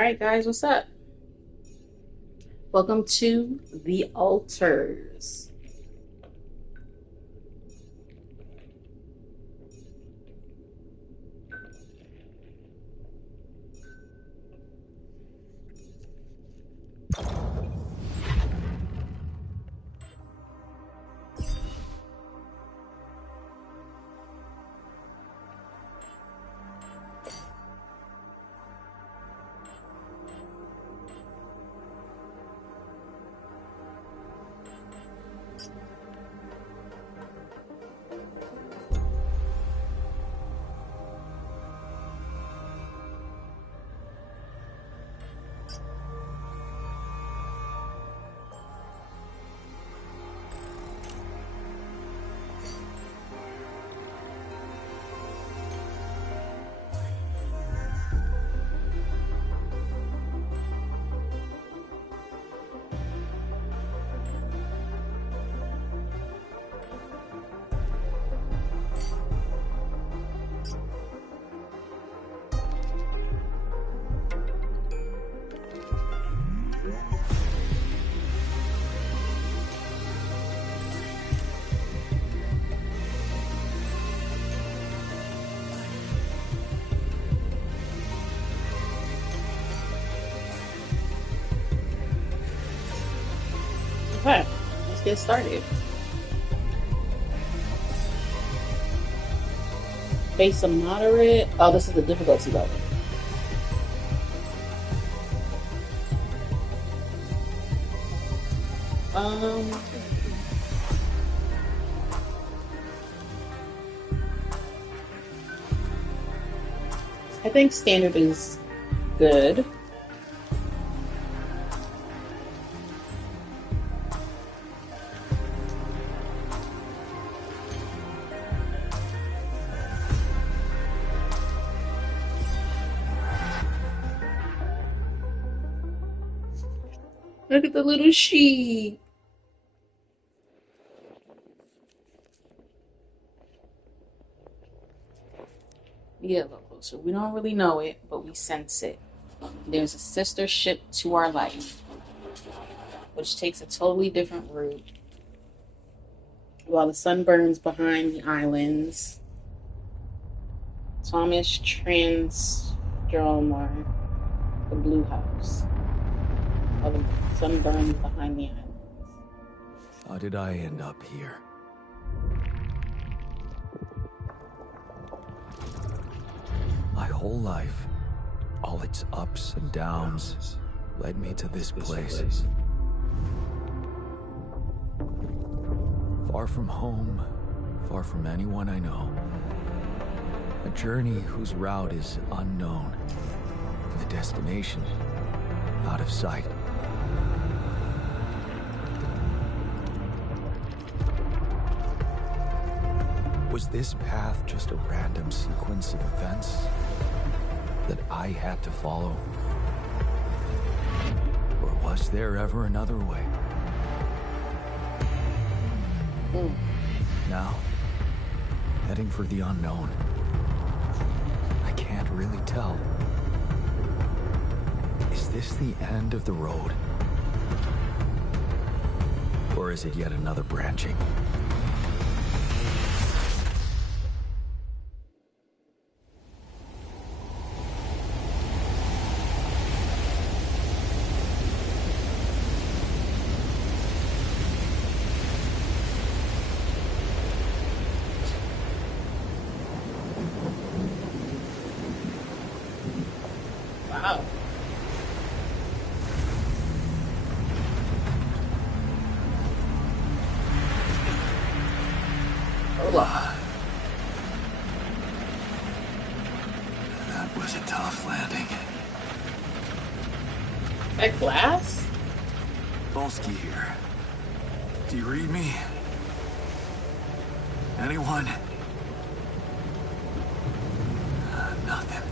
Alright, guys, what's up? Welcome to the altars. Okay, let's get started. Face a moderate. Oh, this is the difficulty level. I think standard is good. Look at the little sheep. Yeah, a little closer. We don't really know it, but we sense it. There's a sister ship to our life, which takes a totally different route. While the sun burns behind the islands, Thomas Transdromar, the Blue House, while the sun burns behind the islands. How did I end up here? My whole life, all its ups and downs, led me to this place. Far from home, far from anyone I know. A journey whose route is unknown. The destination, out of sight. Was this path just a random sequence of events that I had to follow? Or was there ever another way? Now, heading for the unknown. I can't really tell. Is this the end of the road? Or is it yet another branching? Wow. Hola. That was a tough landing. That glass? Volsky here. Do you read me? Anyone? Nothing.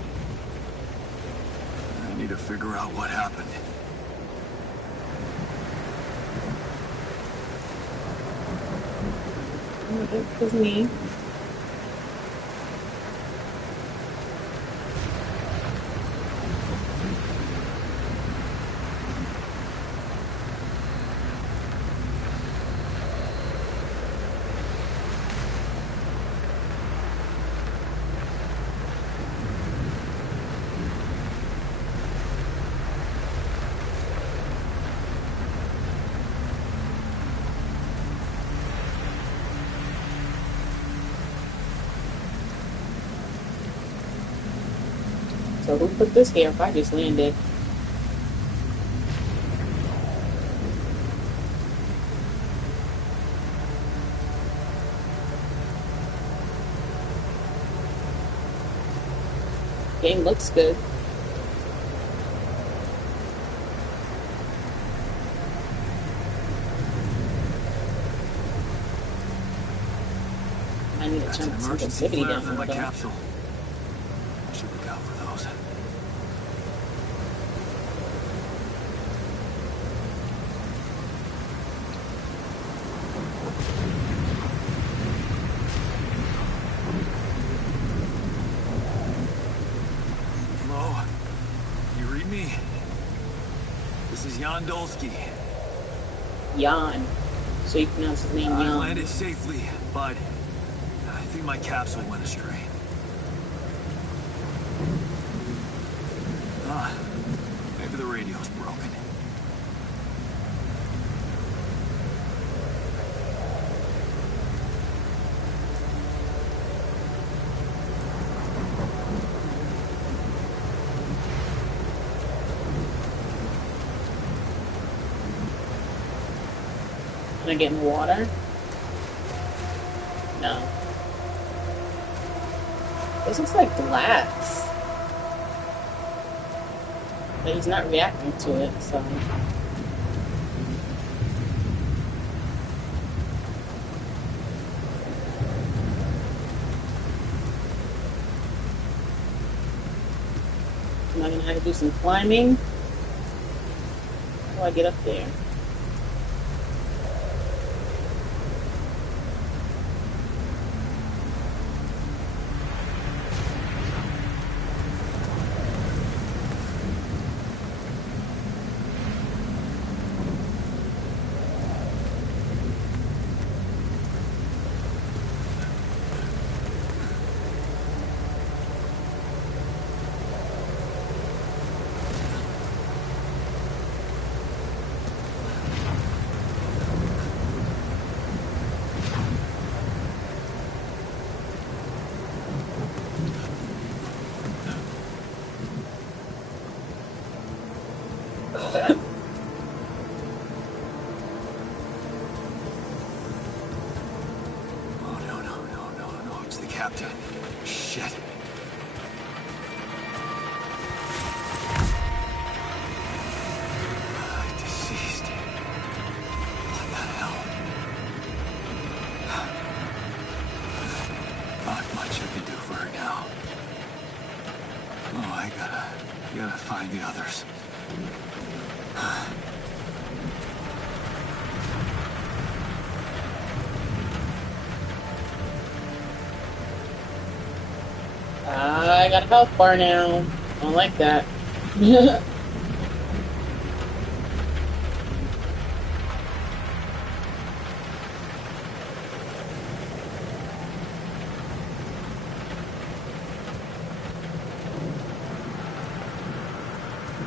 I need to figure out what happened. It was me. So who put this here if I just landed? Game looks good. I need to turn the sensitivity down for my though. capsule. I should look out for those. Hello? You read me? This is Hidden.Survivor. Jan. So you pronounce his name I Jan. landed safely, but I think my capsule went astray. Maybe the radio's broken. Can I get in water? No. This looks like glass. But he's not reacting to it, so. Am I gonna have to do some climbing? How do I get up there? Captain. Shit. Deceased. What the hell? Not much I can do for her now. Oh, I gotta find the others. I got a health bar now. I don't like that.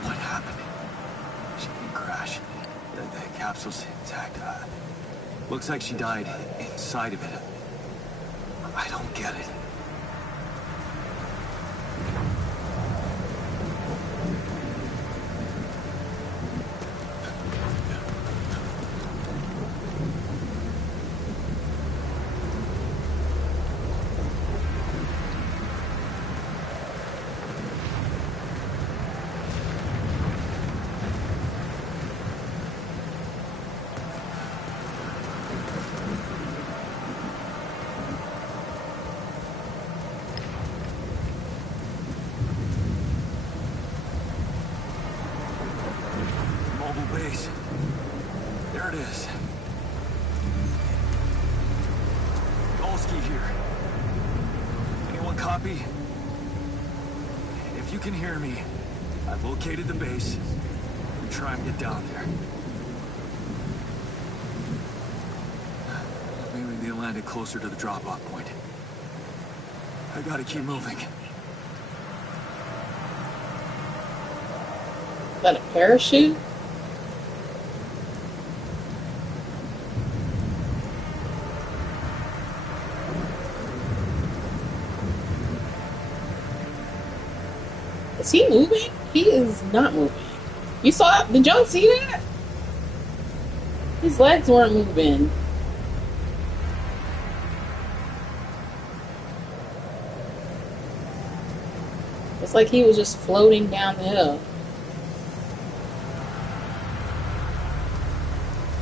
What happened? She didn't crash. The capsule's intact. Looks like she died inside of it. I don't get it. Base. There it is. Olsky here. Anyone copy? If you can hear me, I've located the base. I'm trying to get down there. Maybe they landed closer to the drop-off point. I gotta keep moving. Is that a parachute? Is he moving? He is not moving. You saw it? Did y'all see that? His legs weren't moving. It's like he was just floating down the hill.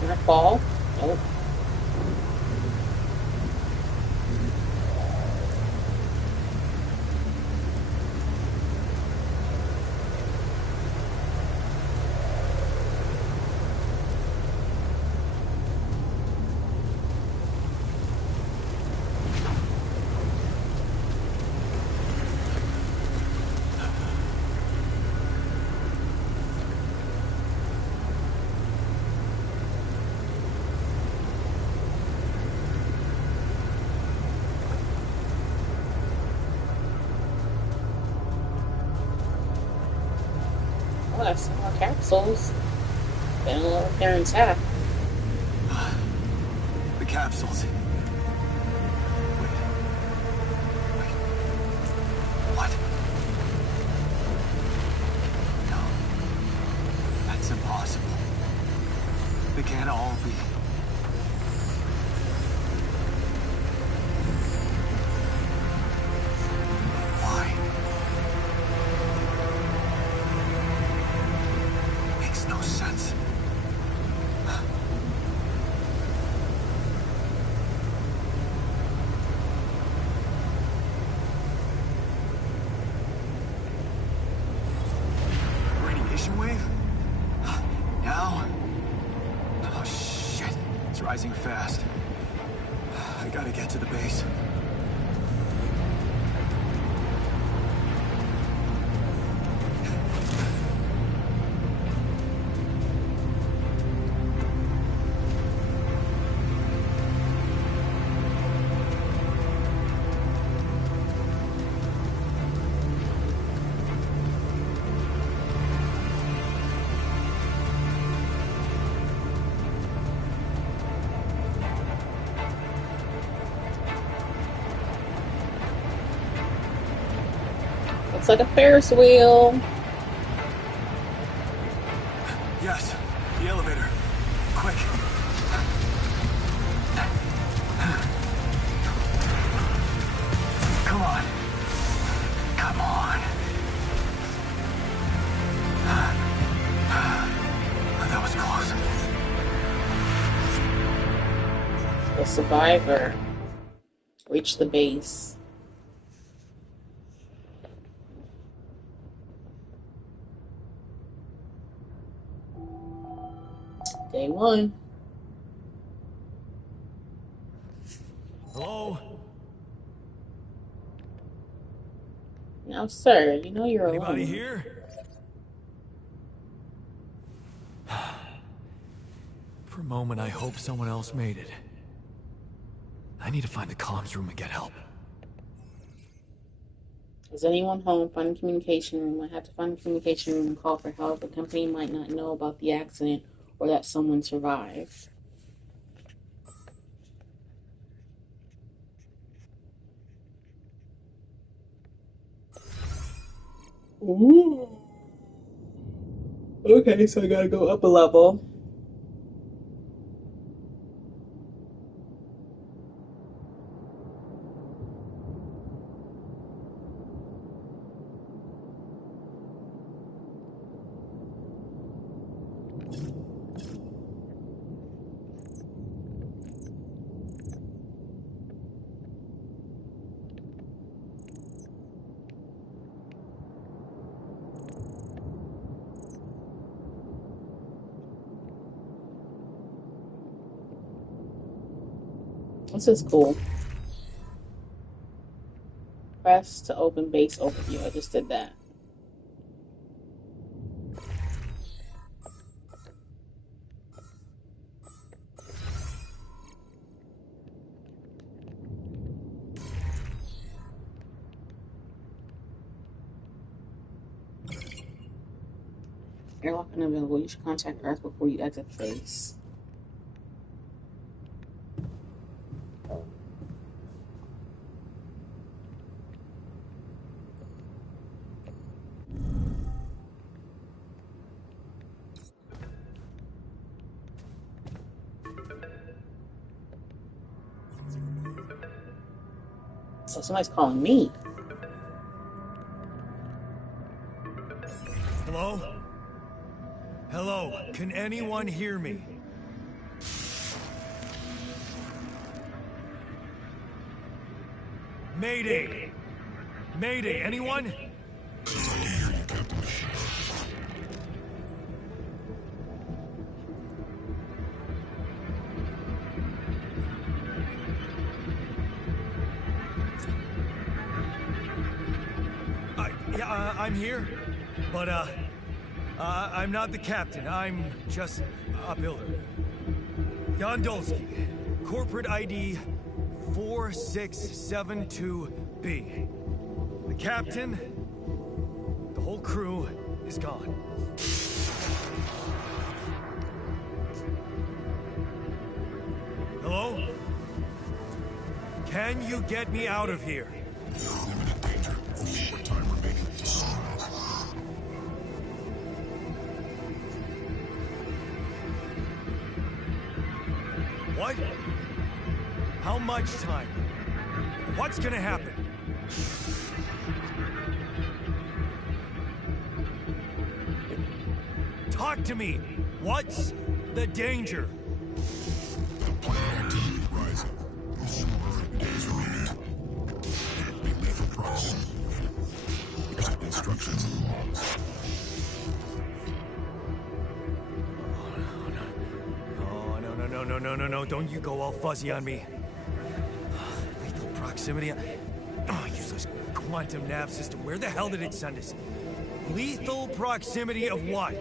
Can I fall? Nope. Oh, that's some more capsules. Been a little there intact. The capsules. Wait. What? No. That's impossible. They can't all be. Why? Makes no sense. Radiation wave? Now? Oh shit. It's rising fast. I gotta get to the base. Looks like a Ferris wheel. Yes, the elevator. Quick. Come on. Come on. That was close. The survivor reached the base. Day 1. Hello? Now, sir, you know you're Anybody alone. here? For a moment, I hope someone else made it. I need to find the comms room and get help. Is anyone home? Find the communication room. I have to find the communication room and call for help. The company might not know about the accident or that someone survived. Ooh. Okay, so I gotta go up a level. This is cool. Press to open base overview. I just did that. Airlock unavailable. You should contact Earth before you exit base. So somebody's calling me. Hello? Hello? Can anyone hear me? Mayday! Mayday, anyone? I'm here, but, I'm not the captain. I'm just a builder. Gondolski, corporate ID 4672B. The captain, the whole crew is gone. Hello? Can you get me out of here? Limited danger. Only more time remaining. What? How much time? What's gonna happen? Talk to me! What's the danger? The planet activity rising. Smaller days remaining. Be lethal proximity. Accept instructions and logs. Oh, no, don't you go all fuzzy on me. Lethal proximity. Oh, useless quantum nav system. Where the hell did it send us? Lethal proximity of what?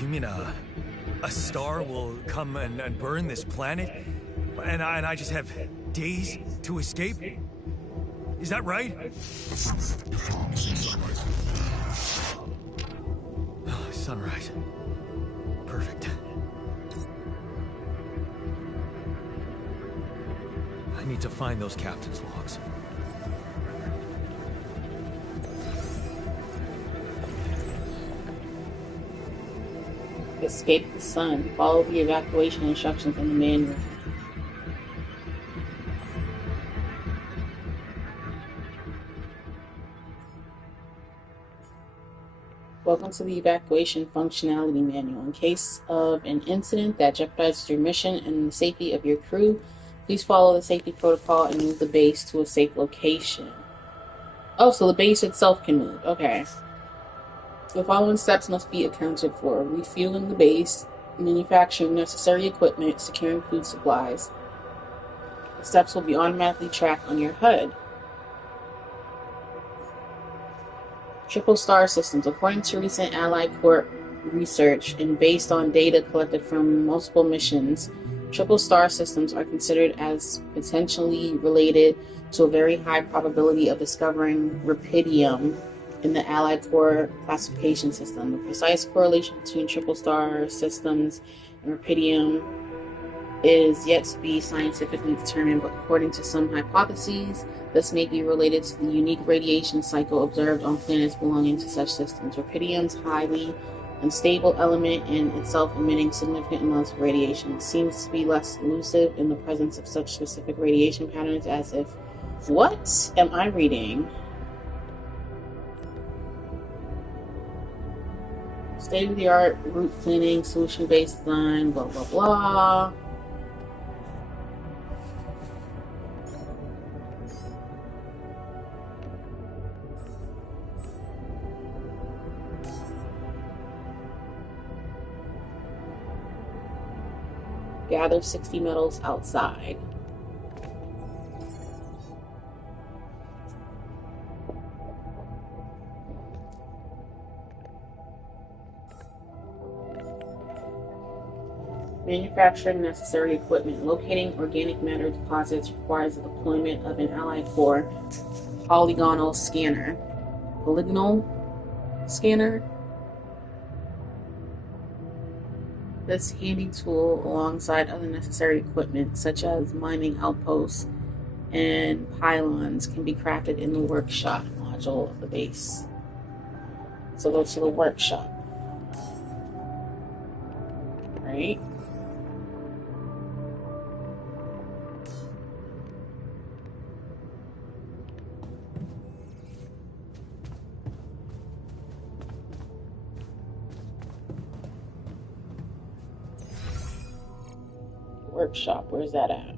You mean a star will come and burn this planet? And I just have days to escape? Is that right? Oh, sunrise. Perfect. I need to find those captain's logs. Escape the sun. Follow the evacuation instructions in the manual. Welcome to the evacuation functionality manual. In case of an incident that jeopardizes your mission and the safety of your crew, please follow the safety protocol and move the base to a safe location. Oh, so the base itself can move. Okay. The following steps must be accounted for: refueling the base, manufacturing necessary equipment, securing food supplies. The steps will be automatically tracked on your HUD. Triple star systems. According to recent Allied Corps research and based on data collected from multiple missions, triple star systems are considered as potentially related to a very high probability of discovering rubidium in the Allied Corps classification system. The precise correlation between triple star systems and rubidium is yet to be scientifically determined, but according to some hypotheses, this may be related to the unique radiation cycle observed on planets belonging to such systems. Rubidium's highly unstable element in itself emitting significant amounts of radiation. It seems to be less elusive in the presence of such specific radiation patterns as if... What am I reading? State-of-the-art route planning, solution-based design, blah, blah, blah. Gather 60 metals outside. Manufacturing necessary equipment. Locating organic matter deposits requires the deployment of an Allied Corps polygonal scanner. Polygonal scanner? This handy tool, alongside other necessary equipment, such as mining outposts and pylons, can be crafted in the workshop module of the base. So go to the workshop. Right? Workshop, where's that at?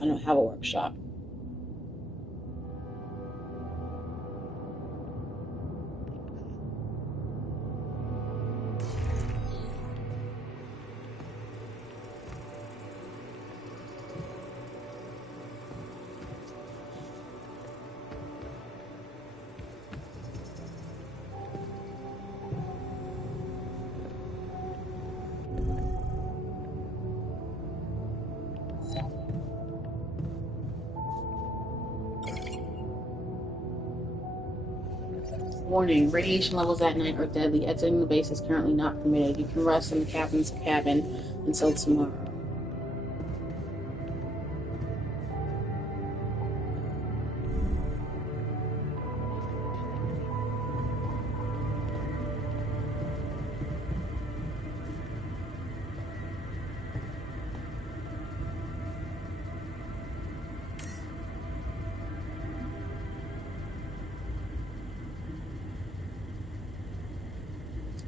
I don't have a workshop. Warning, radiation levels at night are deadly. Exiting the base is currently not permitted. You can rest in the captain's cabin until tomorrow.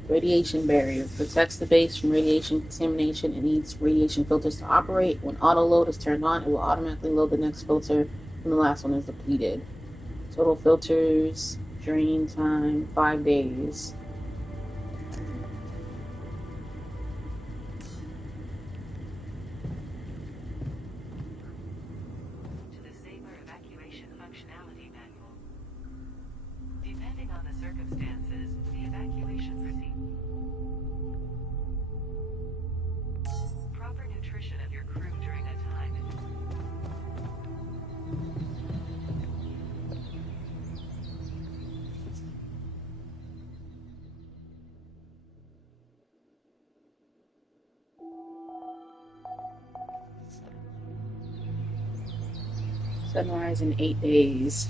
Radiation barrier protects the base from radiation contamination and needs radiation filters to operate. When auto load is turned on, it will automatically load the next filter when the last one is depleted. Total filters, drain time, 5 days. To the Saber evacuation functionality manual. Depending on the circumstances, the evacuation proceeds. Proper nutrition of your crew during a time. Sunrise in 8 days.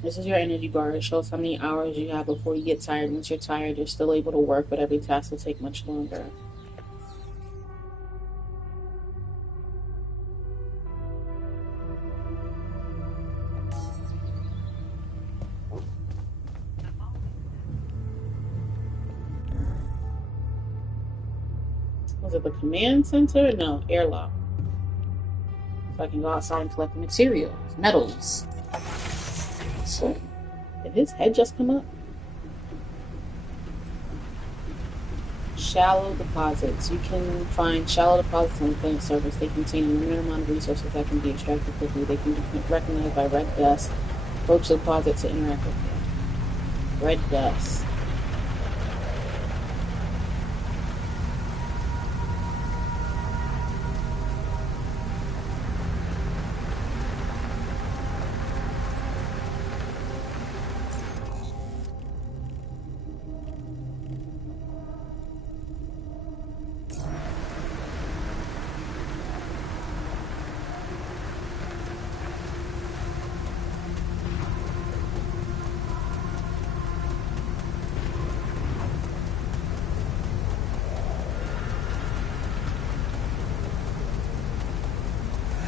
This is your energy bar. It shows how many hours you have before you get tired. Once you're tired, you're still able to work, but every task will take much longer. Was it the command center? No, airlock. So I can go outside and collect the materials, metals. So, did his head just come up? Shallow deposits. You can find shallow deposits on the planet's surface. They contain a limited amount of resources that can be extracted quickly. They can be recognized by red dust. Approach the deposit to interact with them. Red dust.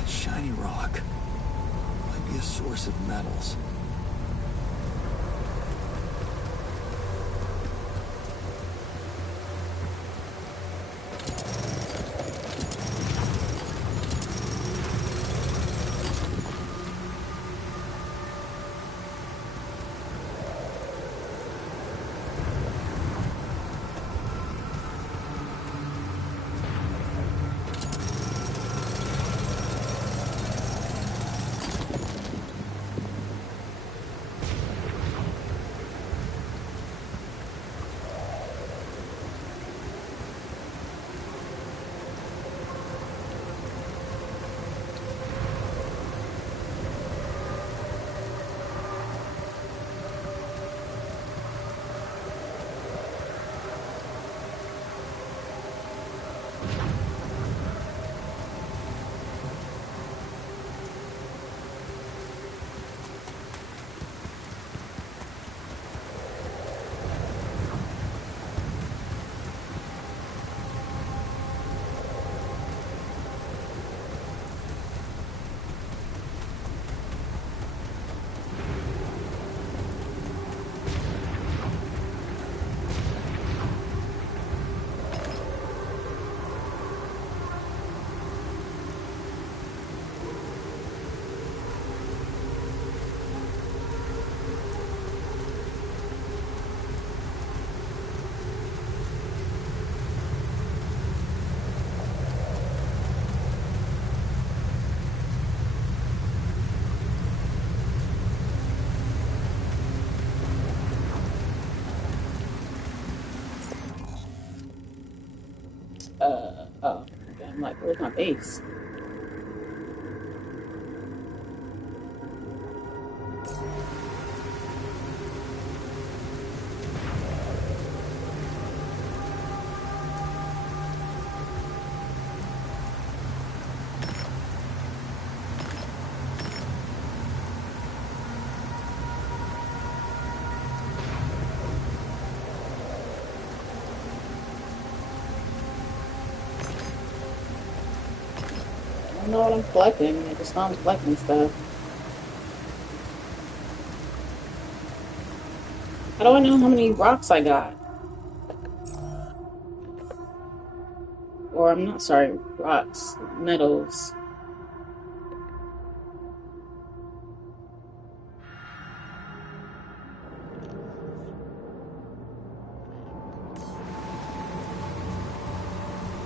Shiny rock. Might be a source of metals. I'm like, where's my base? I don't know what I'm collecting. I just know I'm collecting stuff. How do I know how many rocks I got? Or I'm not sorry, rocks, metals.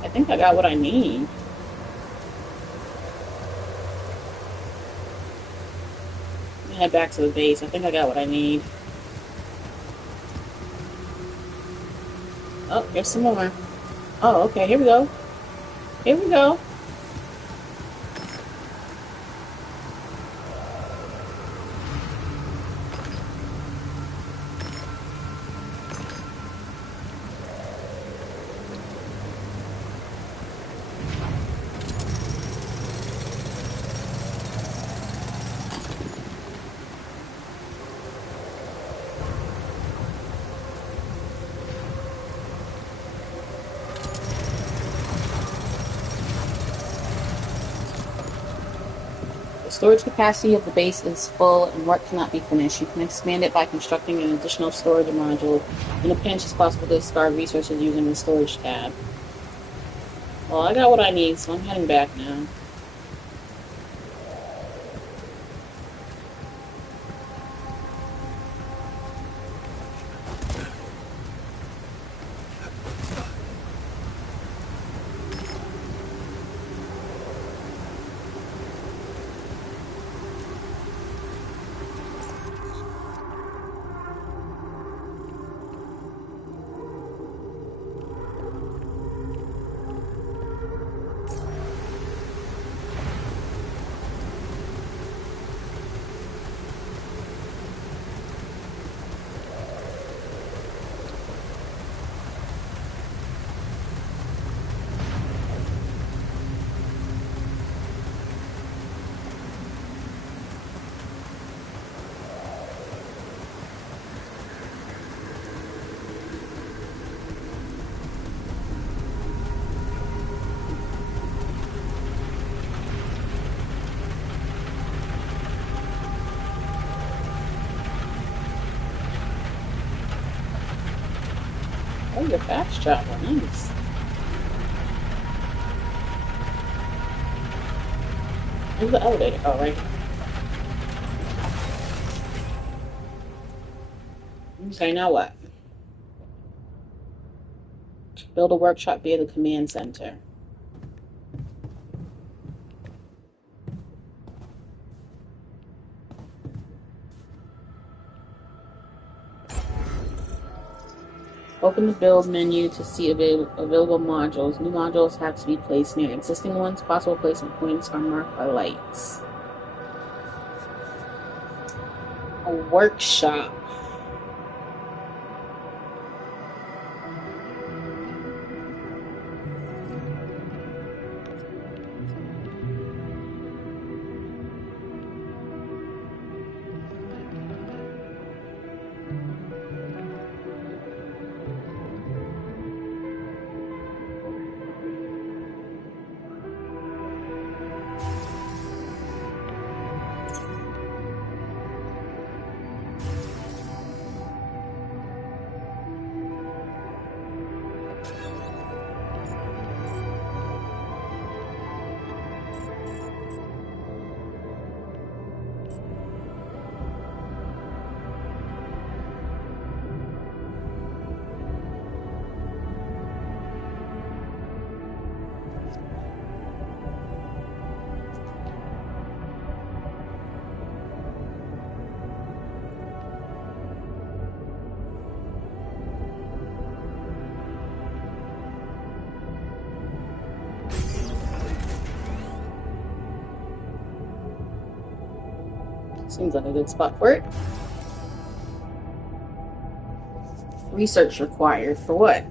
I think I got what I need. Let me head back to the base. I think I got what I need. Oh, here's some more. Oh, okay, here we go. Here we go. The storage capacity of the base is full and work cannot be finished. You can expand it by constructing an additional storage module. In a pinch, it's possible to discard resources using the storage tab. Well, I got what I need, so I'm heading back now. Oh, you're fast travel. Nice. Where's the elevator? Oh, right. Okay, now what? Build a workshop via the command center. Open the build menu to see available modules. New modules have to be placed near existing ones. Possible placement points are marked by lights. A workshop. Seems like a good spot for it. Research required for what?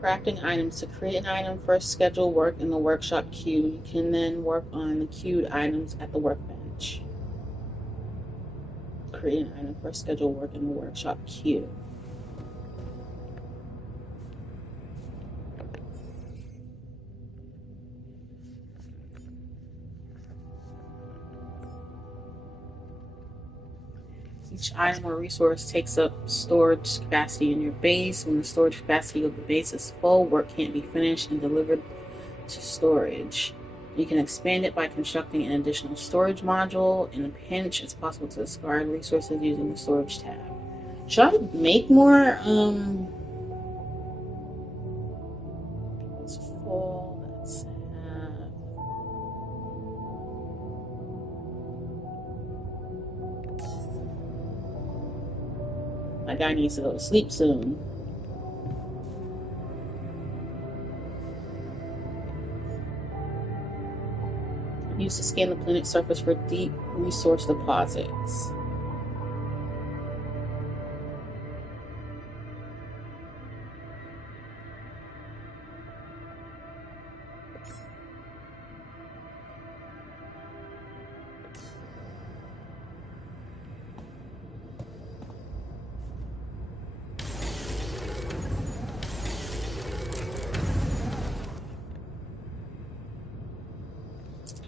Crafting items. To create an item, first schedule work in the workshop queue. You can then work on the queued items at the workbench. Create an item, first schedule work in the workshop queue. Each item or resource takes up storage capacity in your base. When the storage capacity of the base is full, work can't be finished and delivered to storage. You can expand it by constructing an additional storage module. In a pinch, it's possible to discard resources using the storage tab. Should I make more? It's full. Let's have. My guy needs to go to sleep soon. Used to scan the planet's surface for deep resource deposits.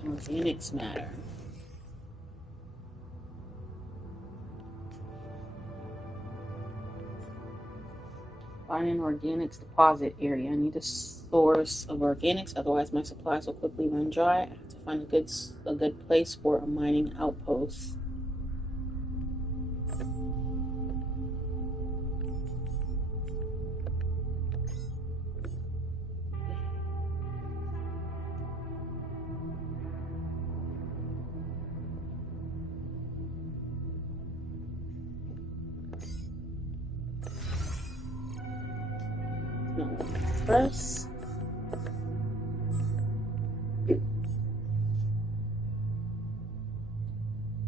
Organics matter. Find an organics deposit area. I need a source of organics, otherwise my supplies will quickly run dry. I have to find a good place for a mining outpost. Press.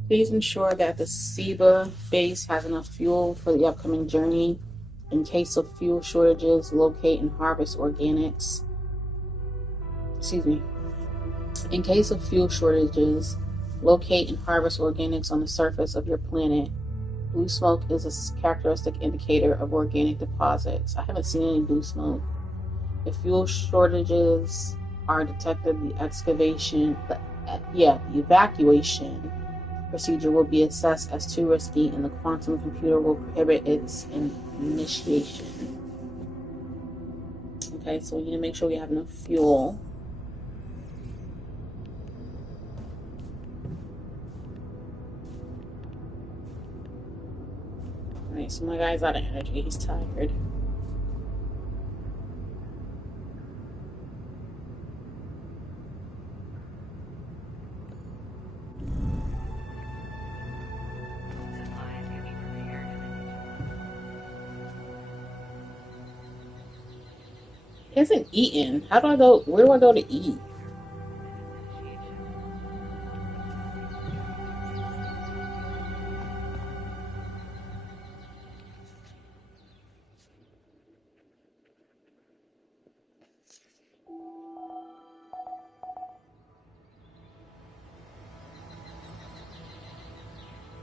Please ensure that the SEBA base has enough fuel for the upcoming journey. In case of fuel shortages, locate and harvest organics. In case of fuel shortages, locate and harvest organics on the surface of your planet. Blue smoke is a characteristic indicator of organic deposits. I haven't seen any blue smoke. If fuel shortages are detected, the evacuation procedure will be assessed as too risky, and the quantum computer will prohibit its initiation. Okay, so we need to make sure we have enough fuel. Alright, so my guy's out of energy. He's tired. Supplies can be prepared He hasn't eaten. How do I go? Where do I go to eat?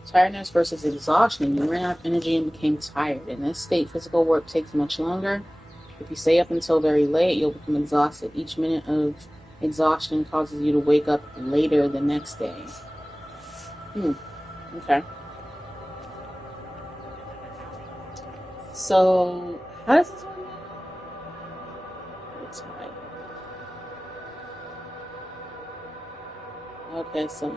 Tiredness versus exhaustion. You ran out of energy and became tired. In this state, physical work takes much longer. If you stay up until very late, you'll become exhausted. Each minute of exhaustion causes you to wake up later the next day. Okay. So, how does this work? It's high. Okay, so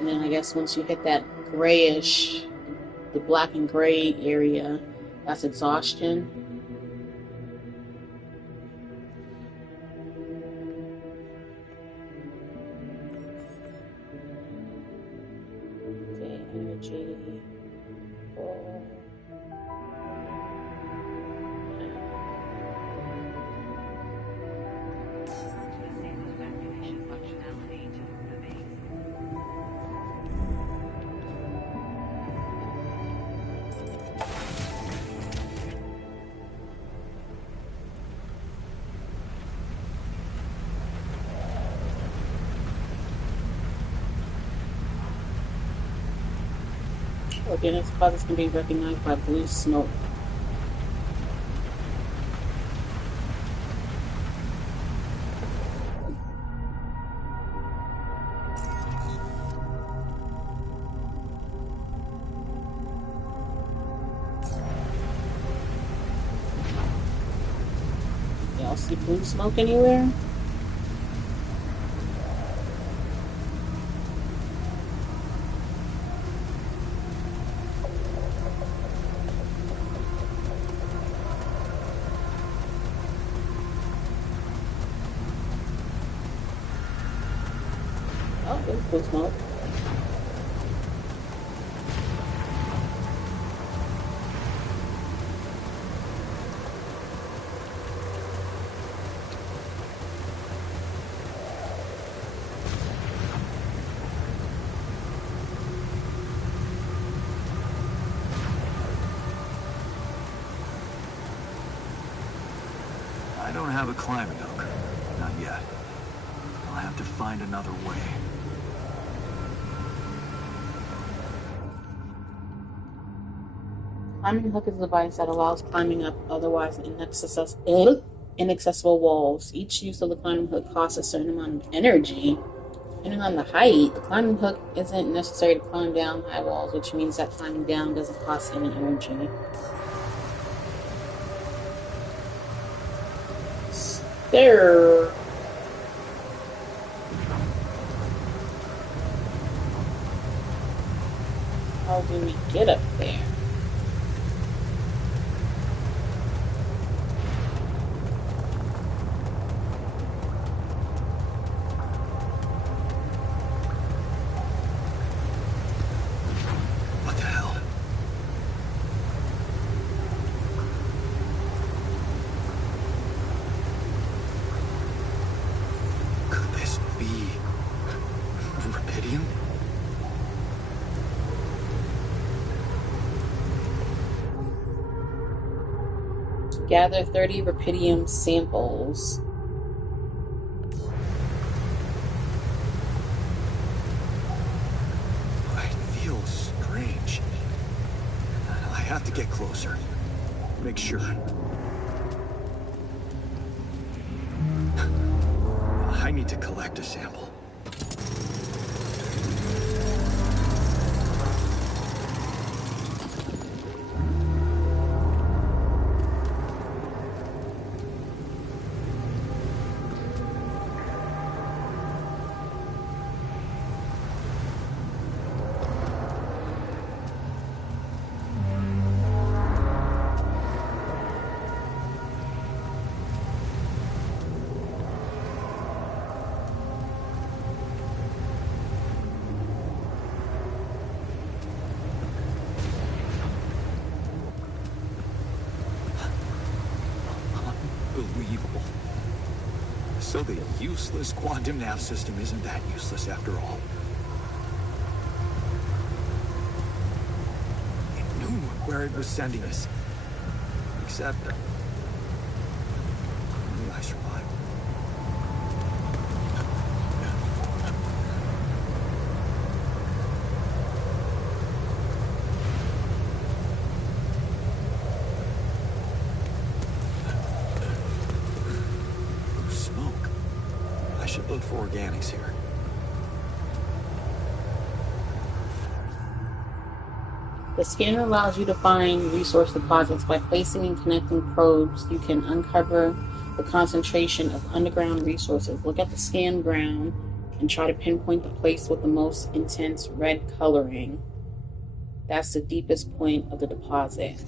and then I guess once you hit that grayish, the black and gray area, that's exhaustion. Okay, energy. Oh. Disable evacuation functionality to the base. Organic deposits can be recognized by blue smoke. Y'all see blue smoke anywhere? Oh, there's blue smoke. I don't have a climbing hook. Not yet. I'll have to find another way. Climbing hook is a device that allows climbing up otherwise inaccessible walls. Each use of the climbing hook costs a certain amount of energy. Depending on the height, the climbing hook isn't necessary to climb down high walls, which means that climbing down doesn't cost any energy. There. How do we get up there? What the hell? Could this be rubidium? Gather 30 rubidium samples. I feel strange. I have to get closer. Make sure. I need to collect a sample. Unbelievable. So the useless quantum nav system isn't that useless after all. It knew where it was sending us. Except... only I survived. Smoke. I should look for organics here. The scanner allows you to find resource deposits. By placing and connecting probes, you can uncover the concentration of underground resources. Look at the scan ground and try to pinpoint the place with the most intense red coloring. That's the deepest point of the deposit.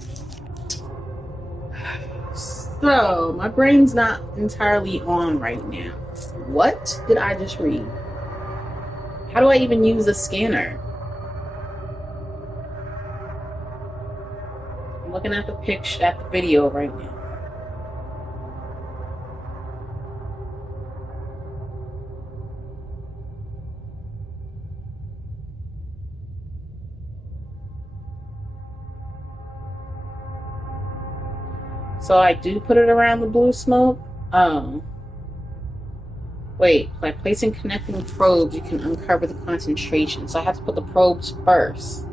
So, my brain's not entirely on right now. What did I just read? How do I even use a scanner? I'm looking at the picture, at the video right now. So I do put it around the blue smoke. Wait, by placing connecting probes, you can uncover the concentration. So I have to put the probes first.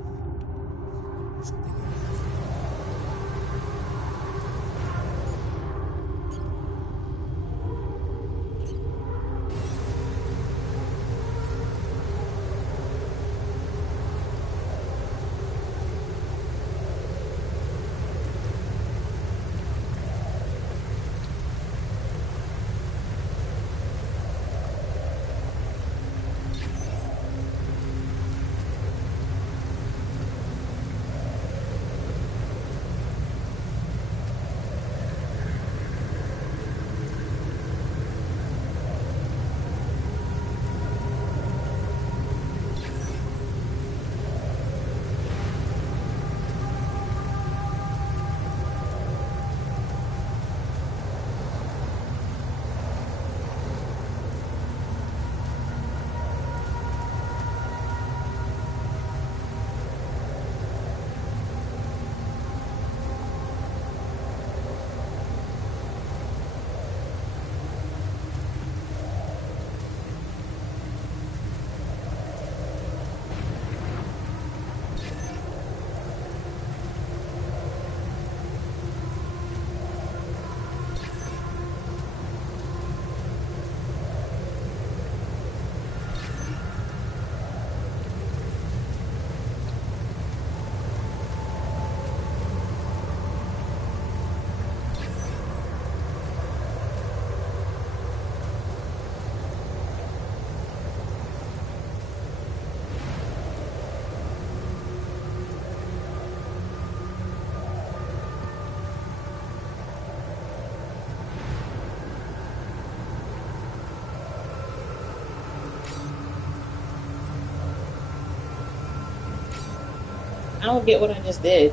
I don't get what I just did.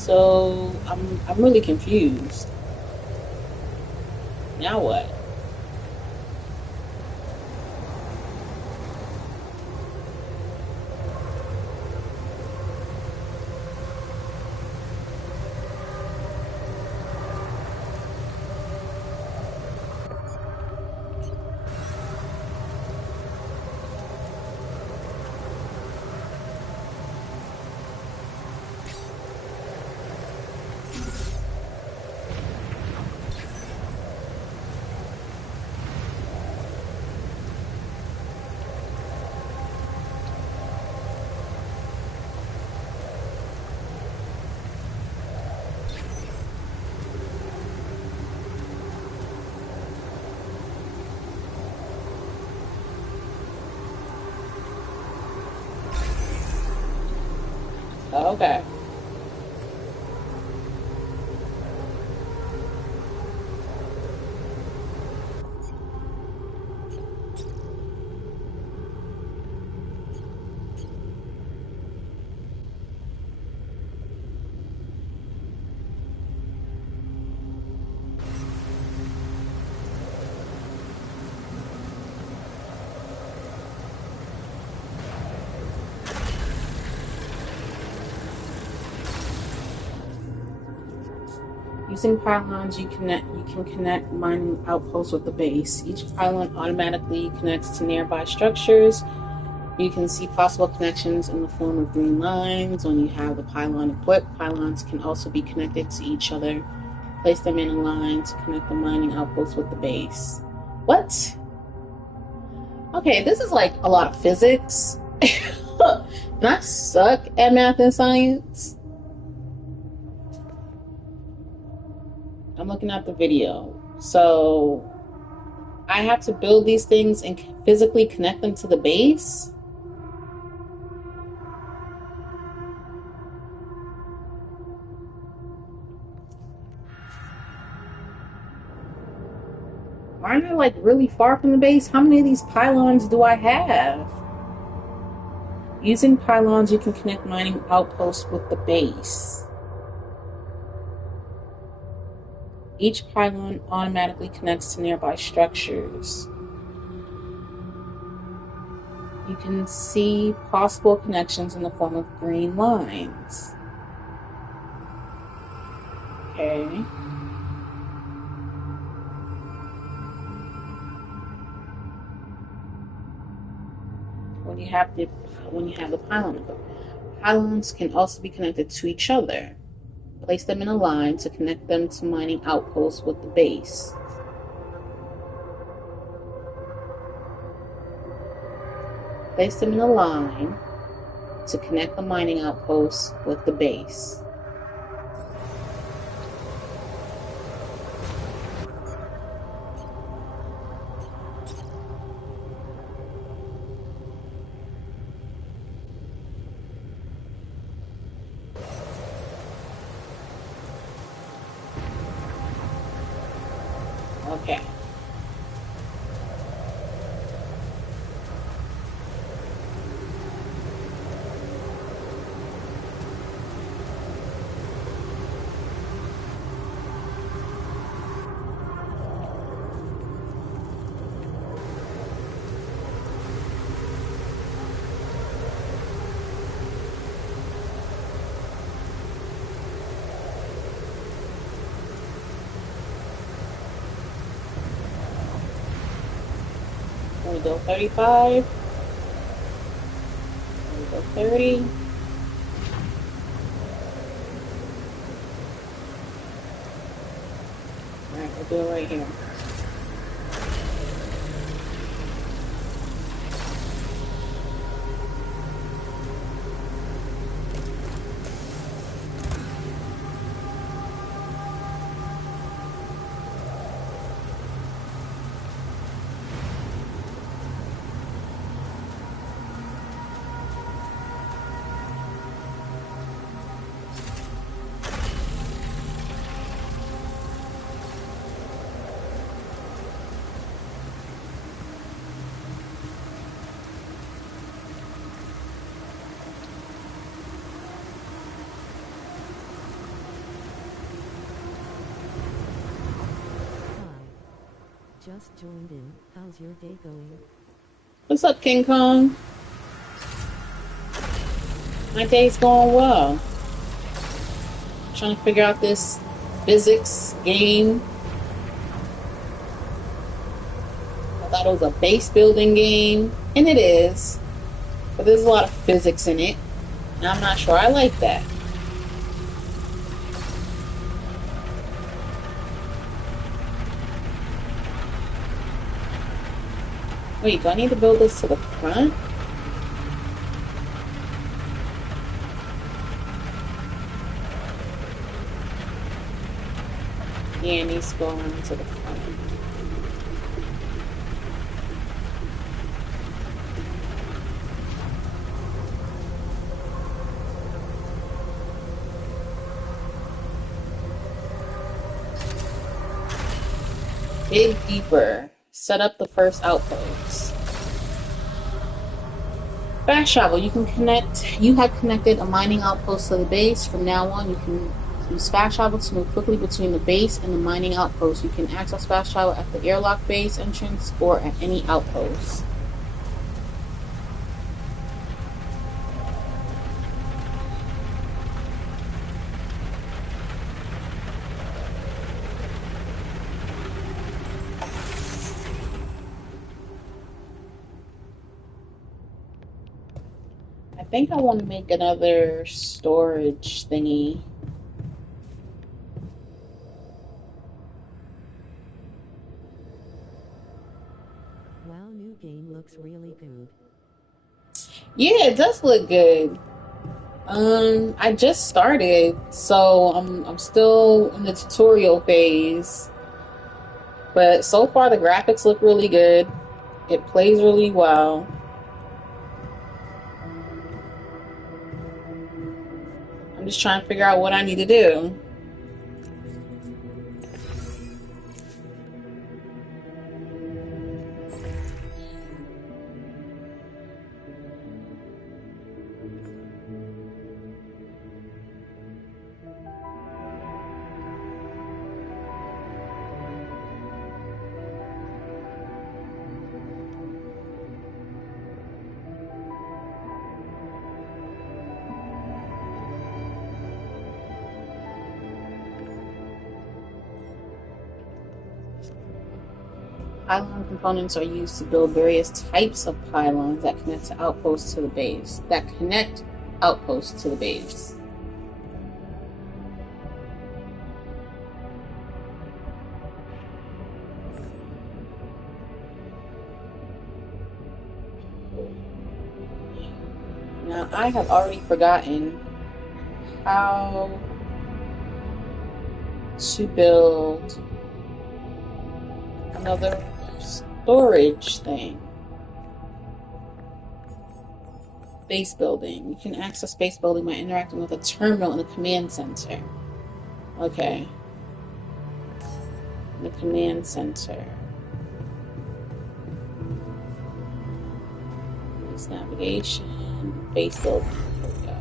So I'm really confused. Now what? Okay. Using pylons, you can connect mining outposts with the base. Each pylon automatically connects to nearby structures. You can see possible connections in the form of green lines. When you have the pylon equipped, pylons can also be connected to each other. Place them in a line to connect the mining outposts with the base. What? Okay, this is like a lot of physics. And I suck at math and science. I'm looking at the video. So I have to build these things and physically connect them to the base. Aren't I like really far from the base? How many of these pylons do I have? Using pylons, you can connect mining outposts with the base. Each pylon automatically connects to nearby structures. You can see possible connections in the form of green lines. Okay. When you have the pylon, pylons can also be connected to each other. Place them in a line to connect them to mining outposts with the base. Place them in a line to connect the mining outposts with the base. Okay. We go 35. We go 30. Alright, we'll do it right here. just joined in. How's your day going? What's up, King Kong? My day's going well. Trying to figure out this physics game. I thought it was a base building game, and it is, but there's a lot of physics in it, and I'm not sure I like that. Wait, do I need to build this to the front? Yeah, it needs to go around to the front. Dig deeper. Set up the first outpost. Fast travel. You have connected a mining outpost to the base. From now on, you can use fast travel to move quickly between the base and the mining outpost. You can access fast travel at the airlock base entrance or at any outpost. I think I want to make another storage thingy. Wow, new game looks really good. Yeah, it does look good. I just started, so I'm still in the tutorial phase. But so far the graphics look really good. It plays really well. I'm just trying to figure out what I need to do. Pylon components are used to build various types of pylons that connect outposts to the base. Now, I have already forgotten how to build another storage thing. Base building. You can access base building by interacting with a terminal in the command center. Okay. The command center. Base navigation. Base building. Here we go.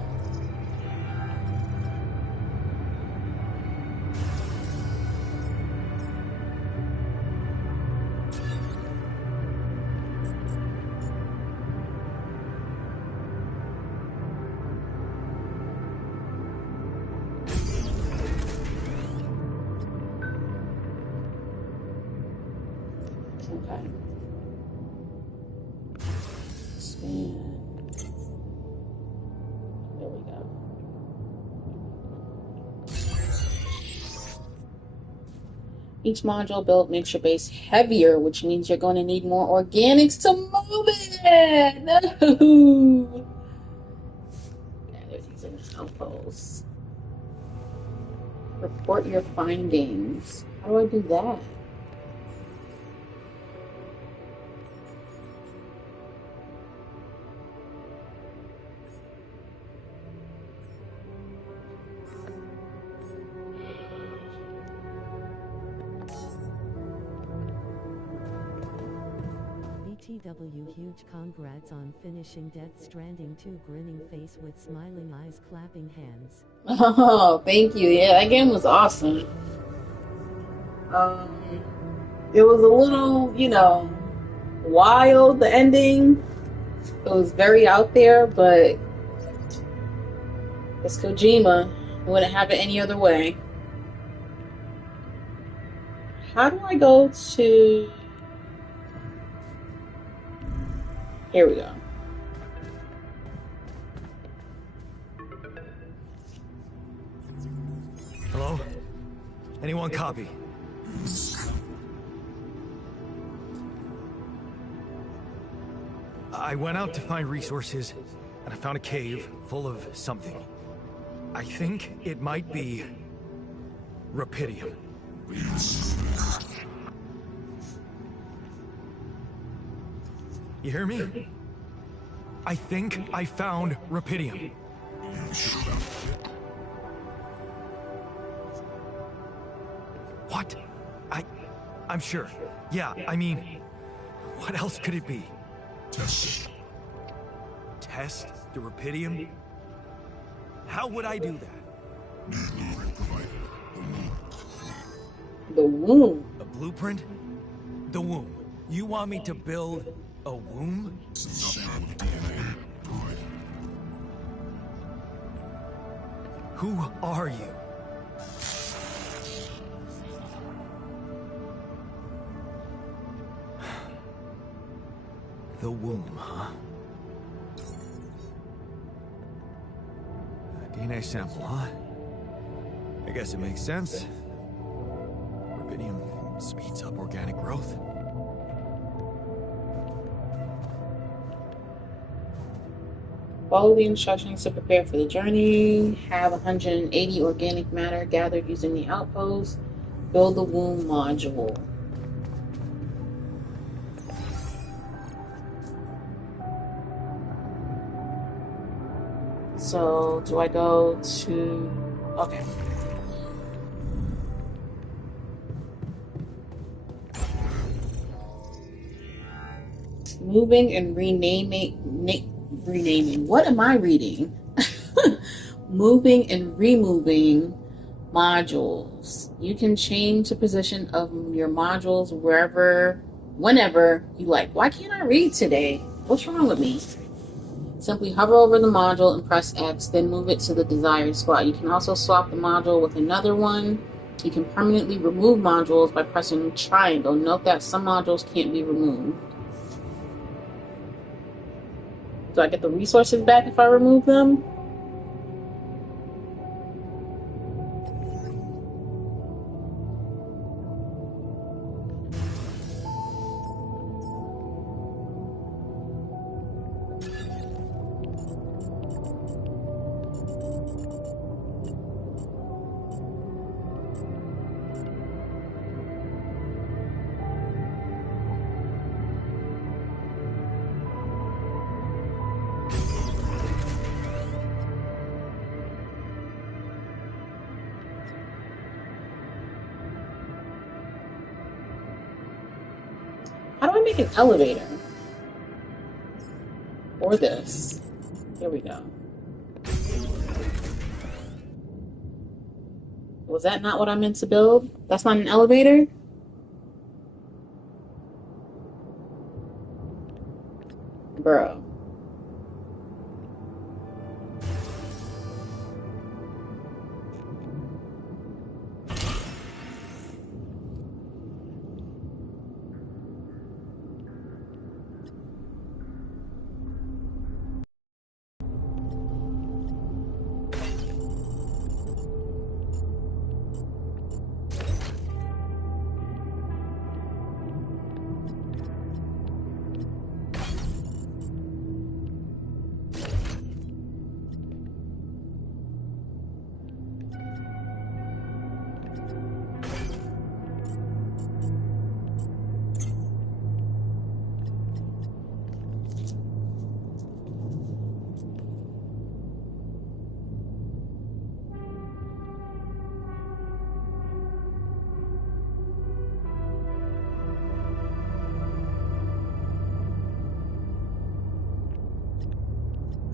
Okay. Expand. There we go. Each module built makes your base heavier, which means you're going to need more organics to move it. No. Yeah, they're using outposts. Report your findings. How do I do that? BTW, huge congrats on finishing Death Stranding 2. Grinning face with smiling eyes, clapping hands. Oh, thank you. Yeah, that game was awesome. Um, It was a little, wild, the ending. It was very out there, but it's Kojima. It wouldn't have it any other way. How do I go to... Here we go. Hello? Anyone copy? I went out to find resources, and I found a cave full of something. I think it might be... Rapidium. You hear me? I think I found Rapidium. What? I'm sure. Yeah, I mean, what else could it be? Test it. Test the Rapidium? How would I do that? New blueprint provided. The womb. A blueprint? The womb. You want me to build a womb? Some sample of DNA provided. Who are you? The womb, huh? A DNA sample, huh? I guess it makes sense. Rubidium speeds up organic growth. Follow the instructions to prepare for the journey. Have 180 organic matter gathered using the outpost. Build the womb module. So, do I go to... Okay. Moving and renaming... renaming. What am I reading? Moving and removing modules. You can change the position of your modules whenever you like. Why can't I read today? What's wrong with me? Simply hover over the module and press X, then move it to the desired spot. You can also swap the module with another one. You can permanently remove modules by pressing triangle. Note that some modules can't be removed. Do I get the resources back if I remove them? How do I make an elevator? Or this. Here we go. Was that not what I meant to build? That's not an elevator? Bro.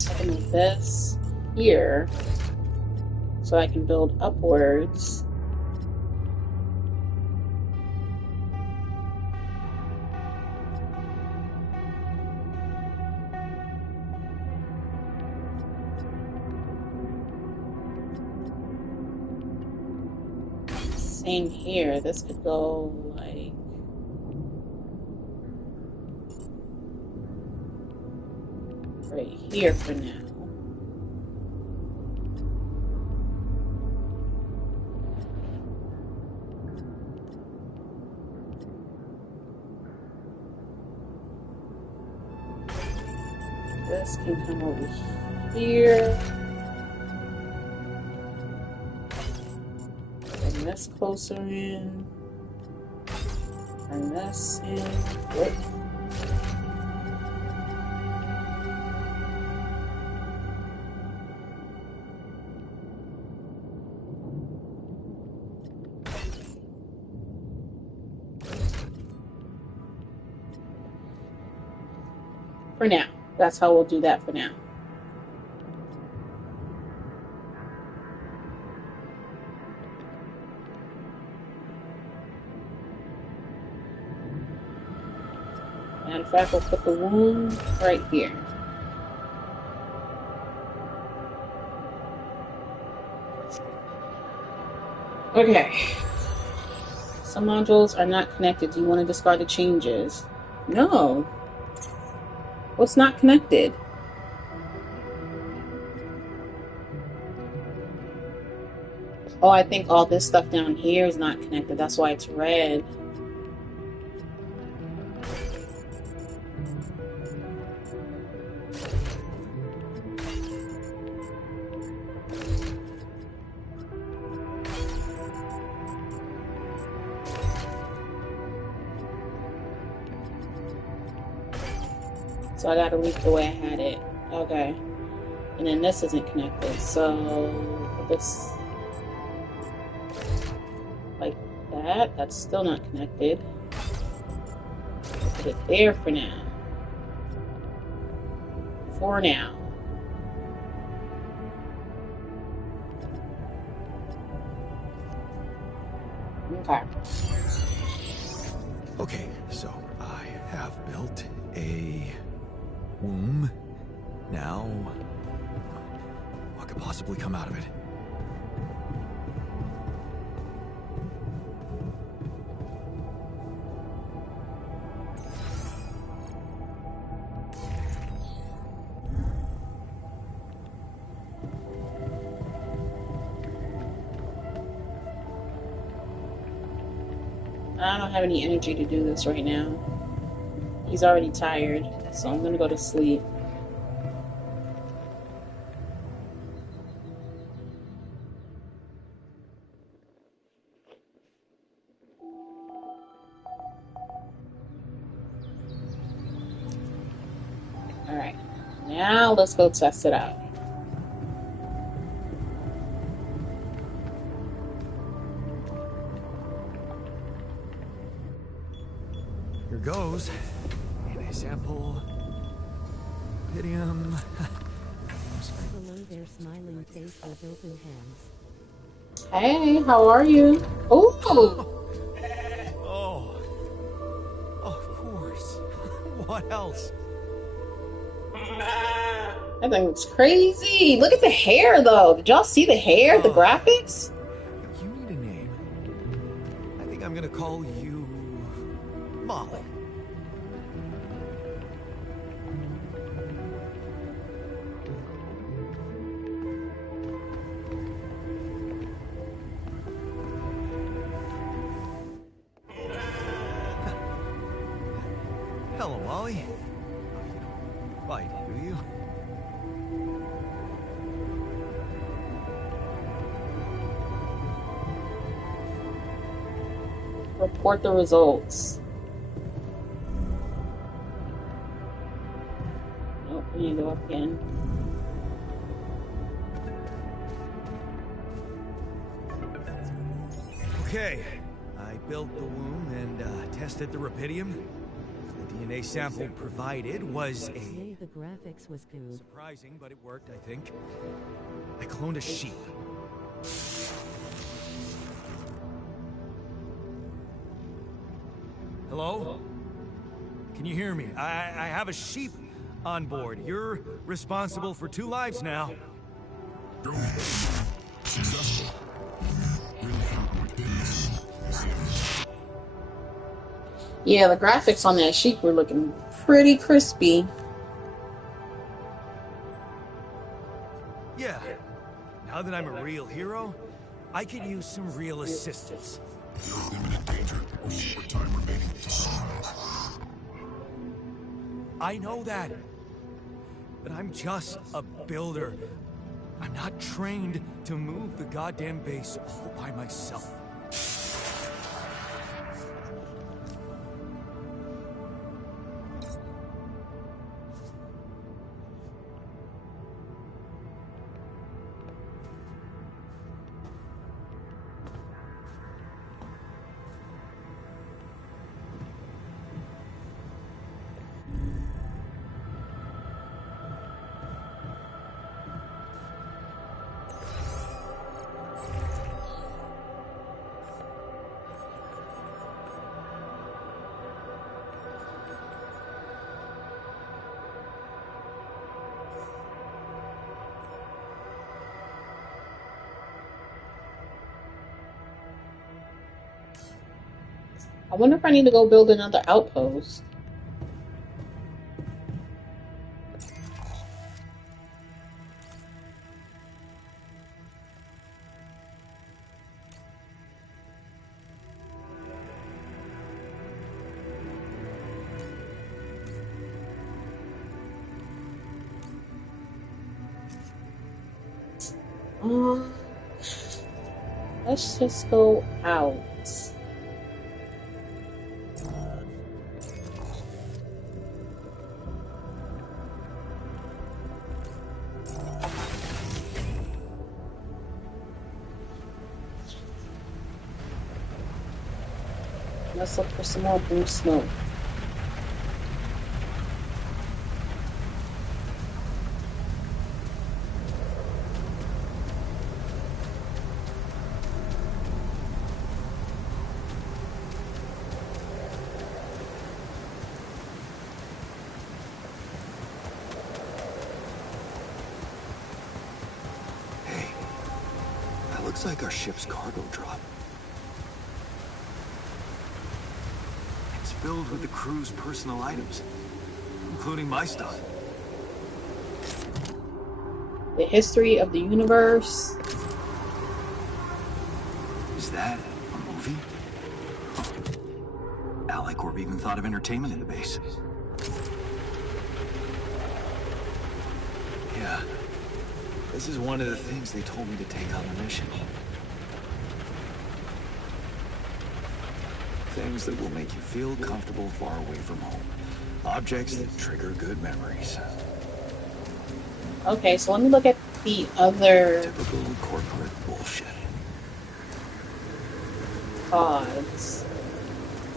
I can move this here so I can build upwards. Same here. This could go like right here for now. This can come over here. Bring this closer in. Bring this in. Whoop. For now. That's how we'll do that for now. Matter of fact, we'll put the womb right here. Okay. Some modules are not connected. Do you want to discard the changes? No. What's not connected? Oh, I think all this stuff down here is not connected. That's why it's red. So I gotta leave it the way I had it. Okay. And then this isn't connected. So this like that. That's still not connected. I'll put it there for now. For now. Okay. Okay, so I have built a womb. Now, what could possibly come out of it? I don't have any energy to do this right now. He's already tired, so I'm gonna go to sleep. Alright, now let's go test it out. Here goes. DNA sample. Pydium. Below their smiling face with open hands. Hey, how are you? Ooh! Oh. Of course. What else? That thing looks crazy. Look at the hair, though. Did y'all see the hair? The graphics? You need a name. I think I'm gonna call you Molly. Hello, Molly. You don't bite, do you? Report the results. Oh, we need to go up again. Okay, I built the womb and tested the rapidium. The DNA sample provided was a... Say the graphics was good. Surprising, but it worked, I think. I cloned a sheep. Hello? Can you hear me? I have a sheep on board. You're responsible for 2 lives now. Successful. Really hurt my business. Yeah, the graphics on that sheep were looking pretty crispy. Yeah. Now that I'm a real hero, I could use some real assistance. You're in imminent danger with short time remaining to survive. I know that. But I'm just a builder. I'm not trained to move the goddamn base all by myself. I wonder if I need to go build another outpost. Um, let's just go out. Let's look for some more blue smoke. Hey, that looks like our ship's cargo drop. It's filled with the crew's personal items, including my stuff. The history of the universe. Is that a movie? Alicorp even thought of entertainment in the base. Yeah. This is one of the things they told me to take on the mission. Things that will make you feel comfortable far away from home. Objects that trigger good memories. Okay, so let me look at the other Typical corporate bullshit. pods.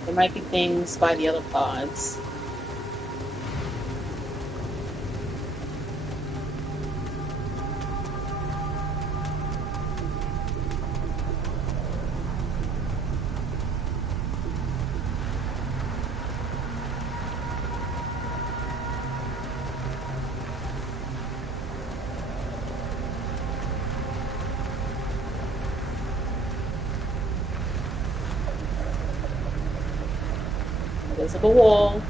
There might be things by the other pods. Invisible wall.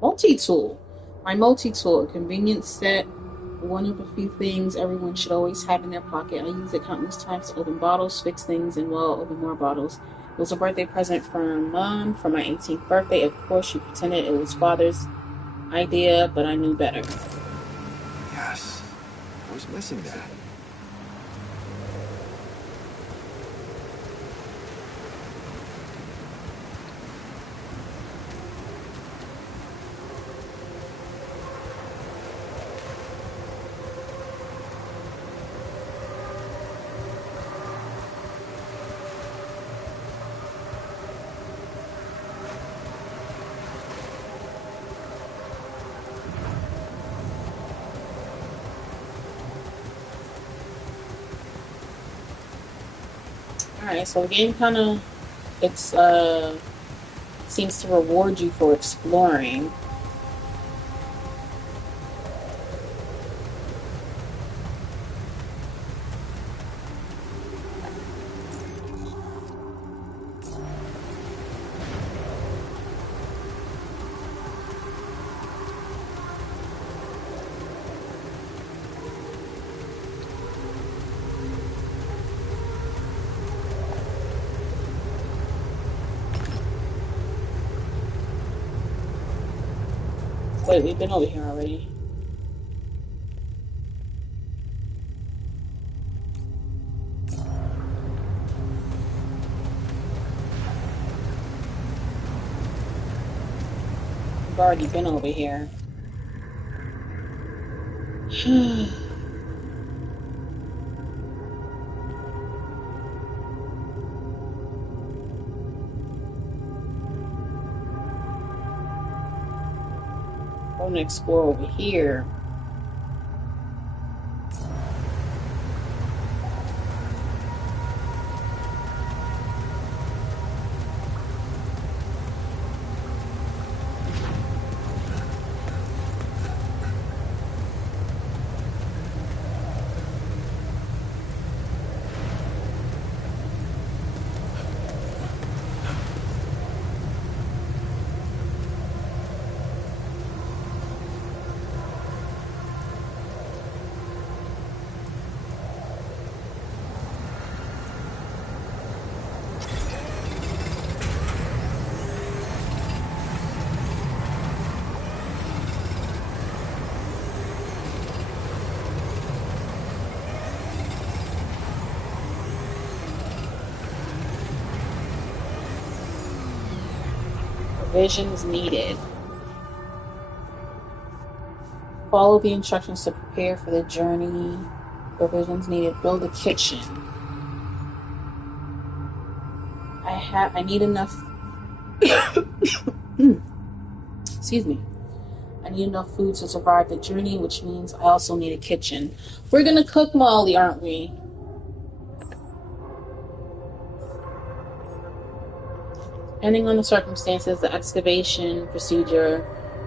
Multi-tool. My multi-tool, a convenient set, one of a few things everyone should always have in their pocket. I use it countless times to open bottles, fix things, and well, open more bottles. It was a birthday present from Mom for my 18th birthday. Of course, she pretended it was Father's idea, but I knew better. Yes. I was missing that. Alright, so the game kind of, it's, seems to reward you for exploring. Wait, we've been over here already. We've already been over here. I'm gonna explore over here. Provisions needed. Follow the instructions to prepare for the journey. Provisions needed. Build a kitchen. I need enough. Excuse me. I need enough food to survive the journey, which means I also need a kitchen. We're gonna cook Molly, aren't we? Depending on the circumstances, the excavation procedure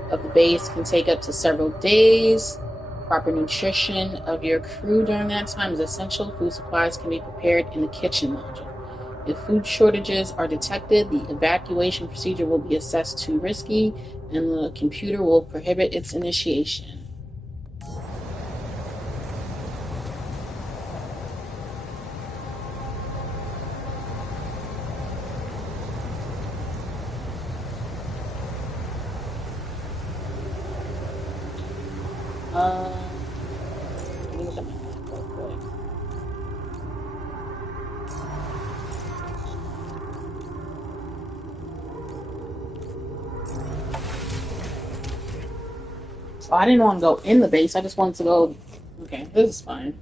of the base can take up to several days. Proper nutrition of your crew during that time is essential. Food supplies can be prepared in the kitchen module. If food shortages are detected, the evacuation procedure will be assessed too risky, and the computer will prohibit its initiation. Let me look at my map real quick. So I didn't want to go in the base. I just wanted to go. Okay, this is fine.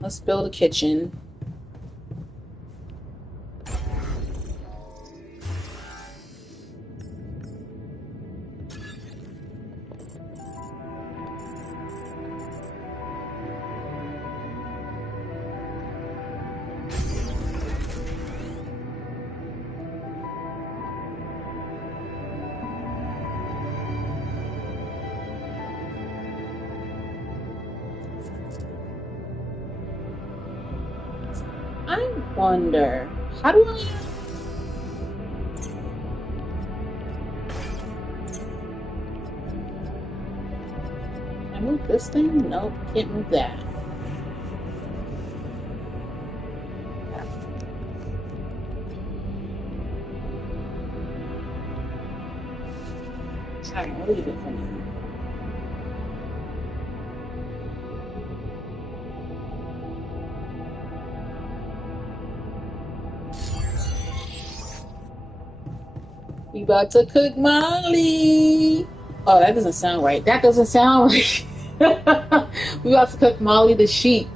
Let's build a kitchen. I wonder, how do I move this thing? Nope, can't move that. Alright, what do you get from me? We about to cook Molly. Oh, that doesn't sound right. That doesn't sound right. We about to cook Molly the sheep.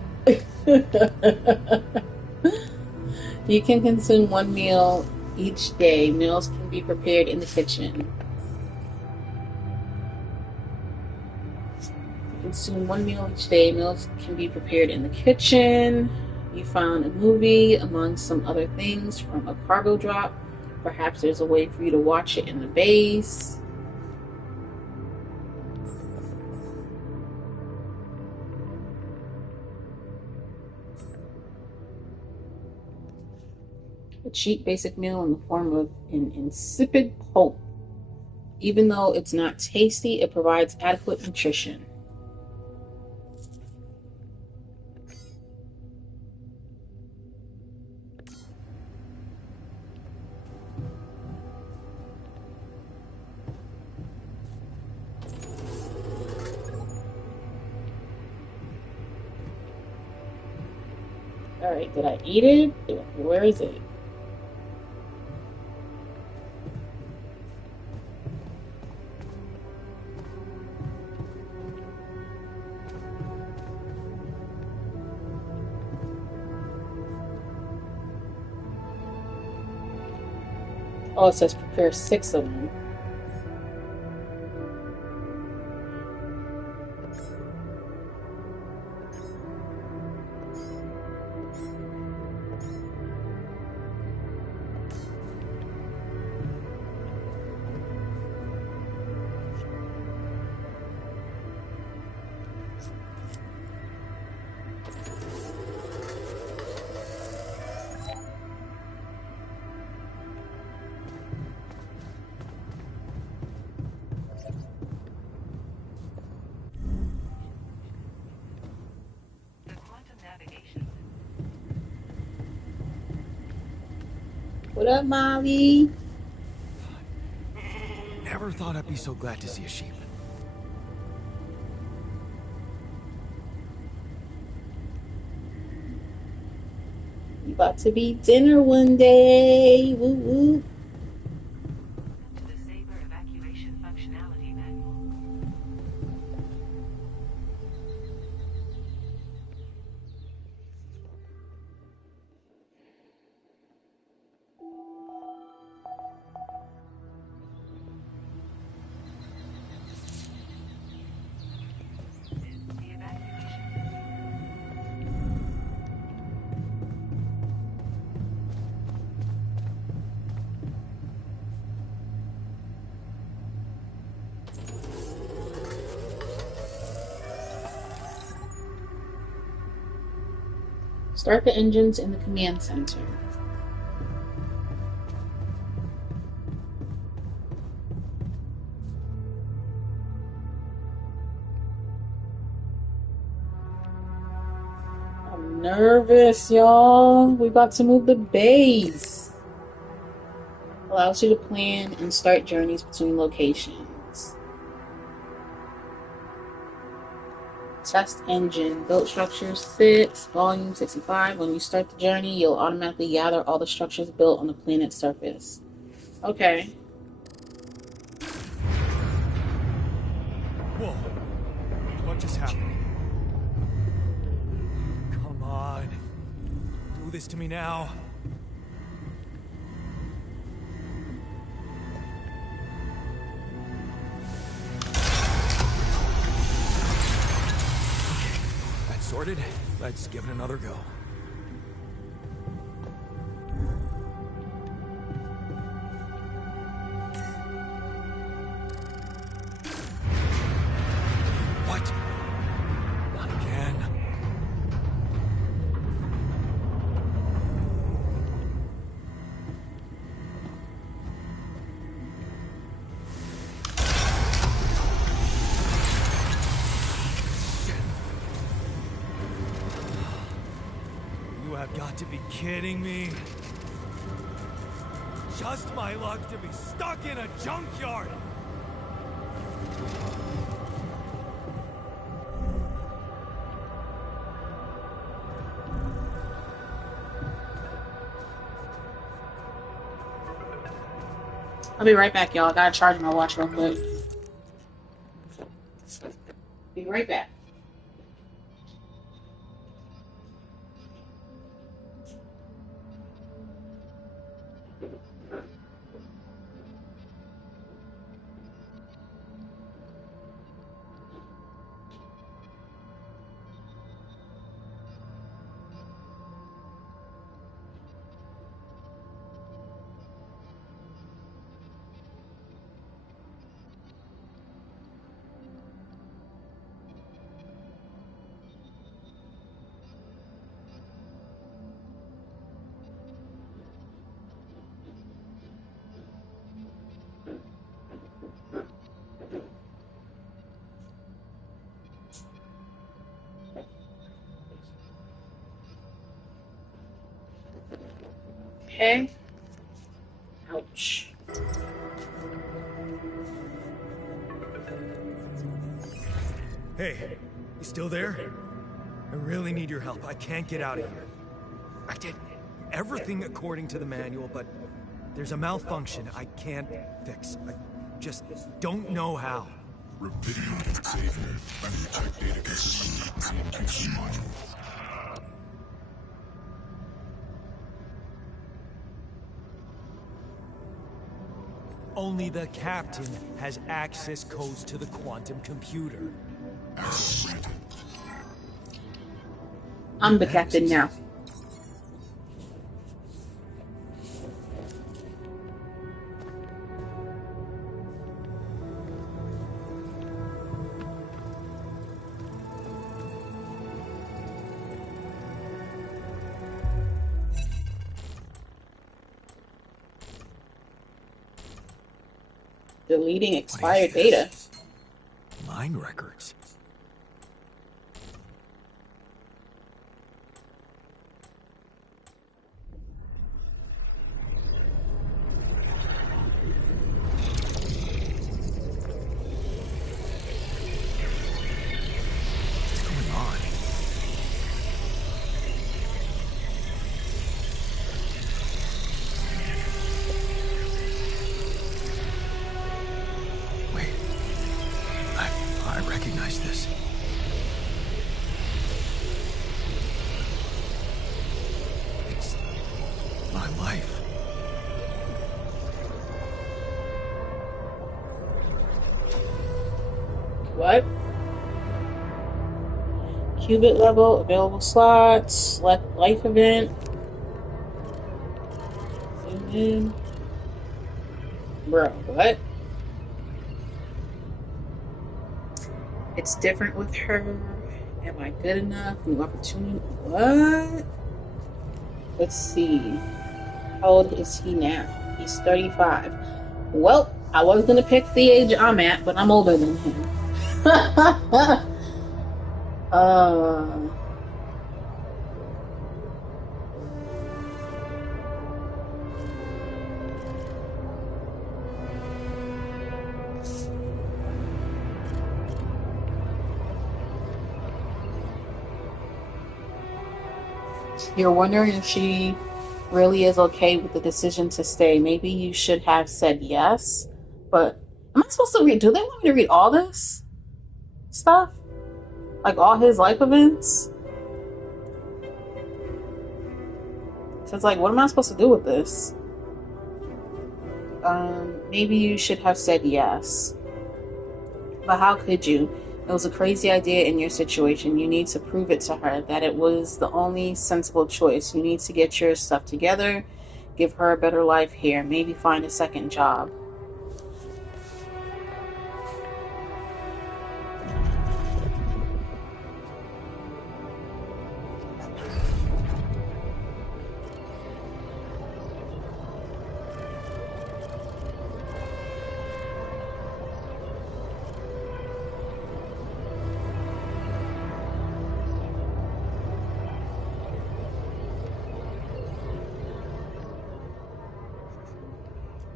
You can consume one meal each day. Meals can be prepared in the kitchen. Consume one meal each day. Meals can be prepared in the kitchen. You found a movie among some other things from a cargo drop. Perhaps there's a way for you to watch it in the base. A cheap basic meal in the form of an insipid pulp. Even though it's not tasty, it provides adequate nutrition. Alright, did I eat it? Where is it? Oh, it says prepare 6 of them. The quantum navigation. What up, Molly? Never thought I'd be so glad to see a sheep. You about to be dinner one day. Woo woo. To the Saber evacuation functionality manual. The evacuation procedure. Start the engines in the command center. I'm nervous, y'all. We about to move the base. Allows you to plan and start journeys between locations. Test engine. Built structures 6, volume 65. When you start the journey, you'll automatically gather all the structures built on the planet's surface. Okay. Whoa. What just happened? Come on. Do this to me now. That's sorted. Let's give it another go. What? Not again. You have got to be kidding me. Just my luck to be stuck in a junkyard. I'll be right back, y'all. I gotta charge my watch real quick. Be right back. Okay. Ouch. Hey, you still there? I really need your help. I can't get out of here. I did everything according to the manual, but there's a malfunction I can't fix. I just don't know how. Revision Xavier. Unprotect databases and encryption module. Only the captain has access codes to the quantum computer. Access granted. I'm the captain now. Deleting expired What is data. this? Mine records. What's going on? Wait. I recognize this. It's my life. What? Qubit level, available slots, select life event. Zoom in. Bro, what? It's different with her. Am I good enough? New opportunity? What? Let's see. How old is he now? He's 35. Well, I was gonna pick the age I'm at, but I'm older than him. You're wondering if she really is okay with the decision to stay. Maybe you should have said yes. But am I supposed to read? Do they want me to read all this stuff? Like all his life events? So it's like, what am I supposed to do with this? Maybe you should have said yes. But how could you? It was a crazy idea in your situation. You need to prove it to her that it was the only sensible choice. You need to get your stuff together, give her a better life here, maybe find a second job.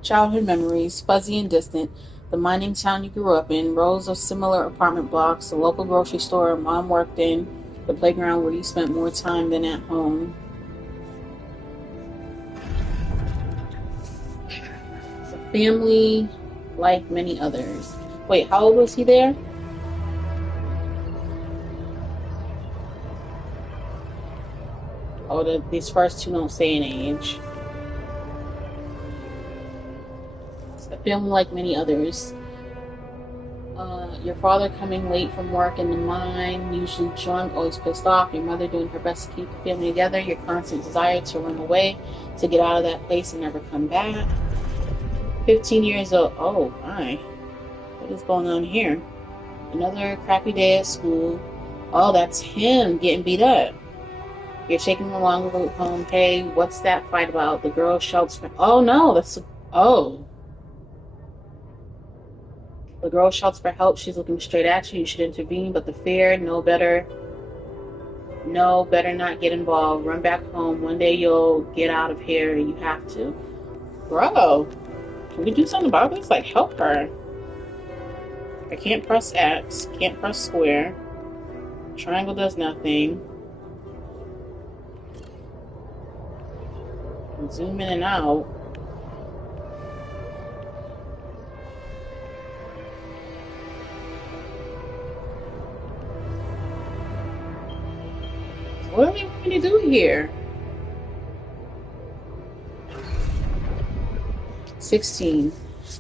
Childhood memories, fuzzy and distant. The mining town you grew up in, rows of similar apartment blocks, the local grocery store mom worked in, the playground where you spent more time than at home. A family like many others. Wait, how old was he there? Oh, these first two don't say an age. A family like many others. Your father coming late from work in the mine, usually drunk, always pissed off. Your mother doing her best to keep the family together. Your constant desire to run away, to get out of that place and never come back. 15 years old. Oh my. What is going on here? Another crappy day at school. Oh, that's him getting beat up. You're taking the long route home. Hey, what's that fight about? The girl shouts for... Oh no, that's... Oh. The girl shouts for help. She's looking straight at you. You should intervene, but the fear, no better No, better not get involved. Run back home. One day you'll get out of here. You have to. Bro, can we do something about this? Like, help her. I can't press X. Can't press square. Triangle does nothing. Zoom in and out. What do they want me to do here? 16.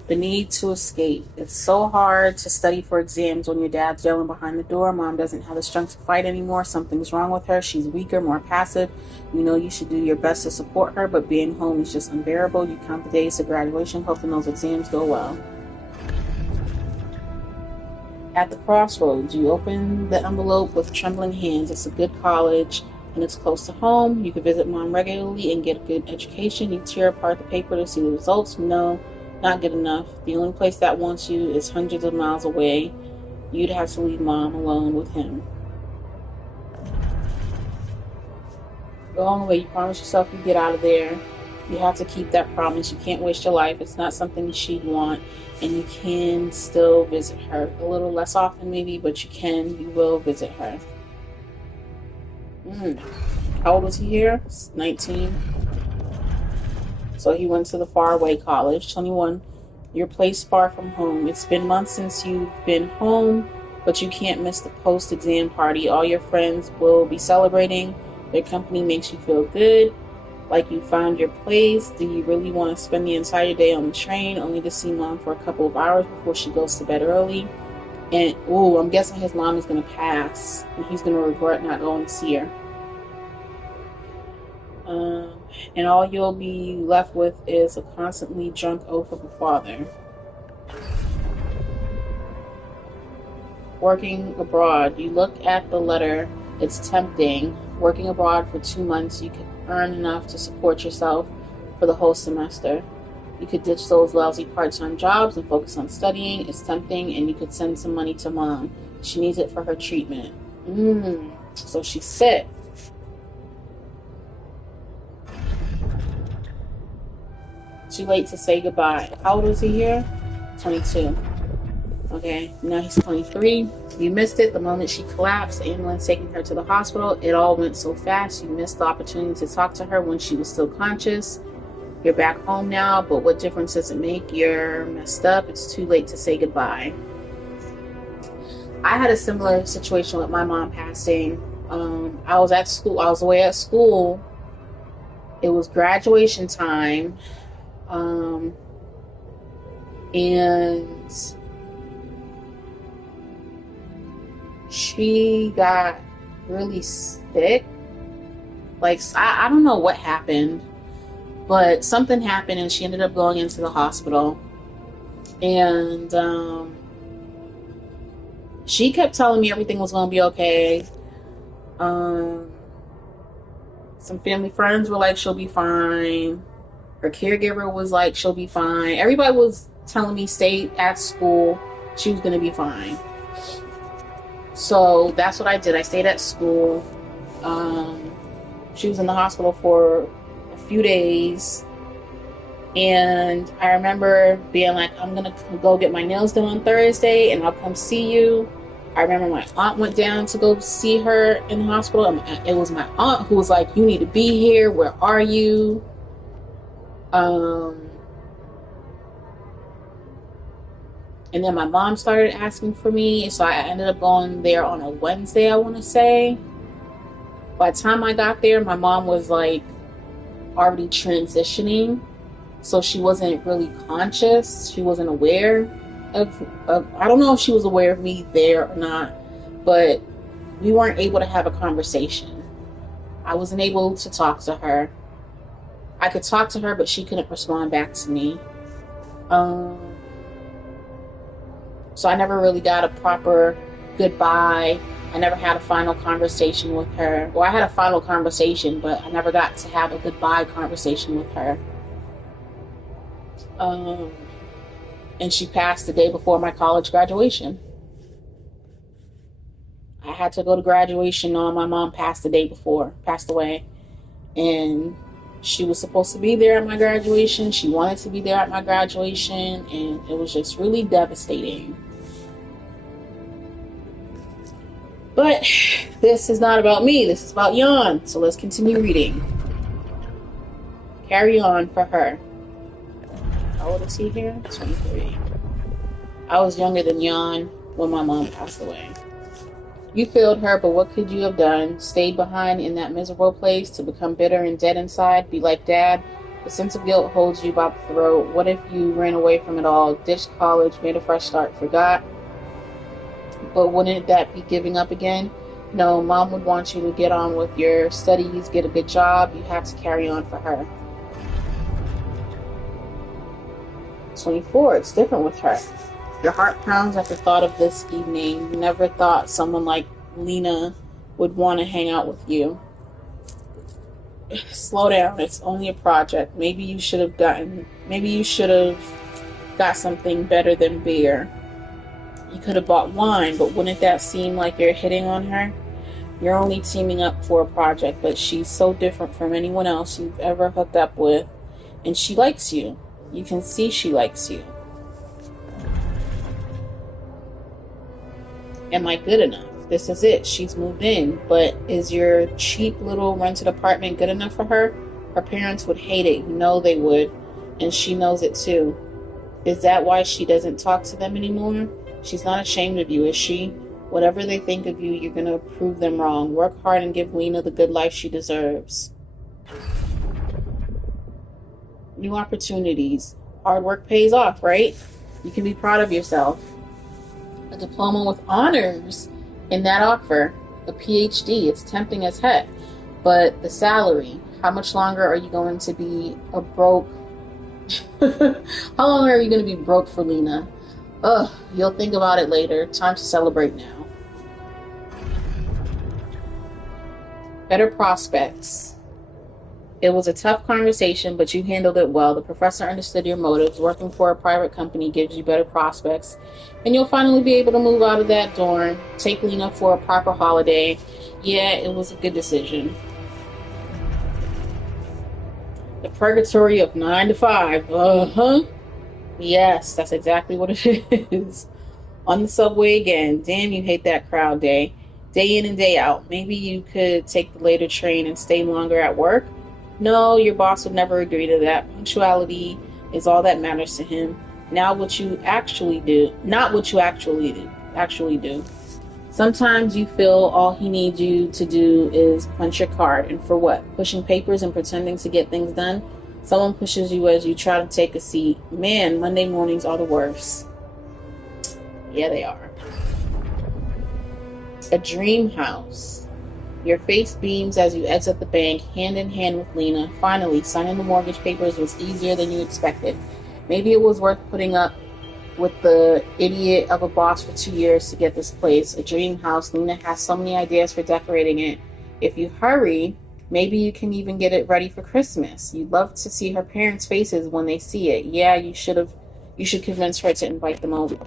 The need to escape. It's so hard to study for exams when your dad's yelling behind the door. Mom doesn't have the strength to fight anymore. Something's wrong with her. She's weaker, more passive. You know you should do your best to support her, but being home is just unbearable. You count the days to graduation, hoping those exams go well. At the crossroads, you open the envelope with trembling hands. It's a good college, and it's close to home. You can visit Mom regularly and get a good education. You tear apart the paper to see the results. No, not good enough. The only place that wants you is hundreds of miles away. You'd have to leave Mom alone with him. Go on away. You promise yourself you get out of there. You have to keep that promise. You can't waste your life. It's not something she'd want. And you can still visit her. A little less often maybe, but you can. You will visit her. How old was he here? 19. So he went to the faraway college. 21. Your place far from home. It's been months since you've been home, but you can't miss the post-exam party. All your friends will be celebrating. Their company makes you feel good, like you found your place. Do you really want to spend the entire day on the train only to see Mom for a couple of hours before she goes to bed early? And, I'm guessing his mom is going to pass, and he's going to regret not going to see her. And all you'll be left with is a constantly drunk oath of a father. Working abroad. You look at the letter. It's tempting. Working abroad for 2 months, you could earn enough to support yourself for the whole semester. You could ditch those lousy part-time jobs and focus on studying. It's tempting, and you could send some money to Mom. She needs it for her treatment. So she's sick. Too late to say goodbye. How old was he here? 22. Okay, now he's 23. You missed it the moment she collapsed. The ambulance taking her to the hospital. It all went so fast. You missed the opportunity to talk to her when she was still conscious. You're back home now, but what difference does it make? You're messed up. It's too late to say goodbye. I had a similar situation with my mom passing. I was at school. I was away at school. It was graduation time. And she got really sick. Like, I don't know what happened, but something happened and she ended up going into the hospital. And she kept telling me everything was going to be okay. Some family friends were like, she'll be fine. Her caregiver was like, she'll be fine. Everybody was telling me stay at school. She was going to be fine. So that's what I did. I stayed at school. She was in the hospital for a few days. And I remember being like, I'm going to go get my nails done on Thursday and I'll come see you. I remember my aunt went down to go see her in the hospital. It was my aunt who was like, you need to be here. Where are you? And then my mom started asking for me, so I ended up going there on a Wednesday, I want to say. By the time I got there, my mom was like already transitioning, so she wasn't really conscious. She wasn't aware of I don't know if she was aware of me there or not, but we weren't able to have a conversation. I wasn't able to talk to her. I could talk to her, but she couldn't respond back to me. So I never really got a proper goodbye. I never had a final conversation with her. Well, I had a final conversation, but I never got to have a goodbye conversation with her. And she passed the day before my college graduation. I I had to go to graduation on my mom passed the day before, passed away. And she was supposed to be there at my graduation. She wanted to be there at my graduation. And it was just really devastating. But this is not about me. This is about Jan. So let's continue reading. Carry on for her. How old is he here? 23. I was younger than Jan when my mom passed away. You failed her, but what could you have done? Stayed behind in that miserable place to become bitter and dead inside? Be like Dad? The sense of guilt holds you by the throat. What if you ran away from it all, ditched college, made a fresh start, forgot? But wouldn't that be giving up again? No, Mom would want you to get on with your studies, get a good job. You have to carry on for her. 24. It's different with her. Your heart pounds at the thought of this evening. You never thought someone like Lena would want to hang out with you. Slow down. It's only a project. Maybe you should have got something better than beer. You could have bought wine, but wouldn't that seem like you're hitting on her? You're only teaming up for a project, but she's so different from anyone else you've ever hooked up with. And she likes you. You can see she likes you. Am I good enough? This is it. She's moved in. But is your cheap little rented apartment good enough for her? Her parents would hate it. You know they would. And she knows it too. Is that why she doesn't talk to them anymore? She's not ashamed of you, is she? Whatever they think of you, you're going to prove them wrong. Work hard and give Lena the good life she deserves. New opportunities. Hard work pays off, right? You can be proud of yourself. A diploma with honors in that offer. A PhD. It's tempting as heck. But the salary. How much longer are you going to be a broke? How long are you going to be broke for Lena? Ugh, you'll think about it later. Time to celebrate now. Better prospects. It was a tough conversation, but you handled it well. The professor understood your motives. Working for a private company gives you better prospects. And you'll finally be able to move out of that dorm. Take Lena for a proper holiday. Yeah, it was a good decision. The purgatory of 9 to 5. Uh-huh. Yes, that's exactly what it is. On the subway again. Damn, you hate that crowd day. Day in and day out. Maybe you could take the later train and stay longer at work. No, your boss would never agree to that. Punctuality is all that matters to him. Not what you actually do. Sometimes you feel all he needs you to do is punch your card. And for what? Pushing papers and pretending to get things done? Someone pushes you as you try to take a seat. Man, Monday mornings are the worst. Yeah, they are. A dream house. Your face beams as you exit the bank, hand in hand with Lena. Finally, signing the mortgage papers was easier than you expected. Maybe it was worth putting up with the idiot of a boss for 2 years to get this place. A dream house. Lena has so many ideas for decorating it. If you hurry, maybe you can even get it ready for Christmas. You'd love to see her parents' faces when they see it. Yeah, you should convince her to invite them over.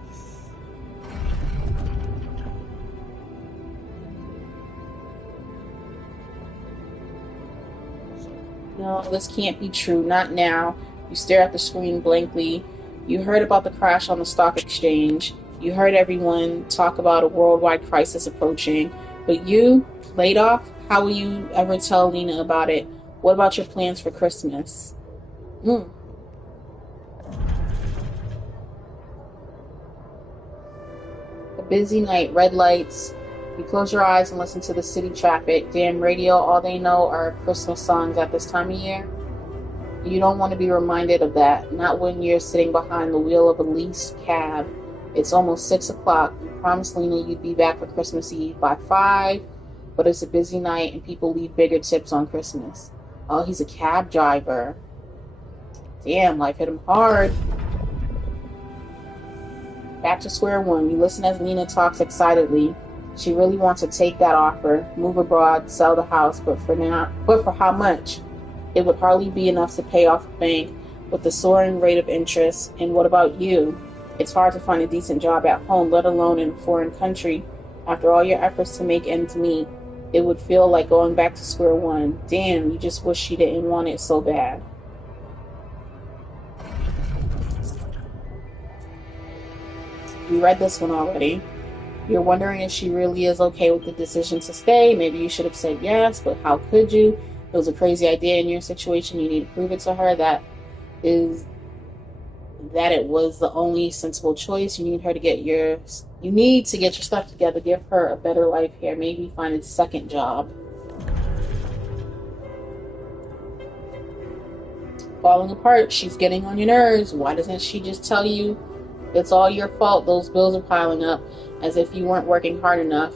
No, this can't be true. Not now. You stare at the screen blankly. You heard about the crash on the stock exchange. You heard everyone talk about a worldwide crisis approaching. But you, laid off? How will you ever tell Lena about it? What about your plans for Christmas? A busy night, red lights. You close your eyes and listen to the city traffic. Damn radio, all they know are Christmas songs at this time of year. You don't want to be reminded of that. Not when you're sitting behind the wheel of a leased cab. It's almost 6 o'clock. You promised Lena you'd be back for Christmas Eve by 5, but it's a busy night and people leave bigger tips on Christmas. Oh, he's a cab driver. Damn, life hit him hard. Back to square one. You listen as Lena talks excitedly. She really wants to take that offer, move abroad, sell the house, but for how much? It would hardly be enough to pay off the bank with the soaring rate of interest. And what about you? It's hard to find a decent job at home, let alone in a foreign country. After all your efforts to make ends meet, it would feel like going back to square one. Damn, you just wish she didn't want it so bad. You read this one already. You're wondering if she really is okay with the decision to stay. Maybe you should have said yes, but how could you? It was a crazy idea in your situation. You need to prove it to her that it was the only sensible choice. You need to get your stuff together. Give her a better life here. Maybe find a second job. Falling apart. She's getting on your nerves. Why doesn't she just tell you it's all your fault? Those bills are piling up, as if you weren't working hard enough.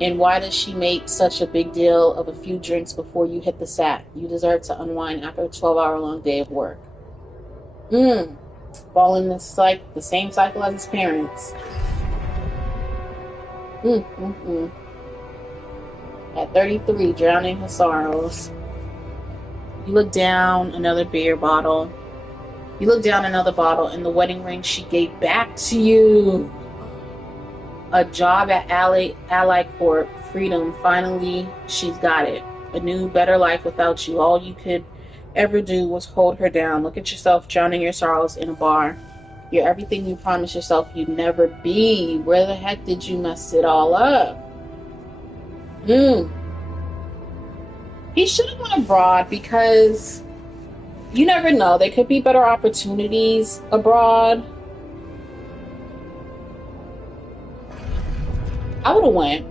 And why does she make such a big deal of a few drinks before you hit the sack? You deserve to unwind after a 12-hour-long day of work. Fall in the same cycle as his parents. At 33, drowning his sorrows. You look down another bottle, and the wedding ring she gave back to you. A job at Ally Corp. Freedom. Finally, she's got it. A new, better life without you. All you could ever do was hold her down. Look at yourself drowning your sorrows in a bar. You're everything you promised yourself you'd never be. Where the heck did you mess it all up? He should have went abroad, because you never know. There could be better opportunities abroad. I would have went.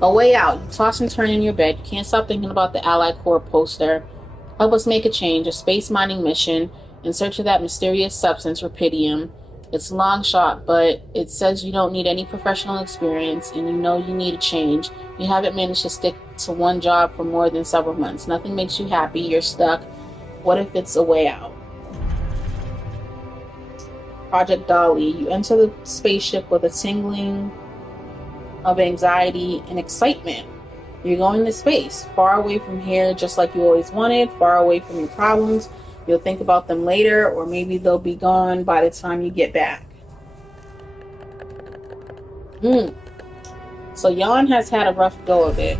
A way out. You toss and turn in your bed. You can't stop thinking about the Allied Corps poster. Help us make a change. A space mining mission in search of that mysterious substance, rubidium. It's a long shot, but it says you don't need any professional experience, and you know you need a change. You haven't managed to stick to one job for more than several months. Nothing makes you happy. You're stuck. What if it's a way out? Project Dolly. You enter the spaceship with a tingling of anxiety and excitement. You're going to space, far away from here, just like you always wanted, far away from your problems. You'll think about them later, or maybe they'll be gone by the time you get back. So Jan has had a rough go of it,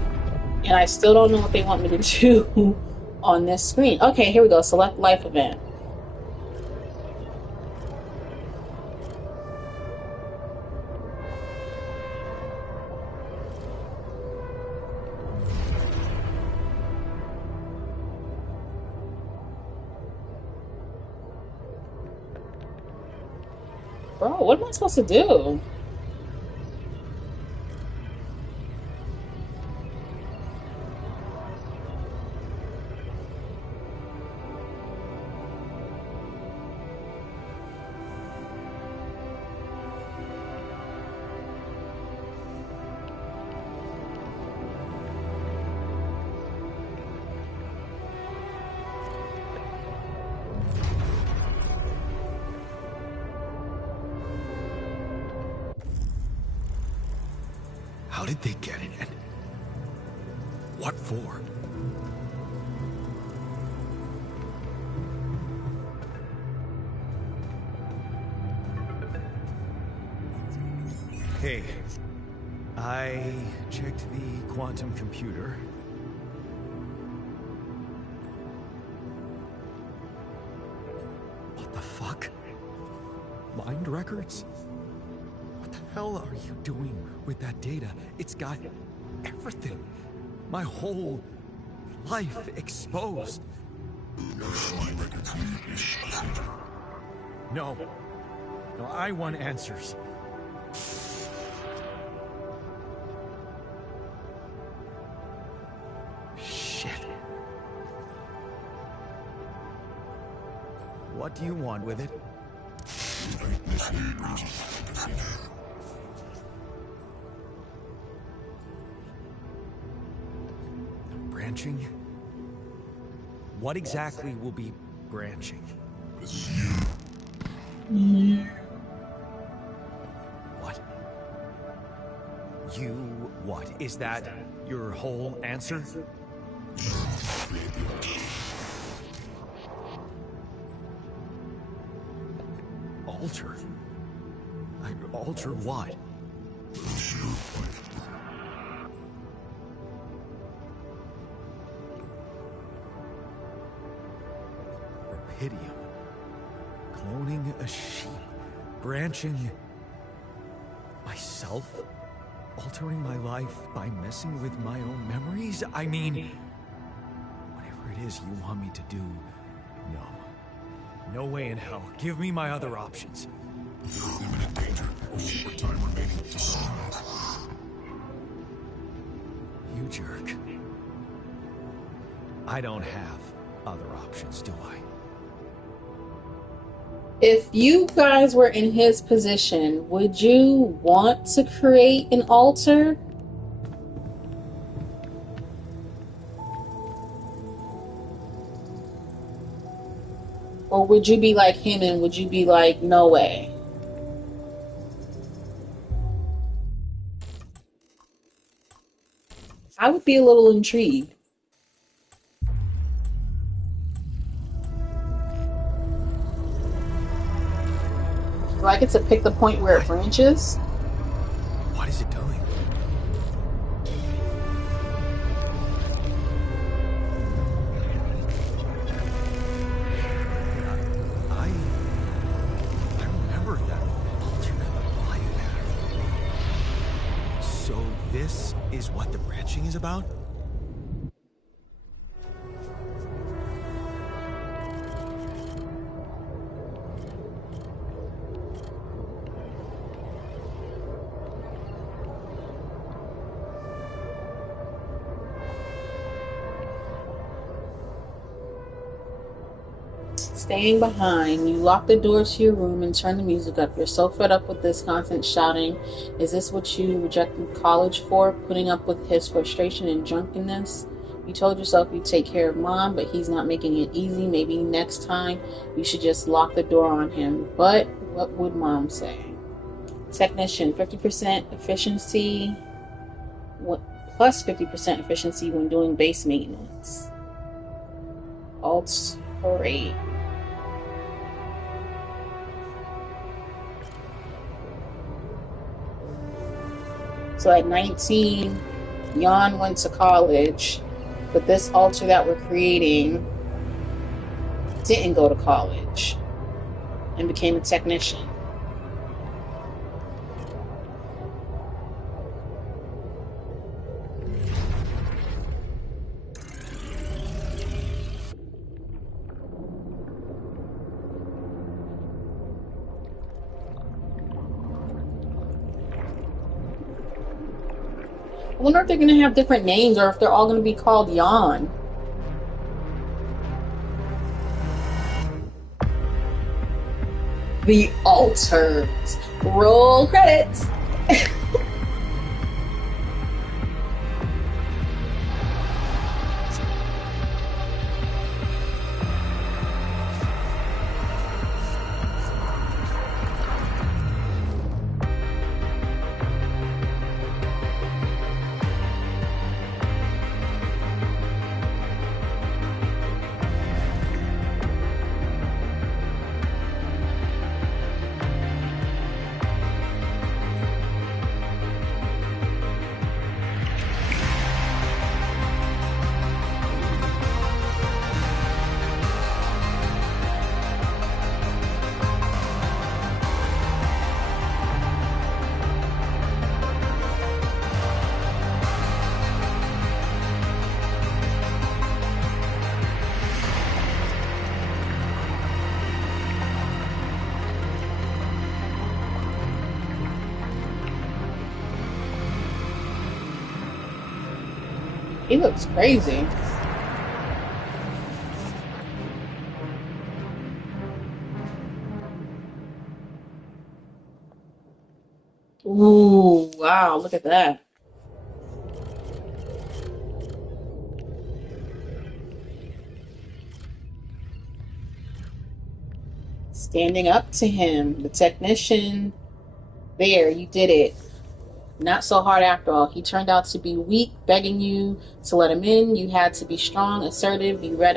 and I still don't know what they want me to do on this screen. Okay, here we go. Select life event. Bro, what am I supposed to do? How did they get it, and what for? Hey, I checked the quantum computer. What the fuck? Mind records? What the hell are you doing with that data? It's got everything. My whole life exposed. Mind records need is procedure. No. No, I want answers. Shit. What do you want with it? This need brings procedure. Branching? What exactly will be branching? This is you. What? You what? Is that your whole answer? Create the altar. Alter? alter what? Little shoe. Rapidium. Cloning a sheep. Branching myself? Altering my life by messing with my own memories? I mean, whatever it is you want me to do, no. No way in hell. Give me my other options. You're in imminent danger. Short time remaining to survive. You jerk. I don't have other options, do I? If you guys were in his position, would you want to create an altar? Or would you be like him and would you be like, no way? I would be a little intrigued. Do I get to pick the point where it branches? What is it doing? I remember that alternate life pattern. So this is what the branching is about? Staying behind, you lock the doors to your room and turn the music up. You're so fed up with this constant shouting. Is this what you rejected college for? Putting up with his frustration and drunkenness? You told yourself you'd take care of mom, but he's not making it easy. Maybe next time you should just lock the door on him. But what would mom say? Technician, 50% efficiency, plus 50% efficiency when doing base maintenance. Alt-rate. So at 19, Jan went to college, but this altar that we're creating didn't go to college and became a technician. I wonder if they're going to have different names or if they're all going to be called Jan. The altars. Roll credits. He looks crazy. Ooh, wow, look at that. Standing up to him, the technician. There, you did it. Not so hard after all. He turned out to be weak, begging you to let him in. You had to be strong, assertive. You read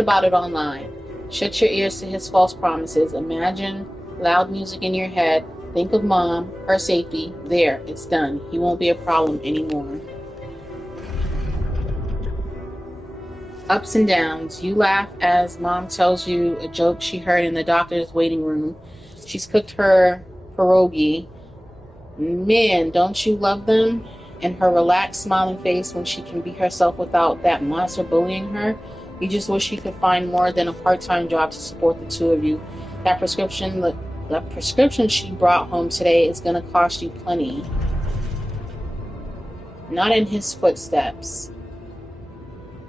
about it online. Shut your ears to his false promises. Imagine loud music in your head, Think of mom, her safety. There, it's done. He won't be a problem anymore. Ups and downs. You laugh as mom tells you a joke she heard in the doctor's waiting room. She's cooked her pierogi. Man, don't you love them? And her relaxed, smiling face when she can be herself without that monster bullying her. You just wish you could find more than a part-time job to support the two of you. That prescription she brought home today is going to cost you plenty. Not in his footsteps.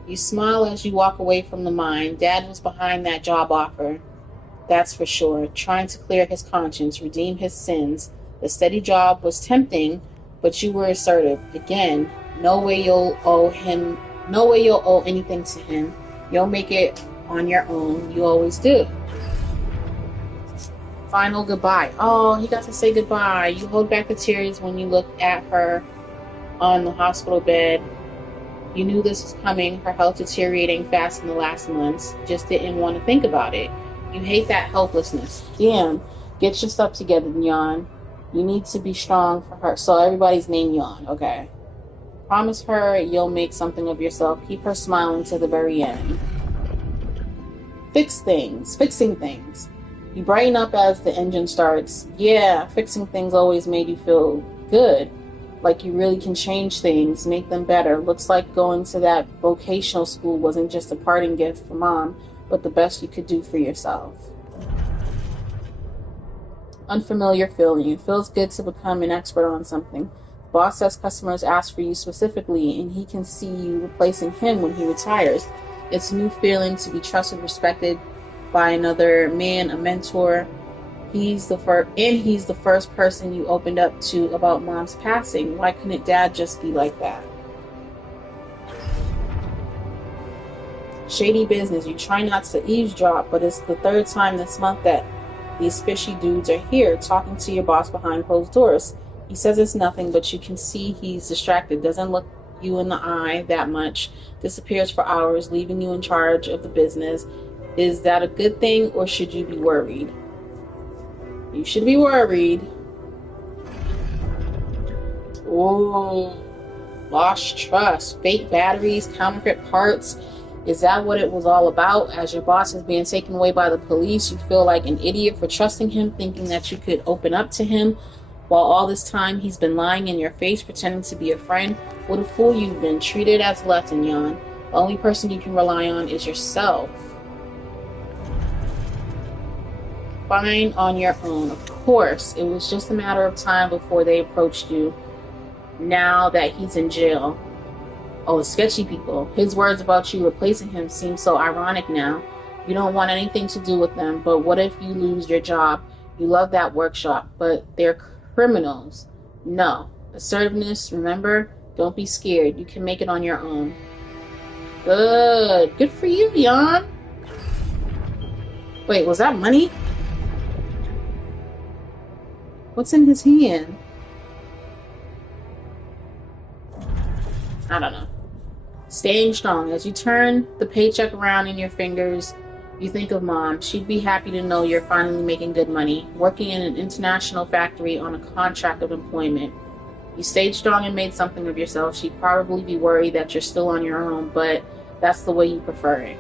You smile as you walk away from the mine. Dad was behind that job offer. That's for sure. Trying to clear his conscience, redeem his sins. The steady job was tempting, but you were assertive. Again, no way you'll owe anything to him. You'll make it on your own. You always do. Final goodbye. Oh, he got to say goodbye. You hold back the tears when you look at her on the hospital bed. You knew this was coming, her health deteriorating fast in the last months. Just didn't want to think about it. You hate that helplessness. Damn, get your stuff together, Yon. You need to be strong for her. So everybody's named Yon, okay. Promise her you'll make something of yourself. Keep her smiling to the very end. Fixing things. You brighten up as the engine starts. Yeah, fixing things always made you feel good. Like you really can change things, make them better. Looks like going to that vocational school wasn't just a parting gift for mom, but the best you could do for yourself. Unfamiliar feeling. It feels good to become an expert on something. Boss says customers ask for you specifically, and he can see you replacing him when he retires. It's a new feeling to be trusted, respected by another man, a mentor. He's the first person you opened up to about mom's passing. Why couldn't dad just be like that? Shady business. You try not to eavesdrop, but it's the third time this month that these fishy dudes are here talking to your boss behind closed doors. He says it's nothing, but you can see he's distracted, doesn't look you in the eye that much, disappears for hours, leaving you in charge of the business. Is that a good thing, or should you be worried? You should be worried. Oh, lost trust, fake batteries, counterfeit parts. Is that what it was all about? As your boss is being taken away by the police, you feel like an idiot for trusting him, thinking that you could open up to him, while all this time he's been lying in your face, pretending to be a friend. What a fool you've been. Treated as left and yawn. The only person you can rely on is yourself. Fine on your own. Of course, it was just a matter of time before they approached you. Now that he's in jail. Oh, the sketchy people. His words about you replacing him seem so ironic now. You don't want anything to do with them, but what if you lose your job? You love that workshop, but they're criminals. No. Assertiveness, remember? Don't be scared. You can make it on your own. Good. Good for you, Jan. Wait, was that money? What's in his hand? I don't know. Staying strong. As you turn the paycheck around in your fingers, you think of mom. She'd be happy to know you're finally making good money, working in an international factory on a contract of employment. You stayed strong and made something of yourself. She'd probably be worried that you're still on your own, but that's the way you prefer it.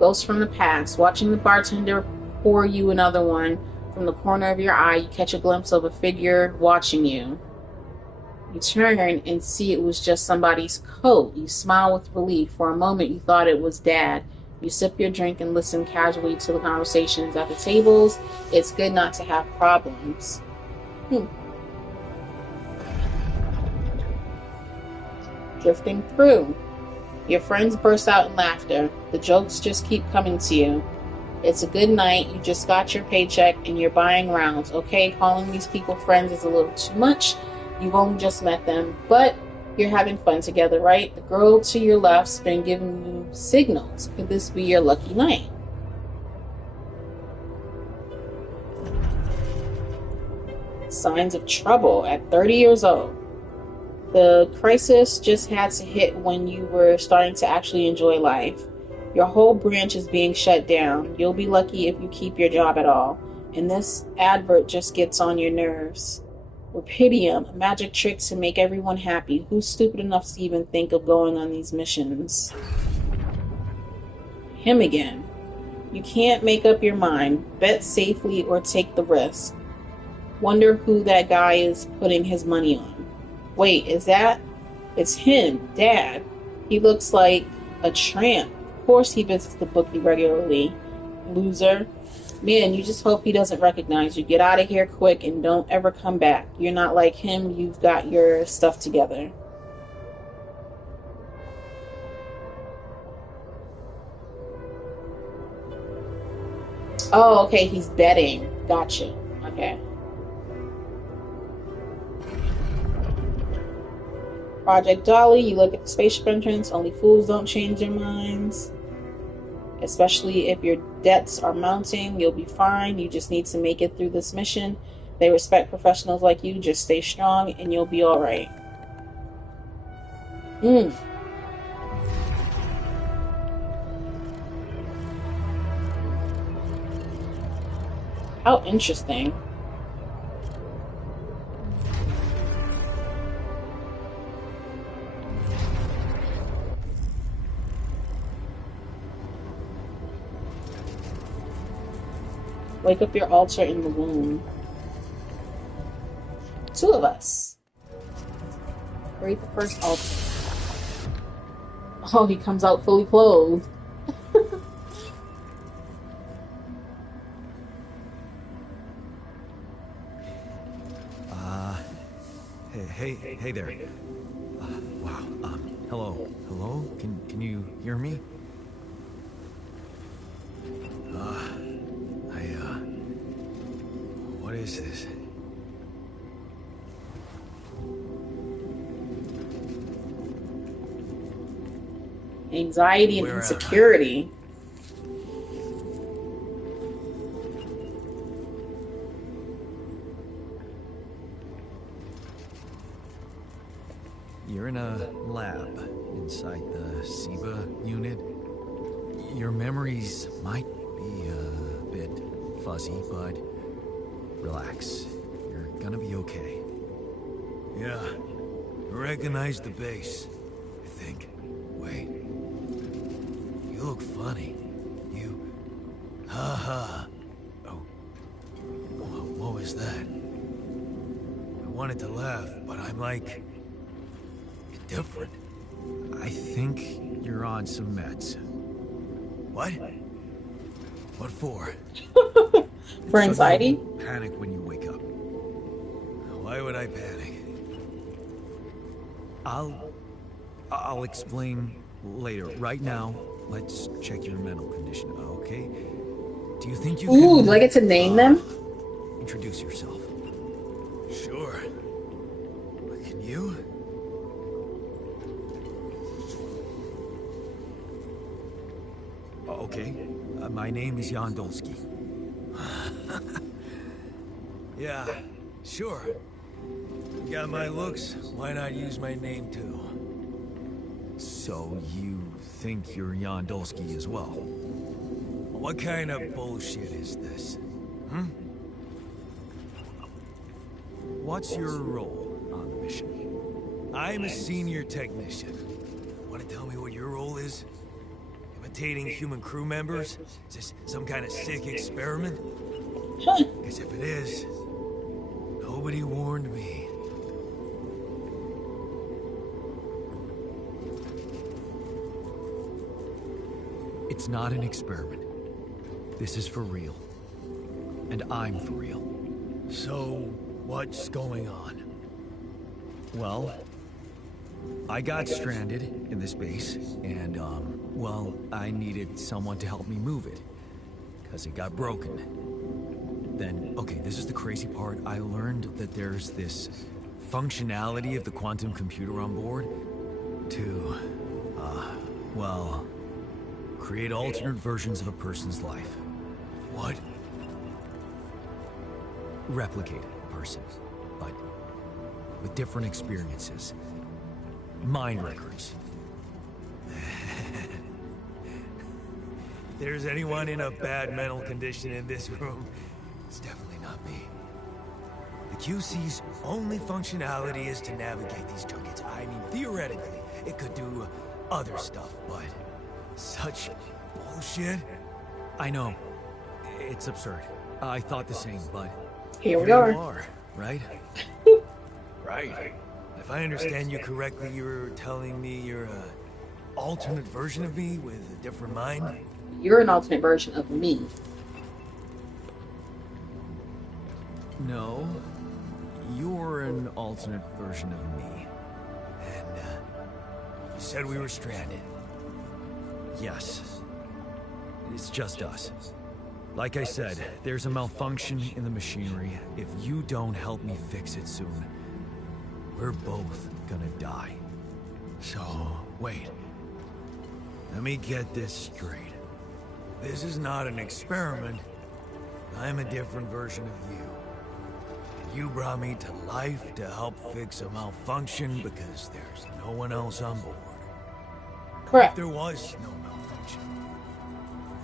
Ghost from the past. Watching the bartender pour you another one. From the corner of your eye, you catch a glimpse of a figure watching you. You turn and see it was just somebody's coat. You smile with relief. For a moment, you thought it was Dad. You sip your drink and listen casually to the conversations at the tables. It's good not to have problems. Drifting through. Your friends burst out in laughter. The jokes just keep coming to you. It's a good night. You just got your paycheck and you're buying rounds. Okay, calling these people friends is a little too much. You've only just met them, but you're having fun together, right? The girl to your left's been giving you signals. Could this be your lucky night? Signs of trouble at 30 years old. The crisis just had to hit when you were starting to actually enjoy life. Your whole branch is being shut down. You'll be lucky if you keep your job at all. And this advert just gets on your nerves. Rapidium, a magic trick to make everyone happy. Who's stupid enough to even think of going on these missions? Him again. You can't make up your mind. Bet safely or take the risk. Wonder who that guy is putting his money on. Wait, is that? It's him, Dad. He looks like a tramp. Of course he visits the bookie regularly. Loser. Man, you just hope he doesn't recognize you. Get out of here quick and don't ever come back. You're not like him. You've got your stuff together. Oh, okay, he's betting. Gotcha. Okay. Project Dolly, you look at the spaceship entrance. Only fools don't change their minds. Especially if your debts are mounting, you'll be fine. You just need to make it through this mission. They respect professionals like you. Just stay strong and you'll be alright. How interesting. Wake up your altar in the womb. 2 of us. Create the first altar. Oh, he comes out fully clothed. Hey there. Wow. Hello? Can you hear me? What is this? Anxiety and insecurity. You're in a lab inside the SIBA unit. Your memories might be a bit fuzzy, but relax. You're gonna be okay. Yeah, I recognize the base, I think. Wait. You look funny. You... Ha. Oh. What was that? I wanted to laugh, but I'm like... different. I think you're on some meds. What? What for? For anxiety? Panic when you wake up. Why would I panic? I'll explain later. Right now, let's check your mental condition, okay? Do you think you can... Ooh, do I get to name them? Introduce yourself. Sure. But can you? Okay. My name is Yandolski. Yeah, sure. You got my looks, why not use my name too? So you think you're Yandolski as well? What kind of bullshit is this? Hmm? What's your role on the mission? I'm a senior technician. Want to tell me what your role is? Imitating human crew members? Is this some kind of sick experiment? Because if it is, nobody warned me. It's not an experiment. This is for real. And I'm for real. So, what's going on? Well, I got stranded in this base, and, well, I needed someone to help me move it. Because it got broken. Then, okay, this is the crazy part. I learned that there's this functionality of the quantum computer on board to, well, create alternate versions of a person's life. What? Replicate a person, but with different experiences. Mind records. there's anyone in a bad mental condition in this room, it's definitely not me. The QC's only functionality is to navigate these junkets. I mean, theoretically, it could do other stuff, but such bullshit. I know. It's absurd. I thought the same, but Here we You are. are, right? Right. If I understand you correctly, you're telling me you're a alternate version of me with a different mind? You're an alternate version of me. no. You're an alternate version of me. And, you said we were stranded. Yes. It's just us. Like I said, there's a malfunction in the machinery. If you don't help me fix it soon, we're both gonna die. So, wait. Let me get this straight. This is not an experiment. I'm a different version of you. And you brought me to life to help fix a malfunction because there's no one else on board. If Correct. there was no malfunction,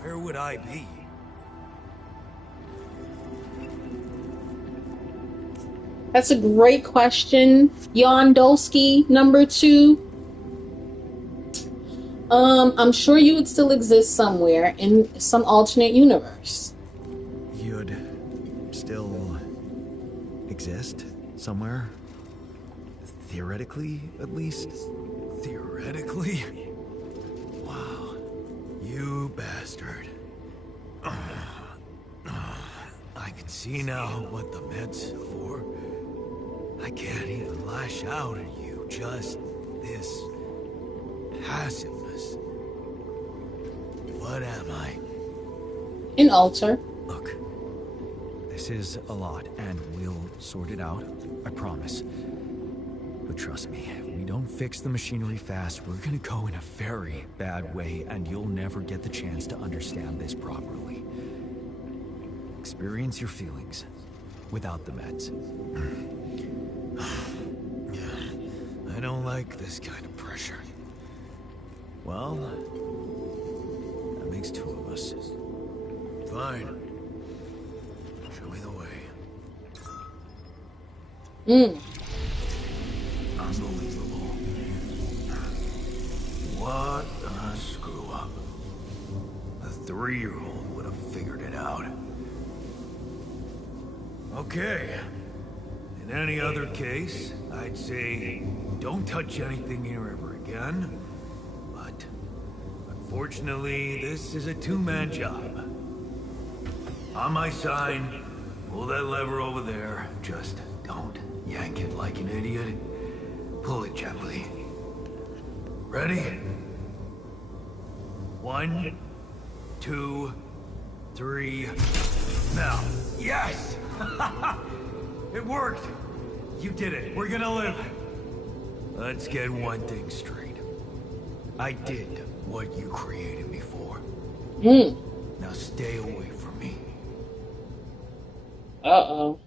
where would I be? That's a great question, Yondowski number 2. I'm sure you would still exist somewhere in some alternate universe. You'd still exist somewhere? Theoretically, at least? Theoretically? Wow. You bastard. I can see now what the meds are for. I can't even lash out at you, just this passiveness. What am I? An alter. Look, this is a lot, and we'll sort it out, I promise. But trust me, if we don't fix the machinery fast, we're gonna go in a very bad way, and you'll never get the chance to understand this properly. Experience your feelings without the meds. I don't like this kind of pressure. Well, that makes 2 of us. Fine. Show me the way. Unbelievable. What a screw up. A 3-year-old would have figured it out. Okay. In any other case, I'd say don't touch anything here ever again. But unfortunately, this is a 2-man job. On my sign, pull that lever over there. Just don't yank it like an idiot. Pull it gently. Ready? 1, 2, 3. Now. Yes! It worked! You did it. We're gonna live. Let's get one thing straight. I did what you created me for. Now stay away from me. Uh-oh.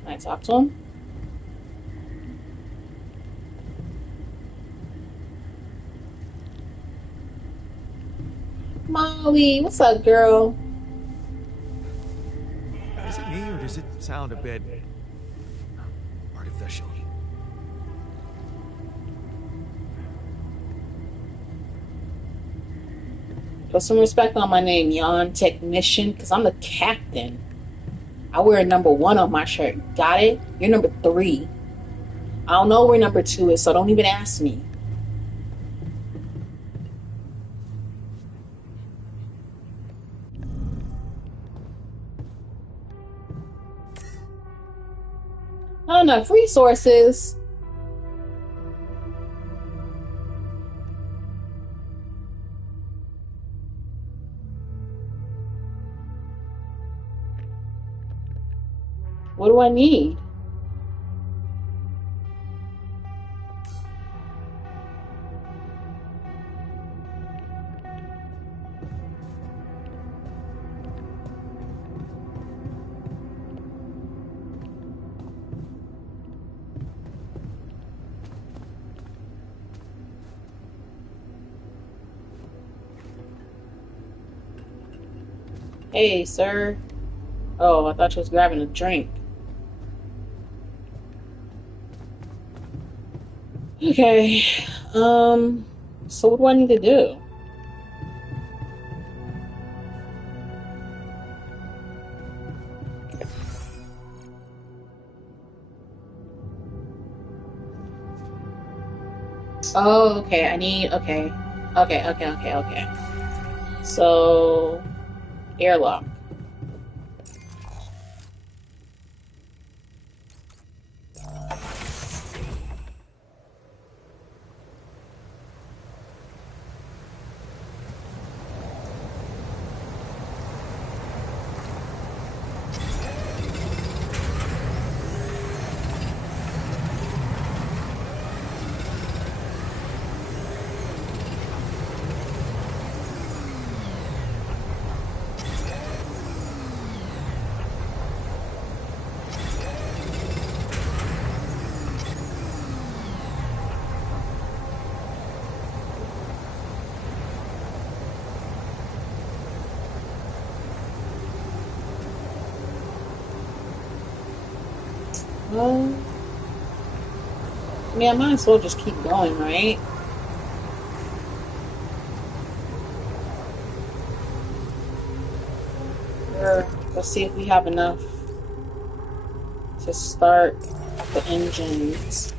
Can I talk to him? Molly, what's up, girl? Is it me, or does it sound a bit artificial? Put some respect on my name, Yon Technician, because I'm the captain. I wear number 1 on my shirt. Got it? You're number 3. I don't know where number 2 is, so don't even ask me. Not enough resources. What do I need? Hey, sir. Oh, I thought you was grabbing a drink. Okay. So what do I need to do? Oh, okay. Okay. So, airlock. Well, I mean, I might as well just keep going, right? Or let's see if we have enough to start the engines.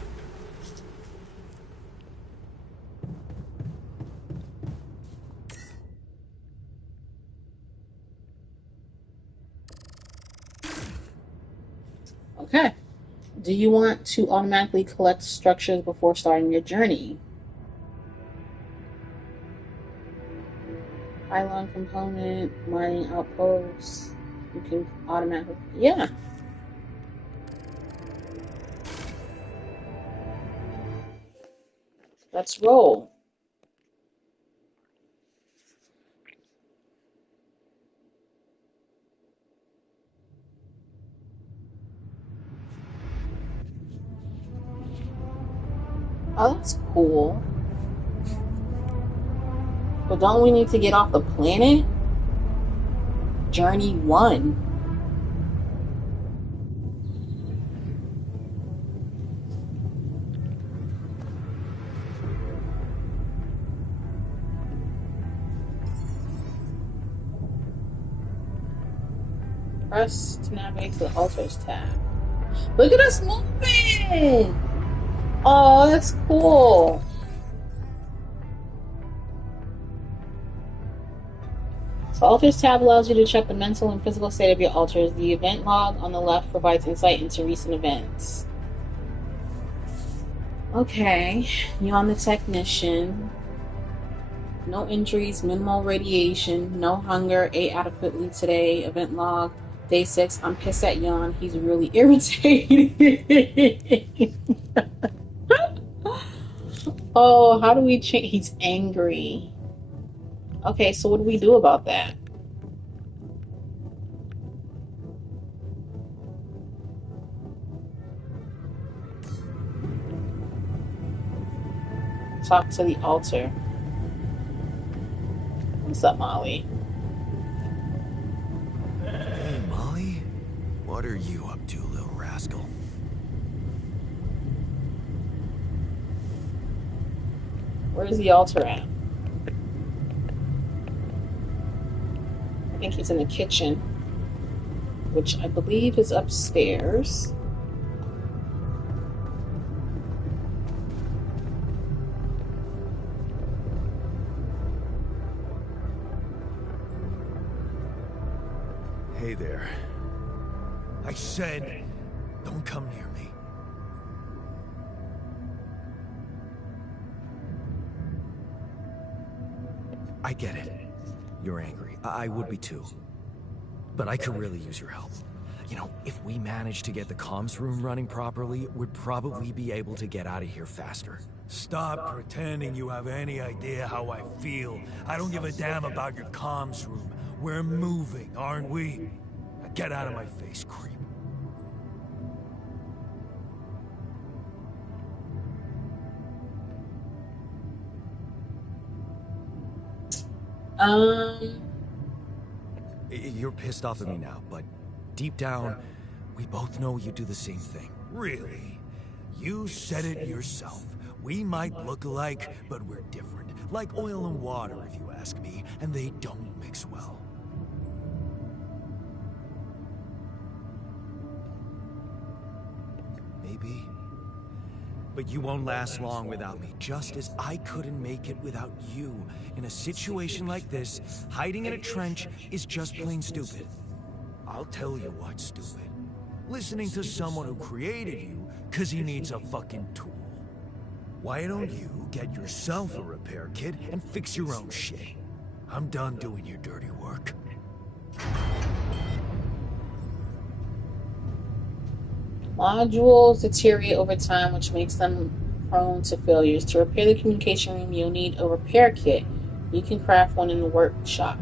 Okay. Do you want to automatically collect structures before starting your journey? Pylon component, mining outposts. You can automatically. Yeah. Let's roll. Oh, that's cool. But don't we need to get off the planet? Journey 1. Press to navigate to the altars tab. Look at us moving! Oh, that's cool. The altars tab allows you to check the mental and physical state of your altars. The event log on the left provides insight into recent events. Okay, you're on the technician. No injuries, minimal radiation, no hunger, ate adequately today. Event log, day 6. I'm pissed at Yon. He's really irritating. Oh, how do we change? He's angry. Okay, so what do we do about that? Talk to the altar. What's up, Molly? Hey, Molly? What are you up to, little rascal? Where's the altar at? I think he's in the kitchen, which I believe is upstairs. Hey there. I said, don't come near me. I get it. You're angry. I would be too. But I could really use your help. You know, if we manage to get the comms room running properly, we'd probably be able to get out of here faster. Stop pretending you have any idea how I feel. I don't give a damn about your comms room. We're moving, aren't we? Now get out of my face, creep. Um, You're pissed off at me now, but deep down, we both know you do the same thing. Really? You said it yourself. We might look alike, but we're different. Like oil and water, if you ask me, and they don't mix well. Maybe. But you won't last long without me, just as I couldn't make it without you. In a situation like this, hiding in a trench is just plain stupid. I'll tell you what's stupid. Listening to someone who created you because he needs a fucking tool. Why don't you get yourself a repair kit and fix your own shit? I'm done doing your dirty work. Modules deteriorate over time, which makes them prone to failures. To repair the communication room, you'll need a repair kit. You can craft one in the workshop.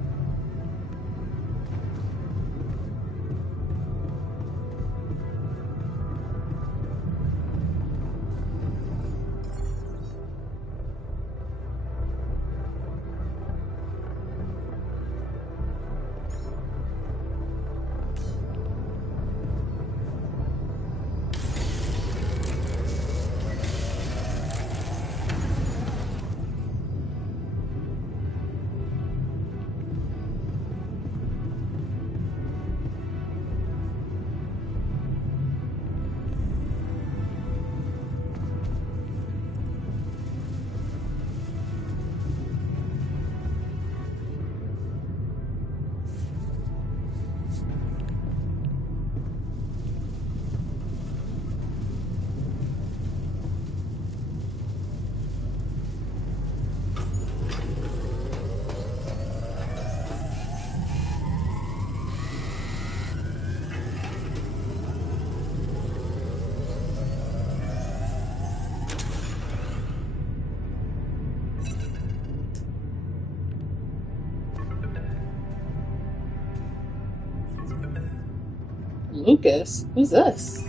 Lucas? Who's this?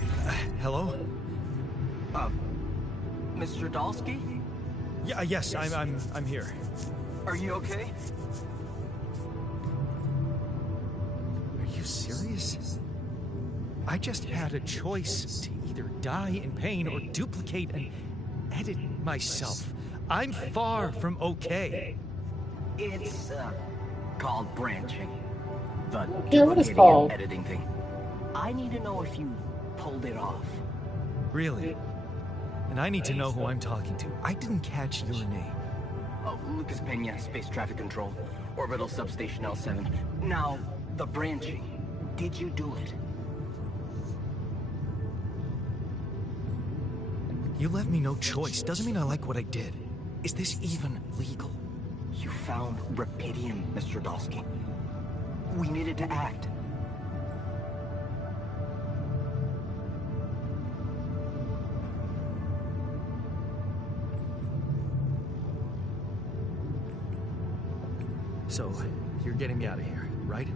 Hello? Mr. Dalsky? Yeah, yes, I'm here. Are you okay? Are you serious? I just had a choice to either die in pain or duplicate and edit myself. I'm far from okay. It's, called branching. The Yeah, what is duplicating called? and editing thing. I need to know if you pulled it off. Really? And I need to know who I'm talking to. I didn't catch your name. Oh, Lucas Pena, Space Traffic Control, Orbital Substation L7. Now, the branching. Did you do it? You left me no choice. Doesn't mean I like what I did. Is this even legal? You found Rapidium, Mr. Dalsky. We needed to act. So, you're getting me out of here, right?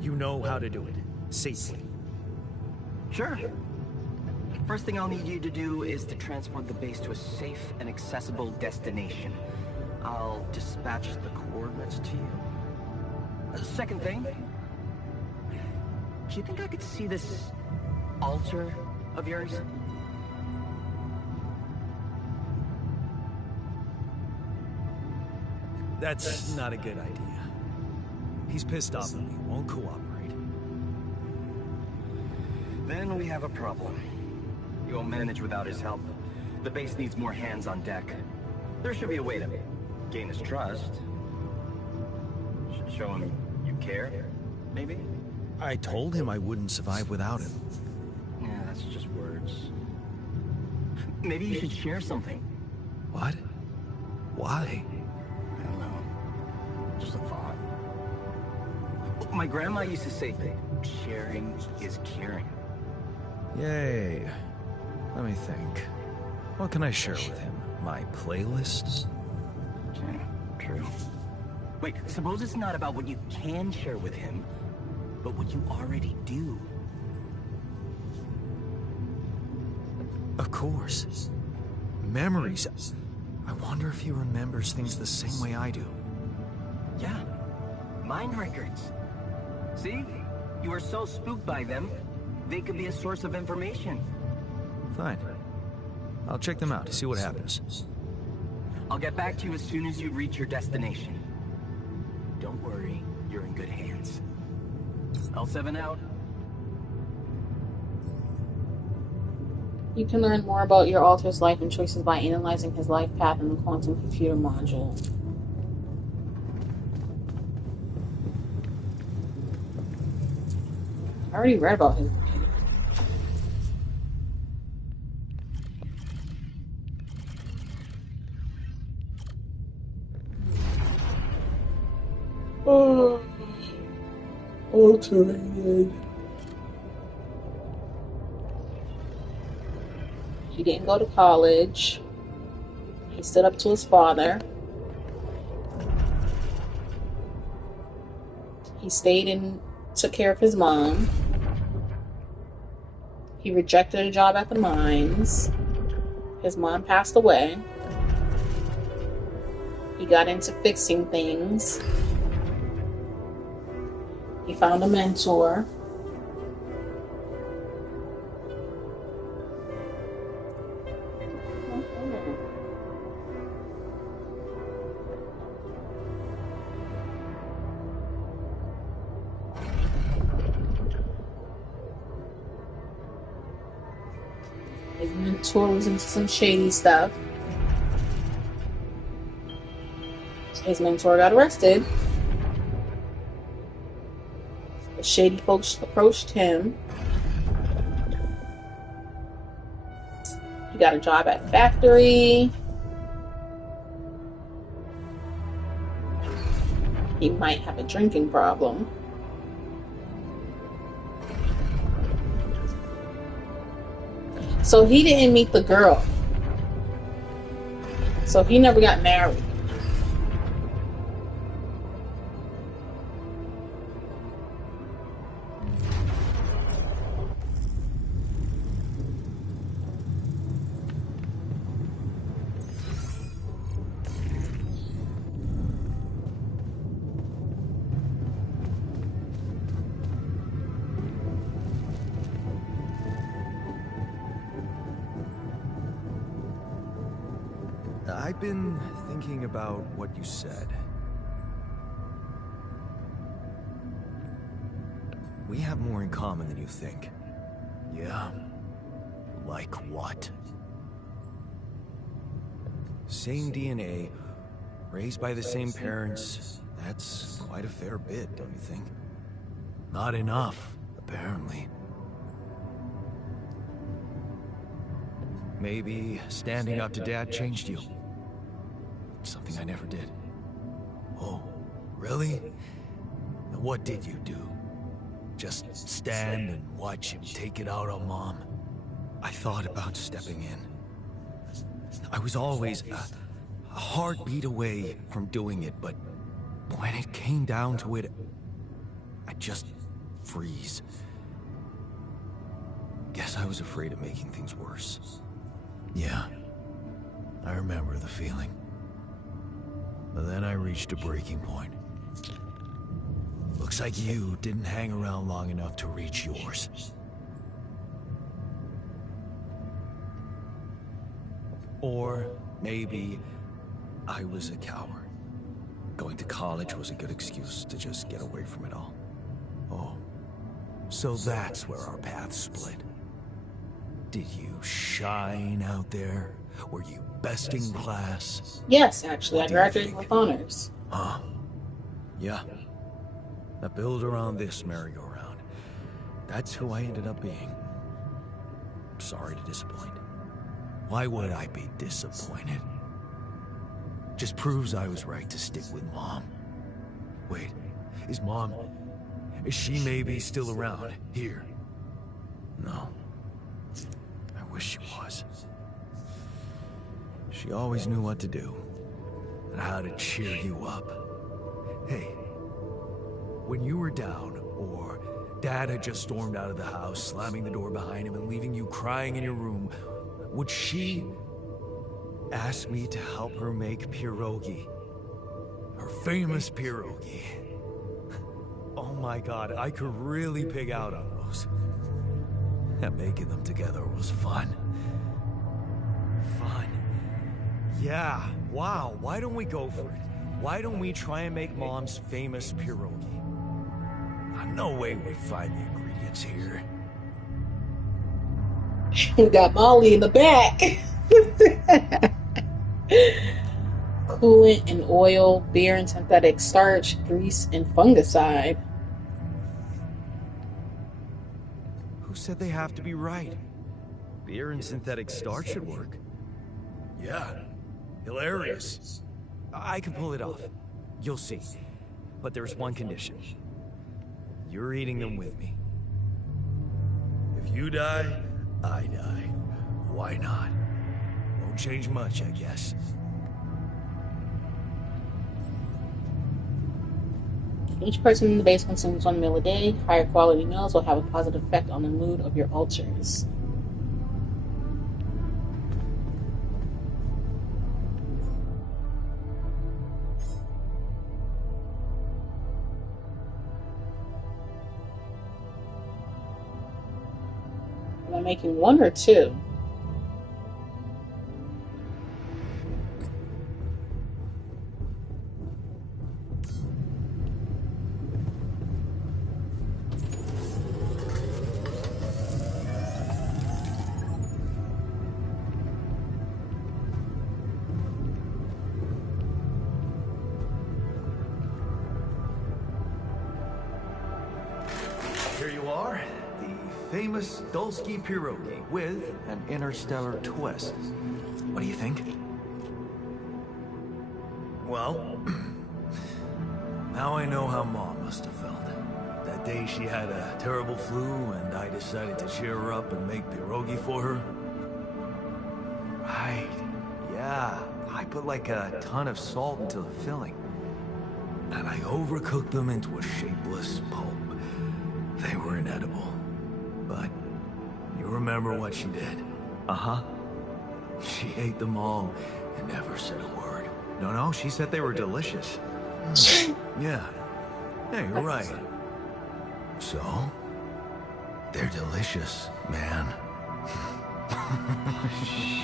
You know how to do it. Safely. Sure. First thing I'll need you to do is to transport the base to a safe and accessible destination. I'll dispatch the coordinates to you. Second thing, do you think I could see this altar of yours? That's not a good idea. He's pissed off at me, won't cooperate. Then we have a problem. You won't manage without his help. The base needs more hands on deck. There should be a way to gain his trust. Show him you care, maybe? I told him I wouldn't survive without him. Yeah, that's just words. Maybe you should share something. What? Why? I don't know. Just a thought. My grandma used to say, sharing is caring. Yay. Let me think. What can I share with him? My playlist? Yeah, true. Wait, suppose it's not about what you can share with him, but what you already do. Of course. Memories. I wonder if he remembers things the same way I do. Yeah, mind records. See? You are so spooked by them, they could be a source of information. Fine. I'll check them out to see what happens. I'll get back to you as soon as you reach your destination. Don't worry, you're in good hands. L7 out. You can learn more about your alter's life and choices by analyzing his life path in the quantum computer module. I already read about his brain. Oh, alterated. He didn't go to college. He stood up to his father. He stayed and took care of his mom. He rejected a job at the mines. His mom passed away. He got into fixing things. He found a mentor. His mentor was into some shady stuff. His mentor got arrested. The shady folks approached him. He got a job at the factory. He might have a drinking problem. So he didn't meet the girl. So he never got married. I've been thinking about what you said. We have more in common than you think. Yeah? Like what? Same DNA, raised by the same parents. That's quite a fair bit, don't you think? Not enough, apparently. Maybe standing up to Dad changed you. Something I never did. Oh, really? And what did you do? Just stand and watch him take it out on Mom? I thought about stepping in. I was always a heartbeat away from doing it, but when it came down to it, I'd just freeze. Guess I was afraid of making things worse. Yeah, I remember the feeling. But then I reached a breaking point. Looks like you didn't hang around long enough to reach yours. Or maybe I was a coward. Going to college was a good excuse to just get away from it all. Oh, so that's where our paths split. Did you shine out there? Were you best in class? Yes, actually, I What do you graduated think? with honors. Huh? Yeah. I build around this merry-go-round. That's who I ended up being. Sorry to disappoint. Why would I be disappointed? Just proves I was right to stick with Mom. Wait, is she maybe still around here? No. I wish she was. She always knew what to do. And how to cheer you up. Hey, when you were down, or Dad had just stormed out of the house, slamming the door behind him and leaving you crying in your room, would she ask me to help her make pierogi? Her famous pierogi. Oh my god, I could really pig out on those. And making them together was fun. Fun. Yeah, wow, why don't we go for it? Why don't we try and make Mom's famous pierogi? No way we find the ingredients here. We got Molly in the back. Coolant and oil, beer and synthetic starch, grease and fungicide. Who said they have to be right? Beer and synthetic starch should work. Yeah, hilarious. I can pull it off. You'll see. But there's one condition. You're eating them with me. If you die, I die. Why not? Won't change much, I guess. Each person in the base consumes 1 meal a day. Higher quality meals will have a positive effect on the mood of your alters. Am I making 1 or 2? Here you are, the famous Dulski pierogi with an interstellar twist. What do you think? Well, now I know how Mom must have felt. That day she had a terrible flu and I decided to cheer her up and make pierogi for her. Right, yeah. I put like a ton of salt into the filling. And I overcooked them into a shapeless pulp. They were inedible. But you remember what she did? Uh-huh. She ate them all and never said a word. No, she said they were delicious. Yeah. Yeah, you're right. So? They're delicious, man.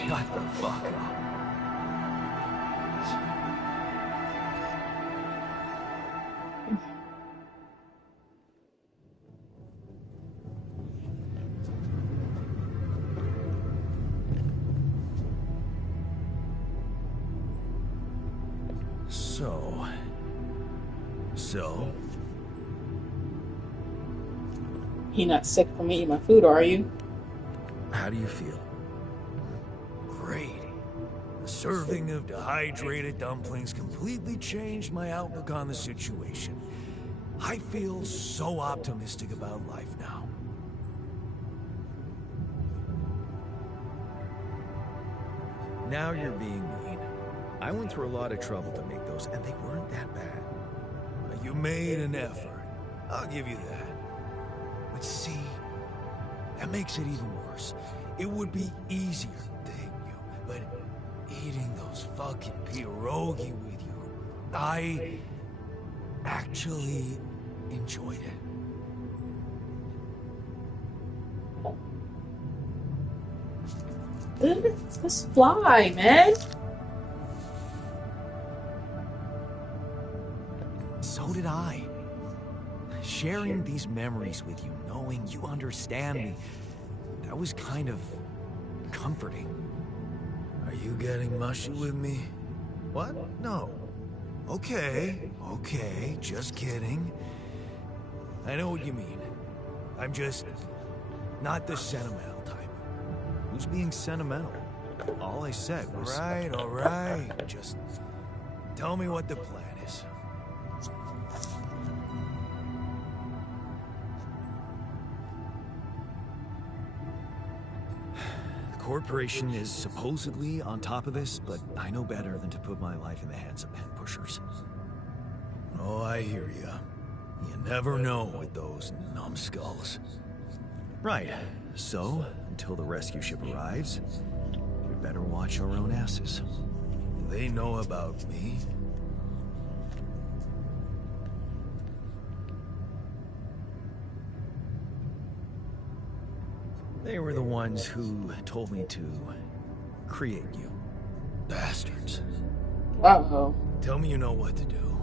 Shut the fuck up. So? You're not sick from eating my food, are you? How do you feel? Great. A serving of dehydrated dumplings completely changed my outlook on the situation. I feel so optimistic about life now. Now you're being mean. I went through a lot of trouble to make those, and they weren't that bad. You made an effort. I'll give you that. But see, that makes it even worse. It would be easier to hate you, but eating those fucking pierogi with you, I actually enjoyed it. Let's fly, man. So did I. Sharing these memories with you, knowing you understand me, that was kind of comforting. Are you getting mushy with me? What? No. Okay, just kidding. I know what you mean. I'm just not the sentimental type. Who's being sentimental? All I said was... All right. Just tell me what the plan is. The corporation is supposedly on top of this, but I know better than to put my life in the hands of pen pushers. Oh, I hear ya. You never know with those numbskulls. Right. So, until the rescue ship arrives, we better watch our own asses. They know about me. They were the ones who told me to create you. Bastards. Uh-oh. Tell me you know what to do.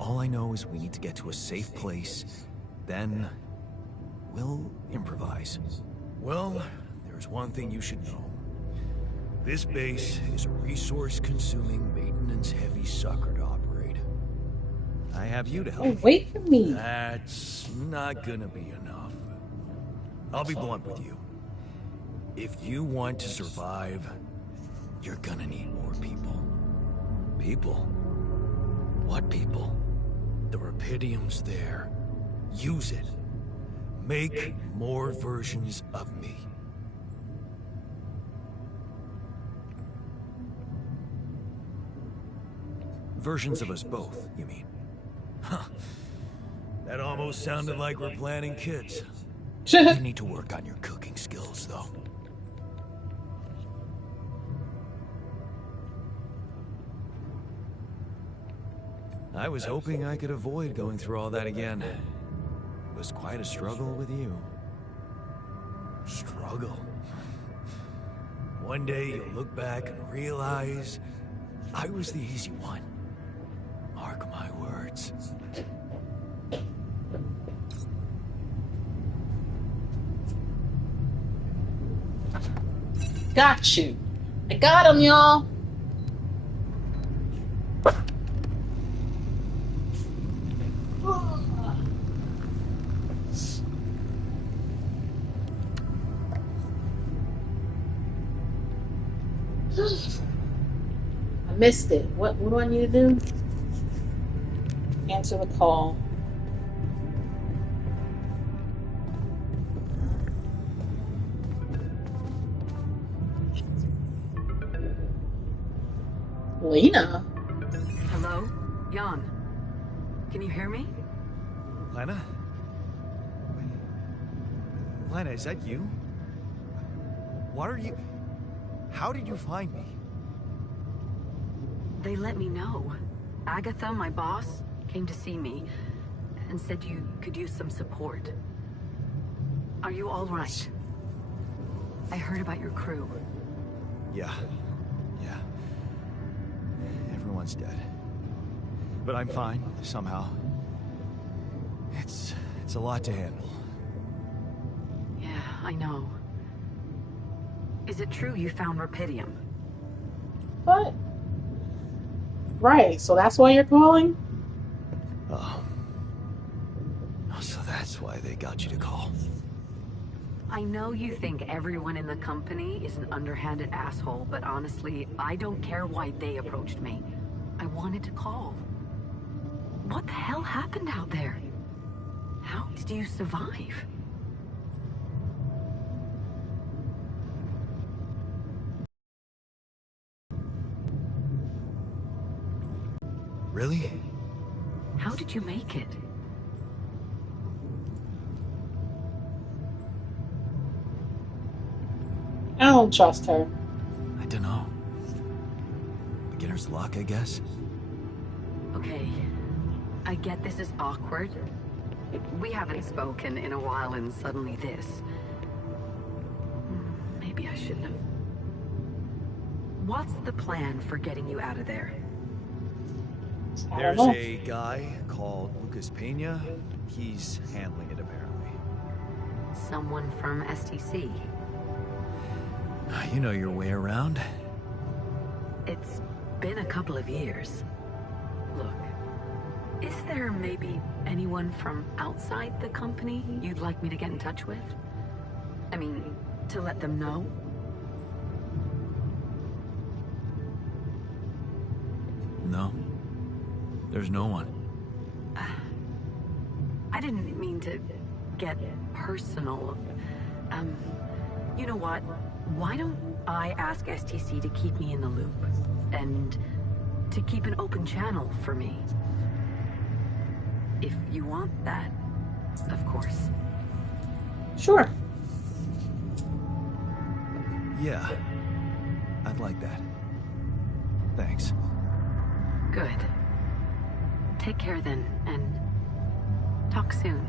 All I know is we need to get to a safe place, then we'll improvise. Well, there's one thing you should know. This base is a resource-consuming, maintenance-heavy sucker to operate. I have you to help. Oh, wait for me. That's not gonna be enough. I'll be blunt with you. If you want to survive, you're gonna need more people. People? What people? The Rapidium's there. Use it. Make more versions of me. Versions of us both, you mean? Huh. That almost sounded like we're planning kids. You need to work on your cooking skills, though. I was hoping I could avoid going through all that again. It was quite a struggle with you. Struggle? One day you'll look back and realize I was the easy one. Mark my words. Got you. I got him, y'all. I missed it. What do I need to do? Answer the call. Lena? Hello? Jan. Can you hear me? Lena? Lena, is that you? What are you... How did you find me? They let me know. Agatha, my boss, came to see me and said you could use some support. Are you all right? I heard about your crew. Yeah. Everyone's dead. But I'm fine, somehow. It's a lot to handle. Yeah, I know. Is it true you found Rapidium? What? Right, so that's why you're calling? Oh. So that's why they got you to call. I know you think everyone in the company is an underhanded asshole, but honestly, I don't care why they approached me. I wanted to call. What the hell happened out there? How did you survive? Really? How did you make it? I don't trust her. I don't know. Beginner's luck, I guess. Okay, I get this is awkward. We haven't spoken in a while and suddenly this. Maybe I shouldn't have. What's the plan for getting you out of there? I There's don't know. a guy called Lucas Pena. He's handling it, apparently. Someone from STC. You know your way around. It's been a couple of years. Look, is there maybe anyone from outside the company you'd like me to get in touch with? I mean, to let them know? No. There's no one. I didn't mean to get personal. You know what? Why don't I ask STC to keep me in the loop? And to keep an open channel for me? If you want that, of course. Sure. Yeah. I'd like that. Thanks. Good. Take care then, and talk soon.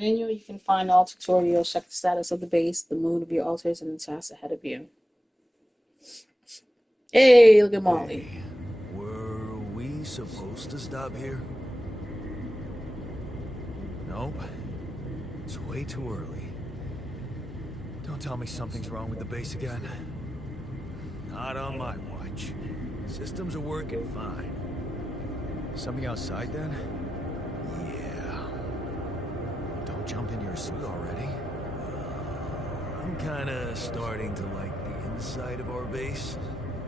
manual, you can find all tutorials, check the status of the base, the mood of your altars, and the tasks ahead of you. Hey, look at Molly. Hey, were we supposed to stop here? Nope. It's way too early. Don't tell me something's wrong with the base again. Not on my watch. Systems are working fine. Something outside then? Yeah. Don't jump in your suit already. I'm kinda starting to like the inside of our base.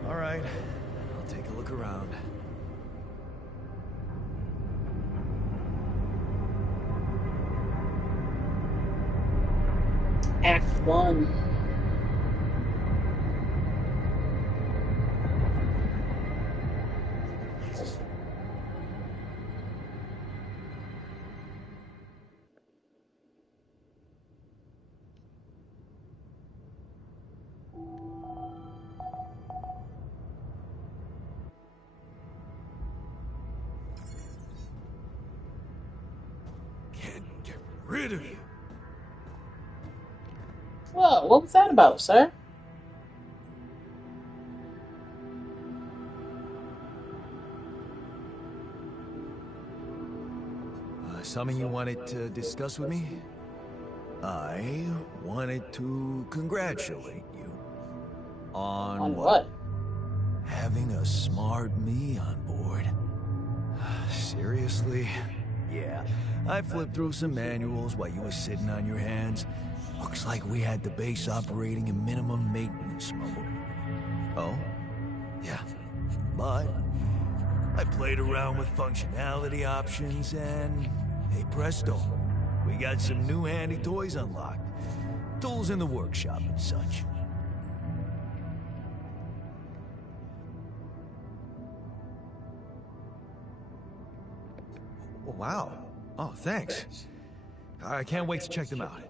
All right, I'll take a look around. Act 1. Can't get rid of you. Whoa, what was that about, sir? Something you wanted to discuss with me? I wanted to congratulate you. On what? Having a smart me on board. Seriously? Yeah, I flipped through some manuals while you were sitting on your hands. Looks like we had the base operating in minimum maintenance mode. Oh? Yeah. But I played around with functionality options and, hey presto, we got some new handy toys unlocked. Tools in the workshop and such. Wow. Oh, thanks. I can't wait to check them out.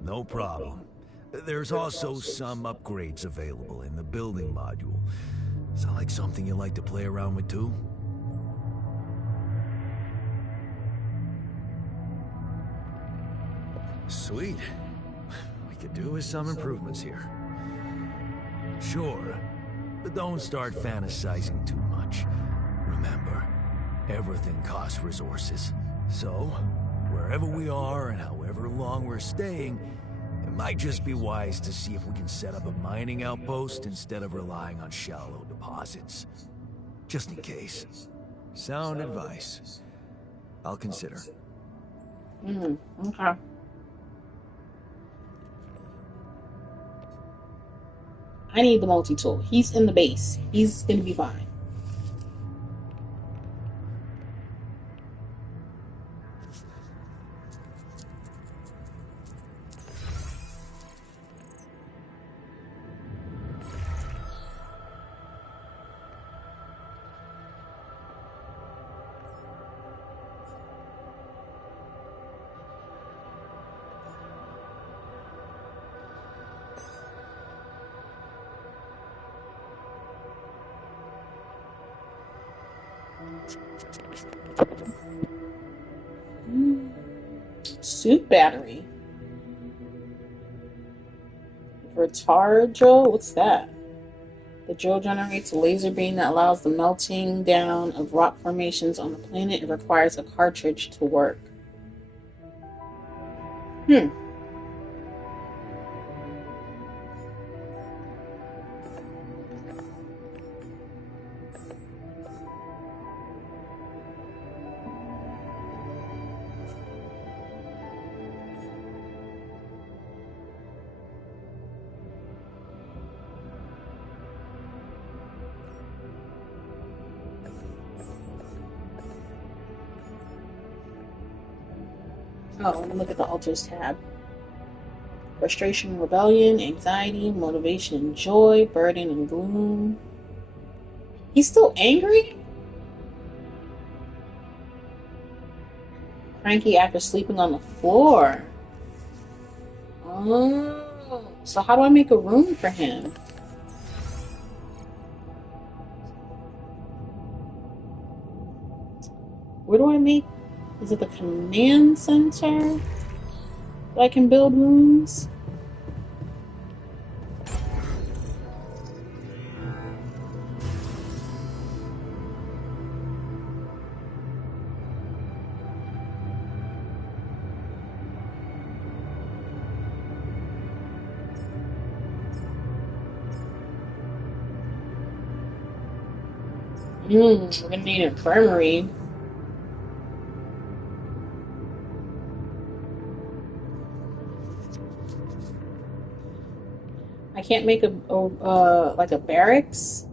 No problem. There's also some upgrades available in the building module. Sound like something you like to play around with too? Sweet. We could do with some improvements here. Sure, but don't start fantasizing too much. Remember, everything costs resources. So, wherever we are and however long we're staying, it might just be wise to see if we can set up a mining outpost instead of relying on shallow deposits. Just in case. Sound advice. I'll consider. Okay. I need the multi-tool. He's in the base. He's gonna be fine. Suit battery. Retard drill? What's that? The drill generates a laser beam that allows the melting down of rock formations on the planet. It requires a cartridge to work. Oh, let me look at the altars tab. Frustration, rebellion, anxiety, motivation and joy, burden and gloom. He's still angry? Cranky after sleeping on the floor. Oh, so how do I make a room for him? Where do I make? Is it the command center? So I can build rooms. We're gonna need an infirmary. I can't make a like a barracks.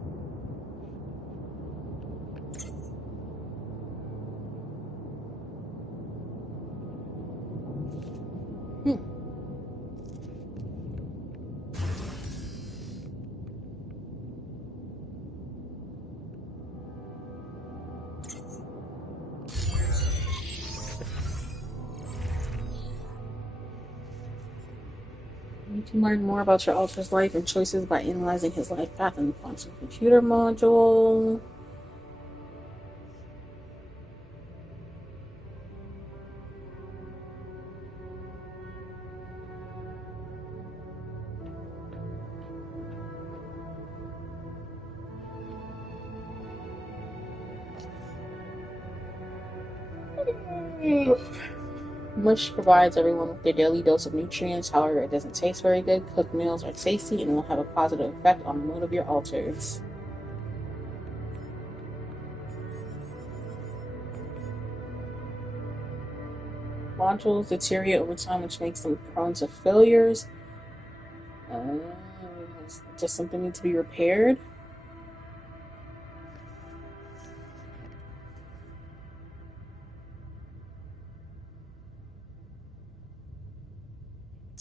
You can learn more about your Ultra's life and choices by analyzing his life path in the quantum computer module. Mush provides everyone with their daily dose of nutrients. However, it doesn't taste very good. Cooked meals are tasty and will have a positive effect on the mood of your alters. Modules deteriorate over time, which makes them prone to failures. Does something need to be repaired?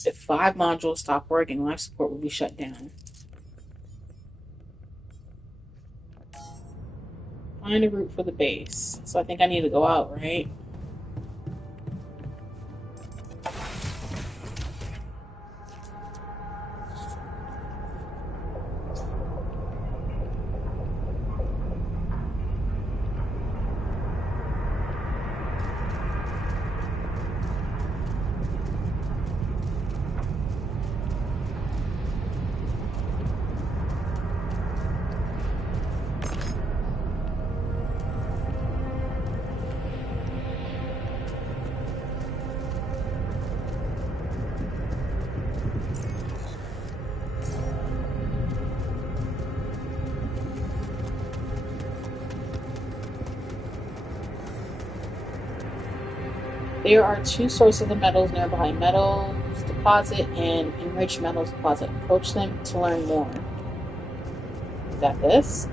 If 5 modules stop working, life support will be shut down. Find a route for the base. So I think I need to go out, right? There are 2 sources of metals nearby: metals deposit and enriched metals deposit. Approach them to learn more. Is that this?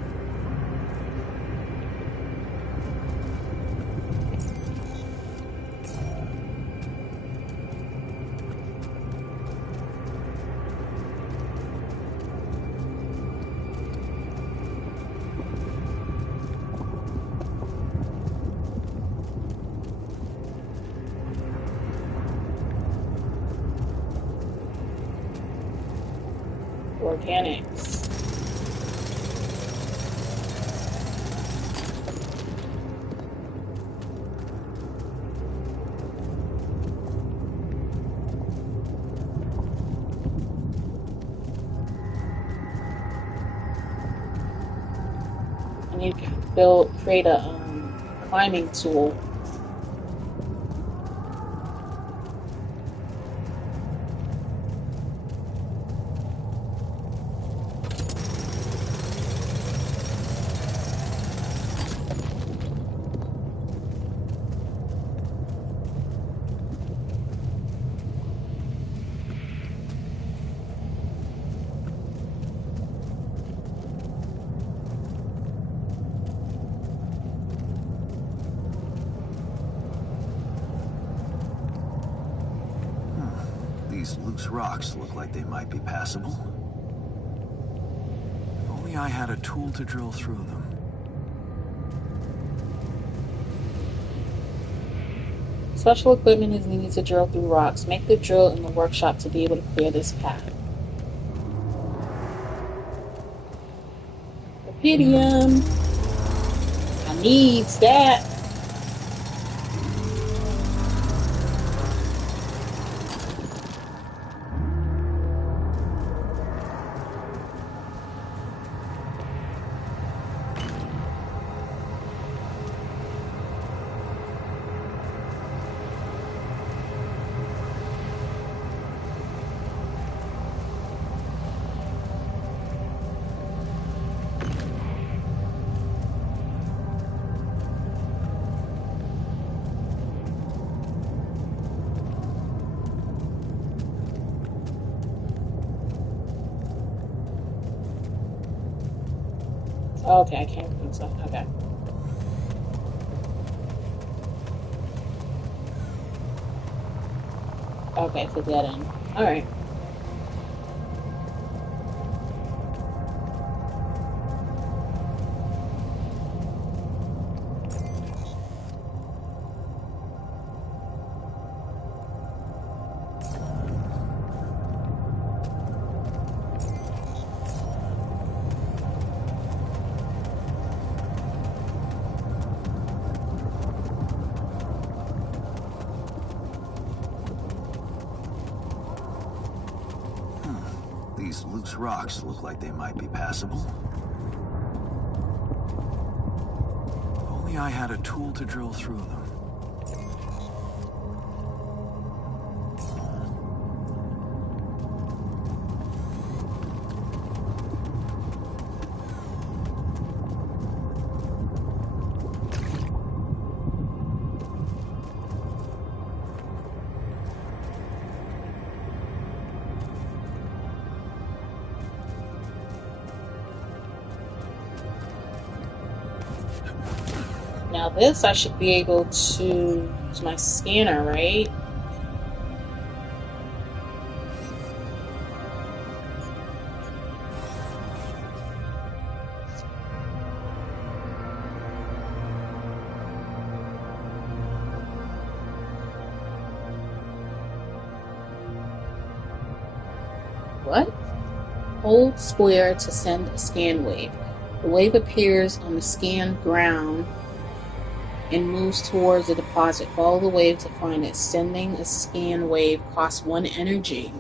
Organics. I need to create a climbing tool. These loose rocks look like they might be passable. If only I had a tool to drill through them. Special equipment is needed to drill through rocks. Make the drill in the workshop to be able to clear this path. Rubidium. I needs that. Okay, I can't think so. Okay. Okay, for dead end. Alright. These loose rocks look like they might be passable. If only I had a tool to drill through them. Now this I should be able to use my scanner, right? What? Hold square to send a scan wave. The wave appears on the scanned ground and moves towards the deposit. Follow the wave to find it. Sending a scan wave costs 1 energy.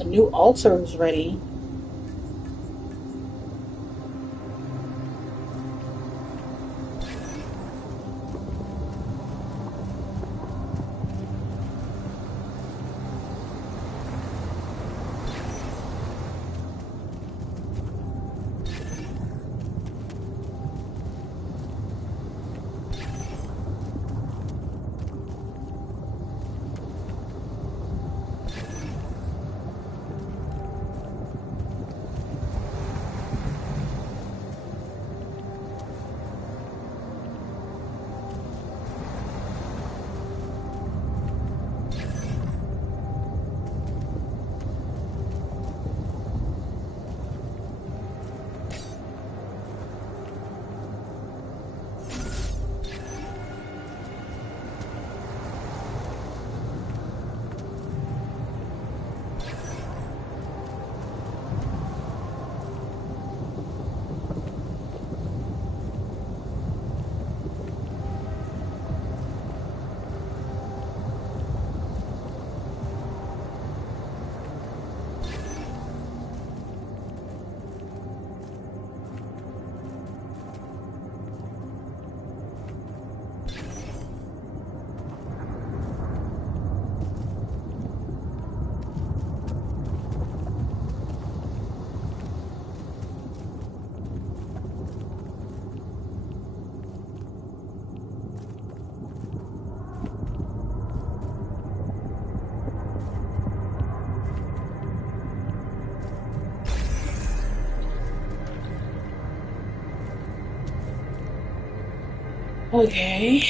A new altar is ready. Okay.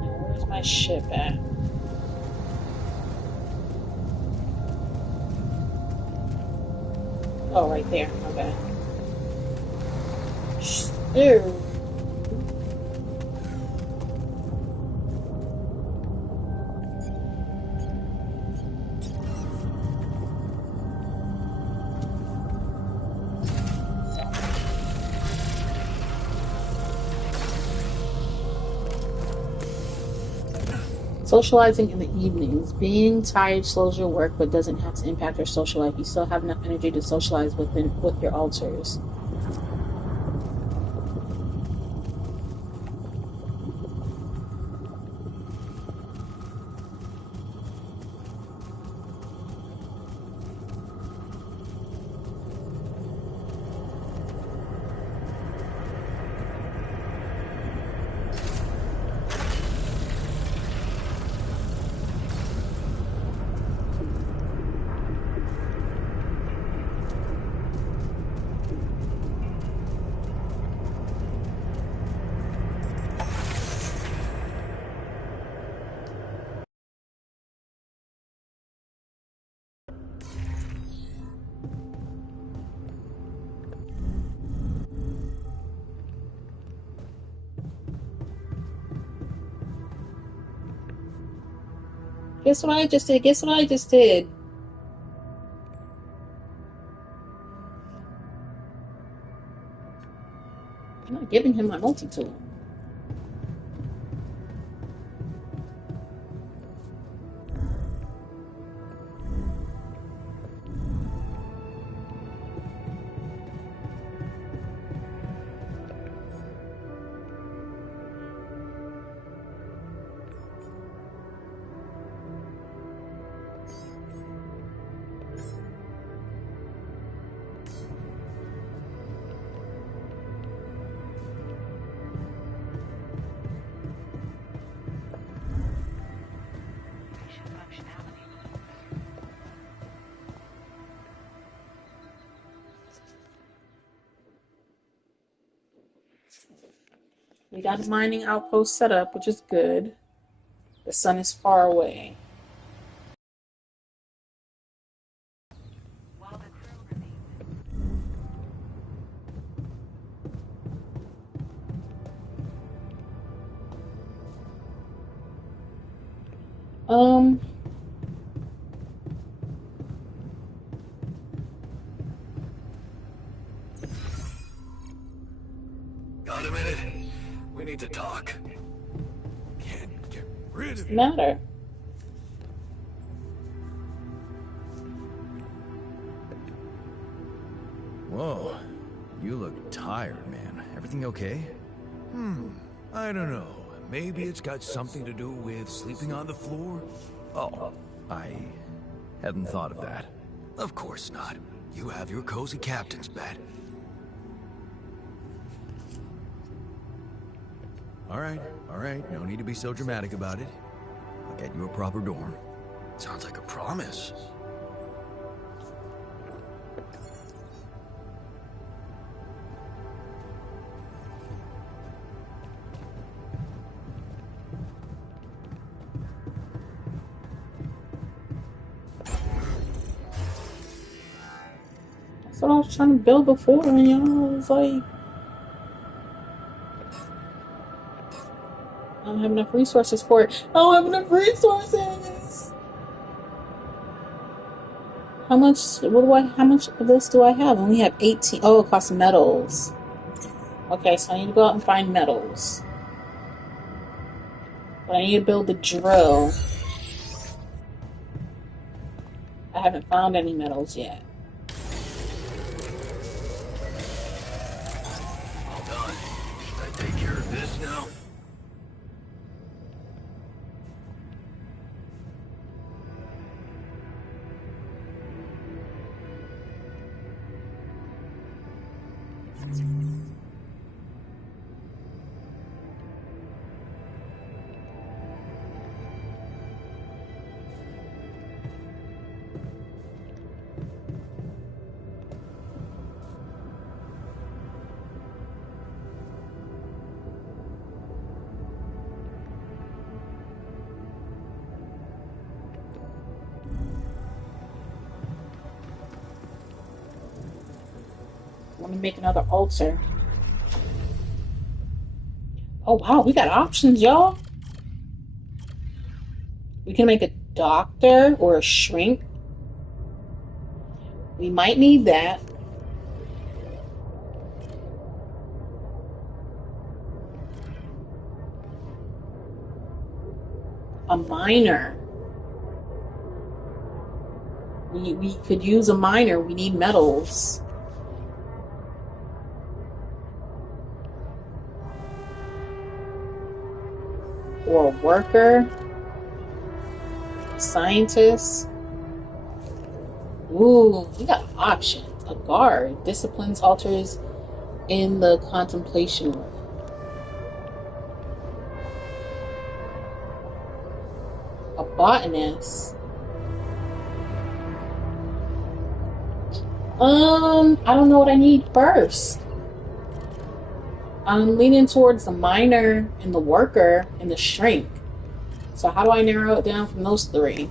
Where's my ship at? Oh, right there. Okay. Ew. Socializing in the evenings. Being tired slows your work but doesn't have to impact your social life. You still have enough energy to socialize with your alters. Guess what I just did? Guess what I just did? I'm not giving him my multi-tool. Functionality. We got a mining outpost set up, which is good. The sun is far away. While the crew remains Um, Got a minute? We need to talk. Can't get rid what's of the you. matter? Whoa, you look tired, man. Everything okay? I don't know. Maybe it's got something to do with sleeping on the floor? Oh, I hadn't thought of that. Of course not. You have your cozy captain's bed. All right, no need to be so dramatic about it. I'll get you a proper dorm. Sounds like a promise. That's what I was trying to build before, and y'all was like, I don't have enough resources for it. I don't have enough resources. How much of this do I have? I only have 18. Oh, it costs metals. Okay, so I need to go out and find metals. But I need to build the drill. I haven't found any metals yet. All done. Should I take care of this now? want to make another altar. Oh wow, we got options, y'all. We can make a doctor or a shrink. We might need that. A miner. We could use a miner. We need metals. Or a worker. A scientist. Ooh, we got options. A guard. Disciplines altars in the contemplation room. A botanist. I don't know what I need first. I'm leaning towards the miner and the worker and the shrink. So how do I narrow it down from those three?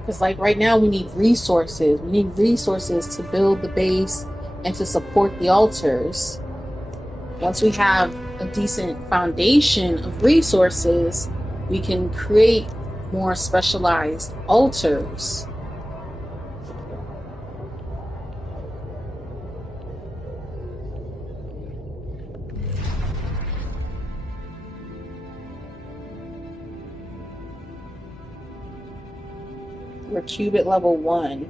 Because like right now we need resources. We need resources to build the base and to support the altars. Once we have a decent foundation of resources, we can create more specialized altars. We're cube at level 1.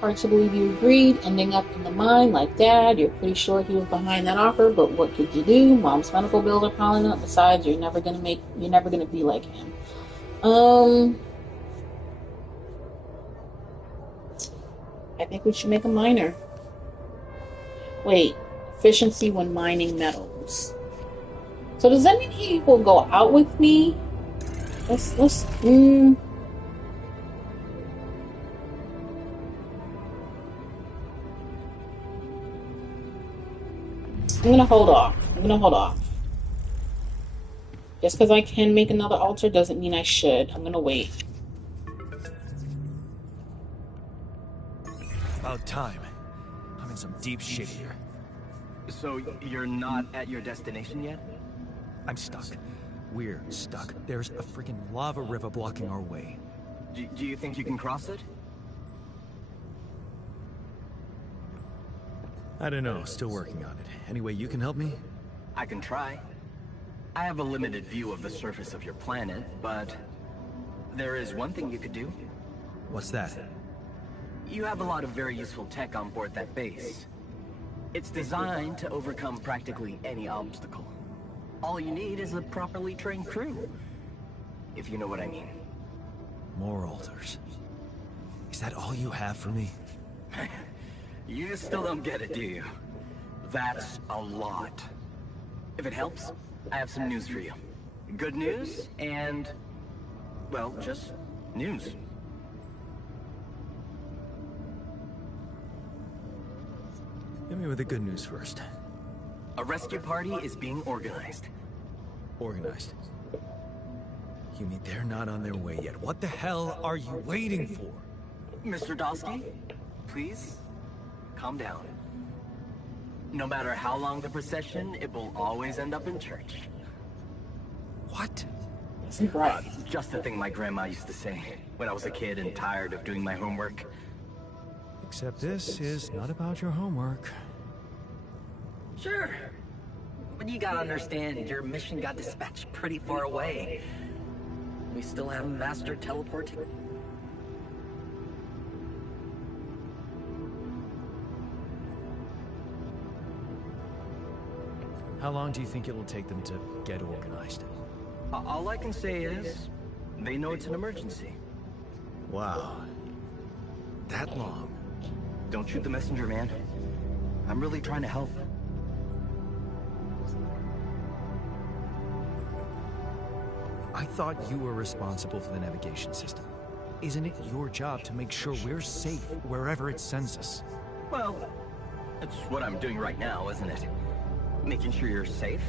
Hard to believe you agreed, ending up in the mine like Dad. You're pretty sure he was behind that offer, but what could you do? Mom's medical bills are piling up. Besides, you're never gonna be like him. I think we should make a miner. Wait, efficiency when mining metals. So does that mean he will go out with me? I'm gonna hold off. Just because I can make another altar doesn't mean I should. I'm gonna wait. About time. I'm in some deep shit here. So you're not at your destination yet? I'm stuck. We're stuck. There's a freaking lava river blocking our way. Do you think you can cross it? I don't know, still working on it. Anyway, you can help me? I can try. I have a limited view of the surface of your planet, but there is one thing you could do. What's that? You have a lot of very useful tech on board that base. It's designed to overcome practically any obstacle. All you need is a properly trained crew, if you know what I mean. More altars. Is that all you have for me? You still don't get it, do you? That's a lot. If it helps, I have some news for you. Good news and, well, just news. Hit me with the good news first. A rescue party is being organized. Organized. You mean they're not on their way yet? What the hell are you waiting for? Mr. Dosky, please, calm down. No matter how long the procession, it will always end up in church. What? Just the thing my grandma used to say when I was a kid and tired of doing my homework. Except this is not about your homework. Sure. But you gotta understand, your mission got dispatched pretty far away. We still haven't mastered teleporting. How long do you think it will take them to get organized? All I can say is, they know it's an emergency. Wow. That long? Don't shoot the messenger, man. I'm really trying to help. I thought you were responsible for the navigation system. Isn't it your job to make sure we're safe wherever it sends us? Well, that's what I'm doing right now, isn't it? Making sure you're safe.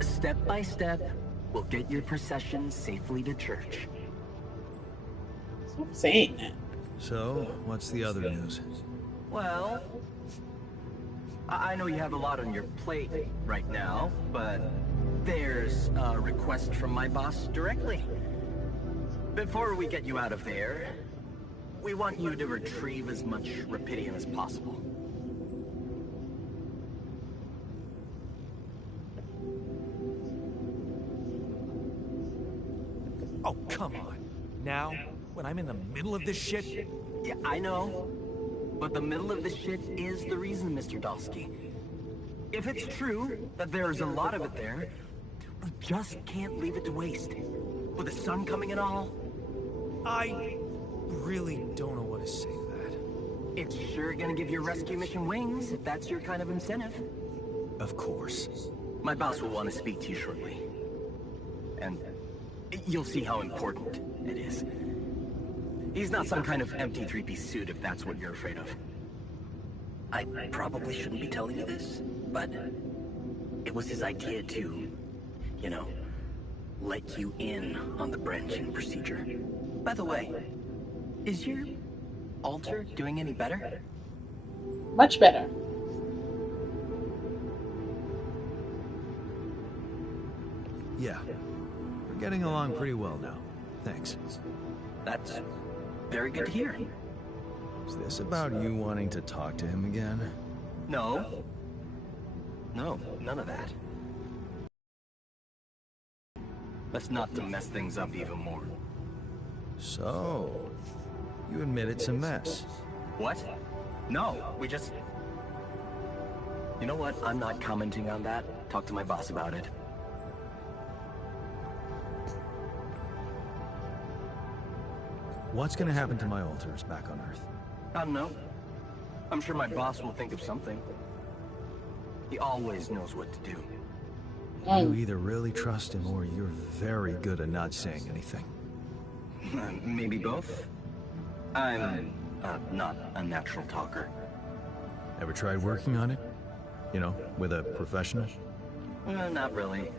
Step by step, we'll get your procession safely to church. Stop saying that. So, what's the other news? Well, I know you have a lot on your plate right now, but there's a request from my boss directly. Before we get you out of there, we want you to retrieve as much Rapidium as possible. Oh, come on. Now? When I'm in the middle of this shit? Yeah, I know. But the middle of this shit is the reason, Mr. Dalsky. If it's true that there's a lot of it there, we just can't leave it to waste. With the sun coming and all. I really don't know what to say to that. It's sure gonna give your rescue mission wings, if that's your kind of incentive. Of course. My boss will want to speak to you shortly. And you'll see how important it is. He's not some kind of empty three-piece suit if that's what you're afraid of. I probably shouldn't be telling you this, but it was his idea to, you know, let you in on the branching procedure. By the way, is your altar doing any better? Much better. Yeah. We're getting along pretty well now. Thanks. That's very good to hear. Is this about you wanting to talk to him again? No. No, none of that. That's not to mess things up even more. So, you admit it's a mess. What? No, we just... You know what? I'm not commenting on that. Talk to my boss about it. What's gonna happen to my altars back on Earth? I don't know. I'm sure my boss will think of something. He always knows what to do. You either really trust him or you're very good at not saying anything. Maybe both. I'm not a natural talker. Ever tried working on it? You know, with a professional? Not really.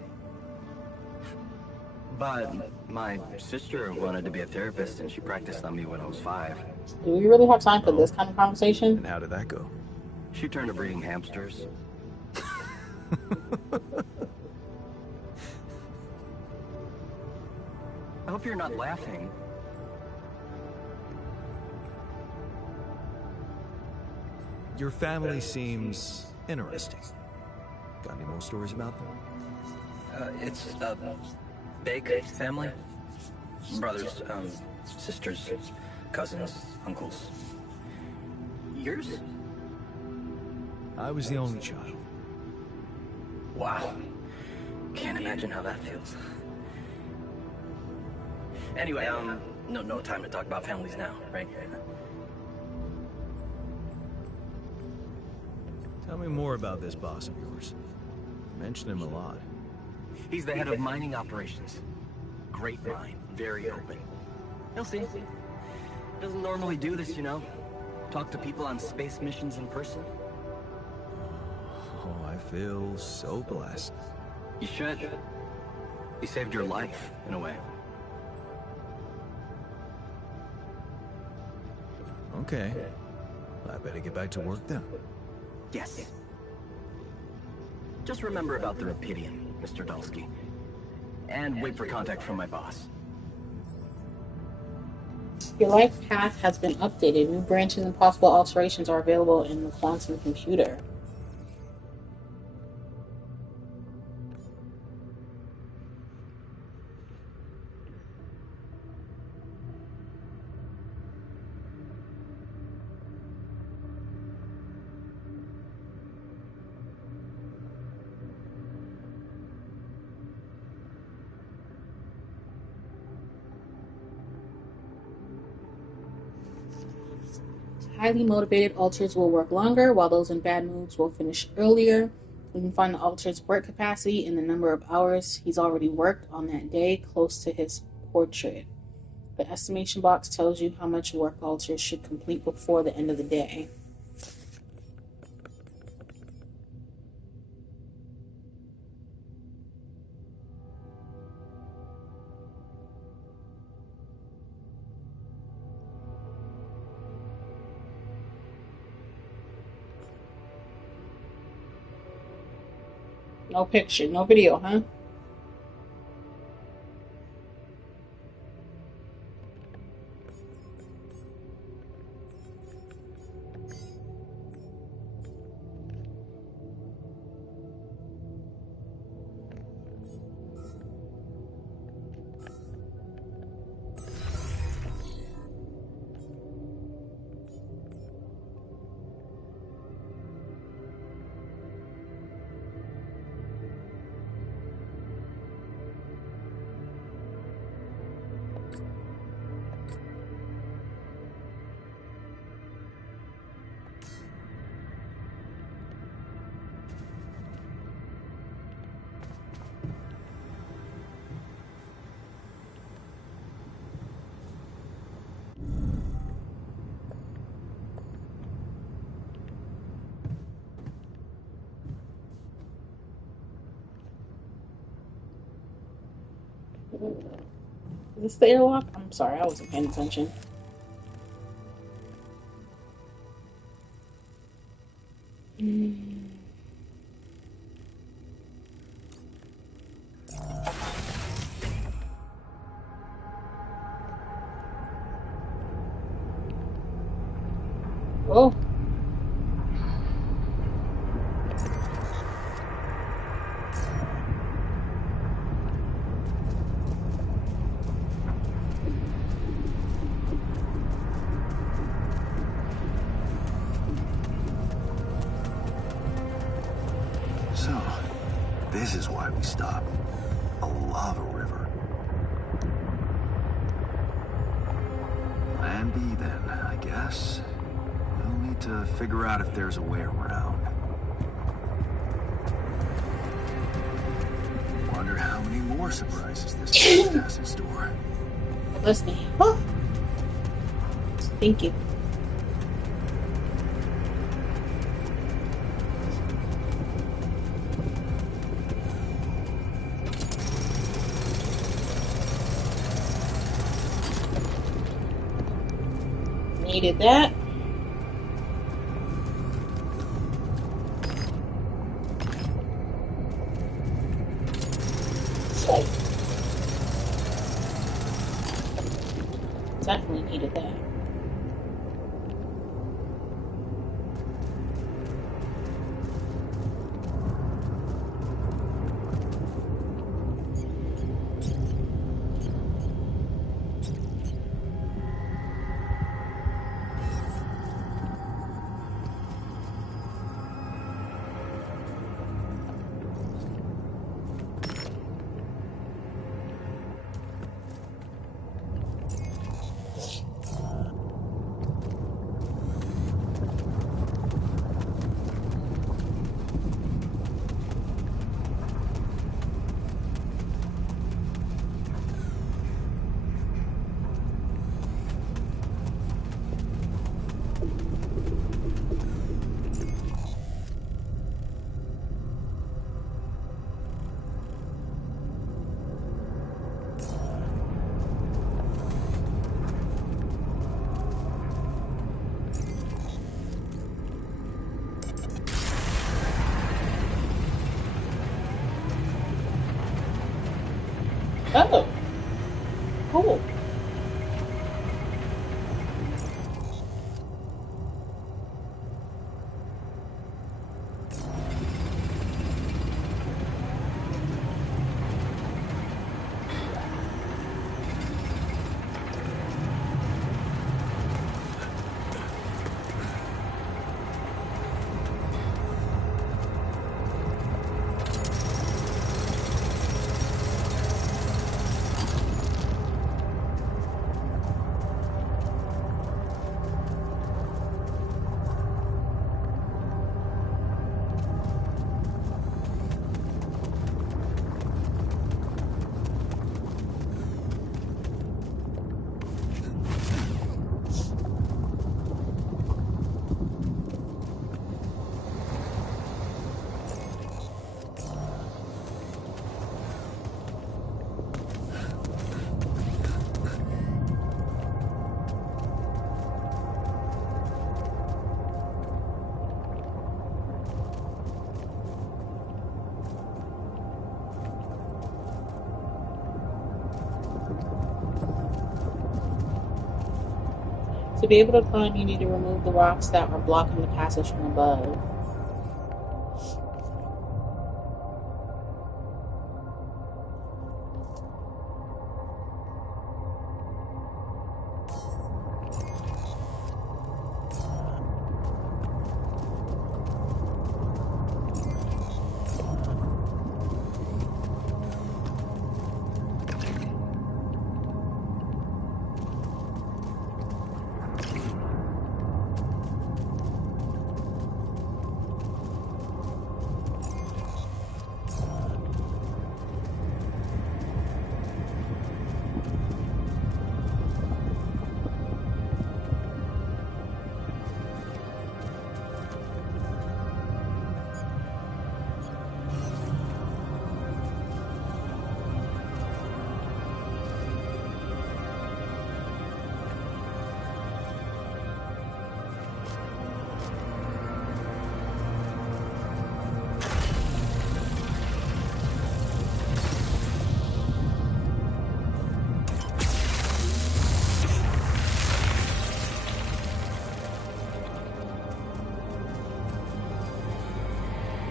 But my sister wanted to be a therapist and she practiced on me when I was 5. Do we really have time for this kind of conversation? And how did that go? She turned to breeding hamsters. I hope you're not laughing. Your family seems interesting. Got any more stories about them? It's a big family. Brothers, sisters, cousins, uncles. Yours? I was the only child. Wow. Can't imagine how that feels. Anyway, no time to talk about families now, right? Tell me more about this boss of yours. You mentioned him a lot. He's the head of mining operations. Great mind, very open. You'll see. Doesn't normally do this, you know. Talk to people on space missions in person. Oh, I feel so blessed. You should. He saved your life, in a way. Okay. I better get back to work then. Yes. Just remember about the Rapidium, Mr. Dalsky. And wait for contact from my boss. Your life path has been updated. New branches and possible alterations are available in the quantum computer. highly motivated alters will work longer, while those in bad moods will finish earlier. We can find the alter's work capacity in the number of hours he's already worked on that day, close to his portrait. The estimation box tells you how much work alters should complete before the end of the day. No picture, no video, huh? Is this the airlock? I'm sorry, I wasn't paying attention. Oh. So, this is why we stopped. A lava river. Plan B then, I guess. We'll need to figure out if there's a way around. Wonder how many more surprises this place has in store. Listening. Oh. Thank you. Needed that. Definitely needed that. Oh, cool. To be able to climb, you need to remove the rocks that are blocking the passage from above.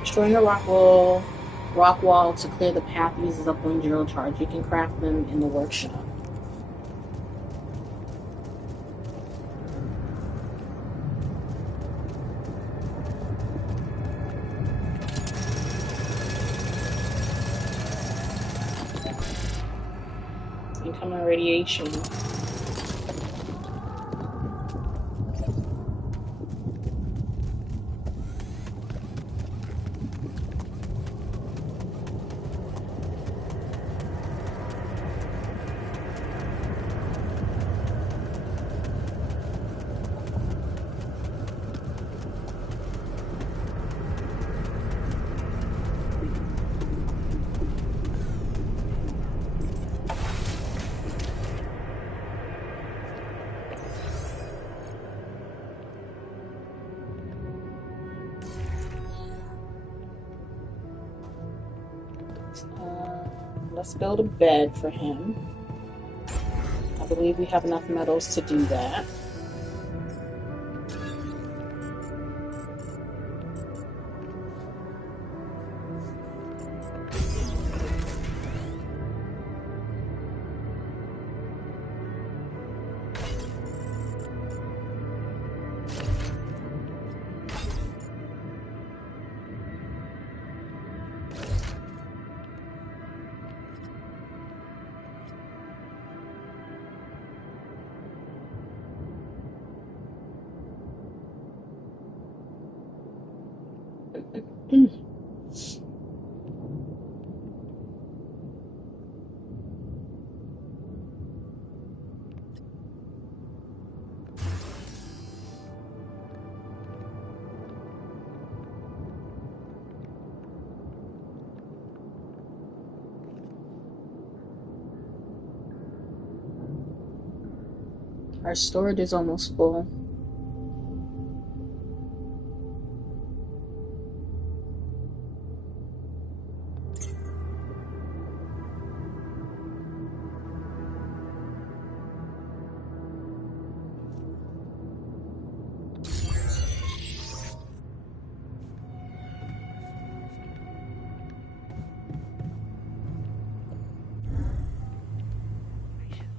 Destroying a rock wall to clear the path uses up one drill charge. You can craft them in the workshop. Incoming radiation. Let's build a bed for him. I believe we have enough metals to do that. Our storage is almost full.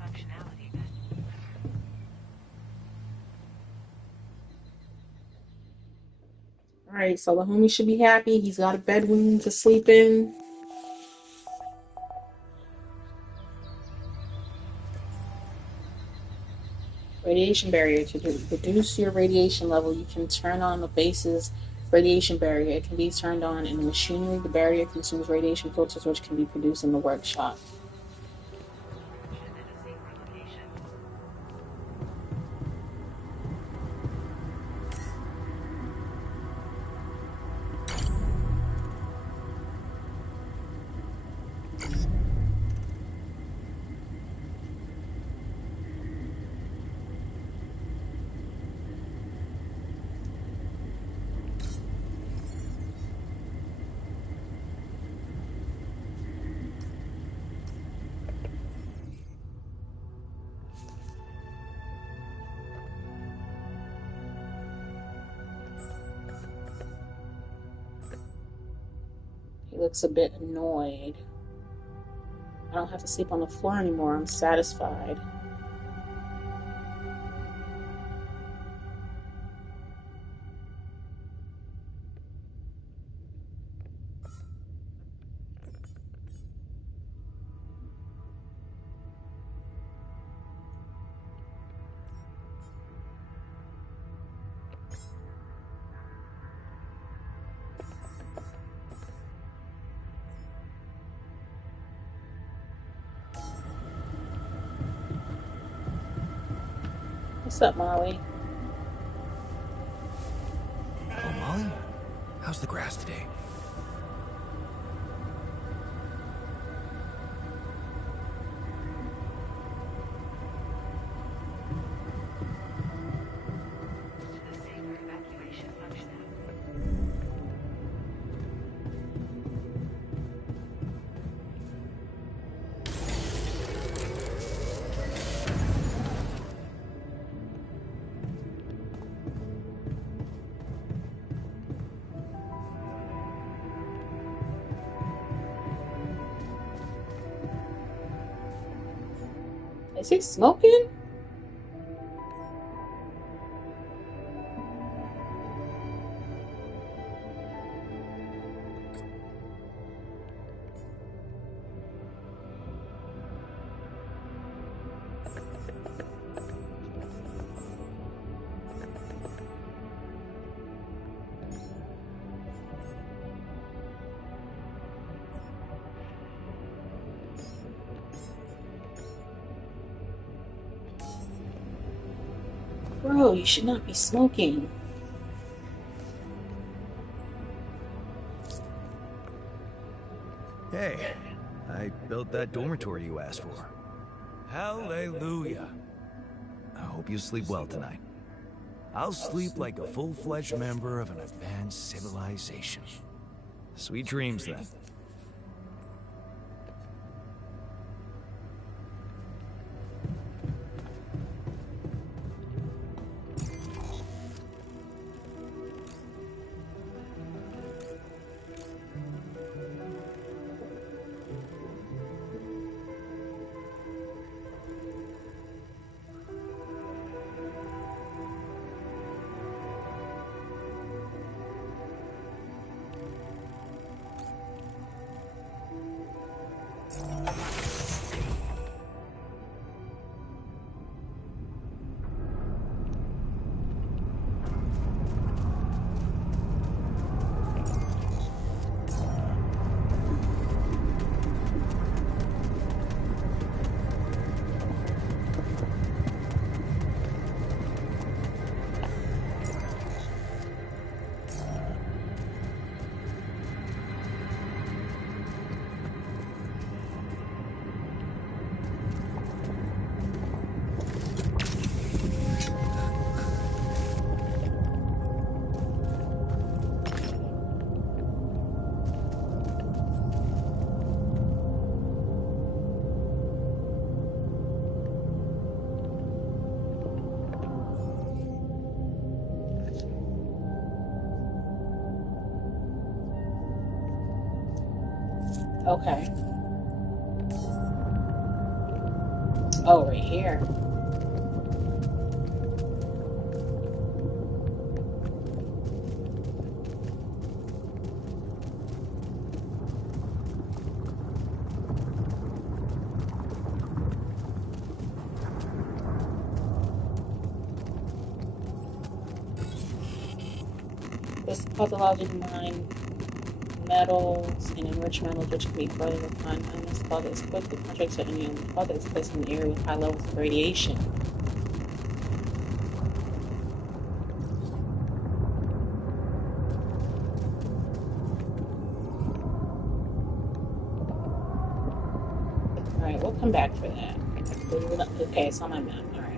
Functionality manual. Alright, so the homie should be happy. He's got a bedroom to sleep in. Radiation barrier. To reduce your radiation level, you can turn on the base's radiation barrier. It can be turned on in the machinery. The barrier consumes radiation filters, which can be produced in the workshop. Production at a safer location. looks a bit annoyed. I don't have to sleep on the floor anymore. I'm satisfied. What's up, Molly? Oh, Molly? How's the grass today? Disable evacuation functionality. Is he smoking? Bro, you should not be smoking. Hey, I built that dormitory you asked for. Hallelujah. I hope you sleep well tonight. I'll sleep like a full-fledged member of an advanced civilization. Sweet dreams, then. Okay. Oh, right here. This pathological mine metals and enriched metals which can be further refined. And this called is quickly contracts to any other is placed in an area with high levels of radiation. Alright, we'll come back for that. Okay, it's on my map. Alright.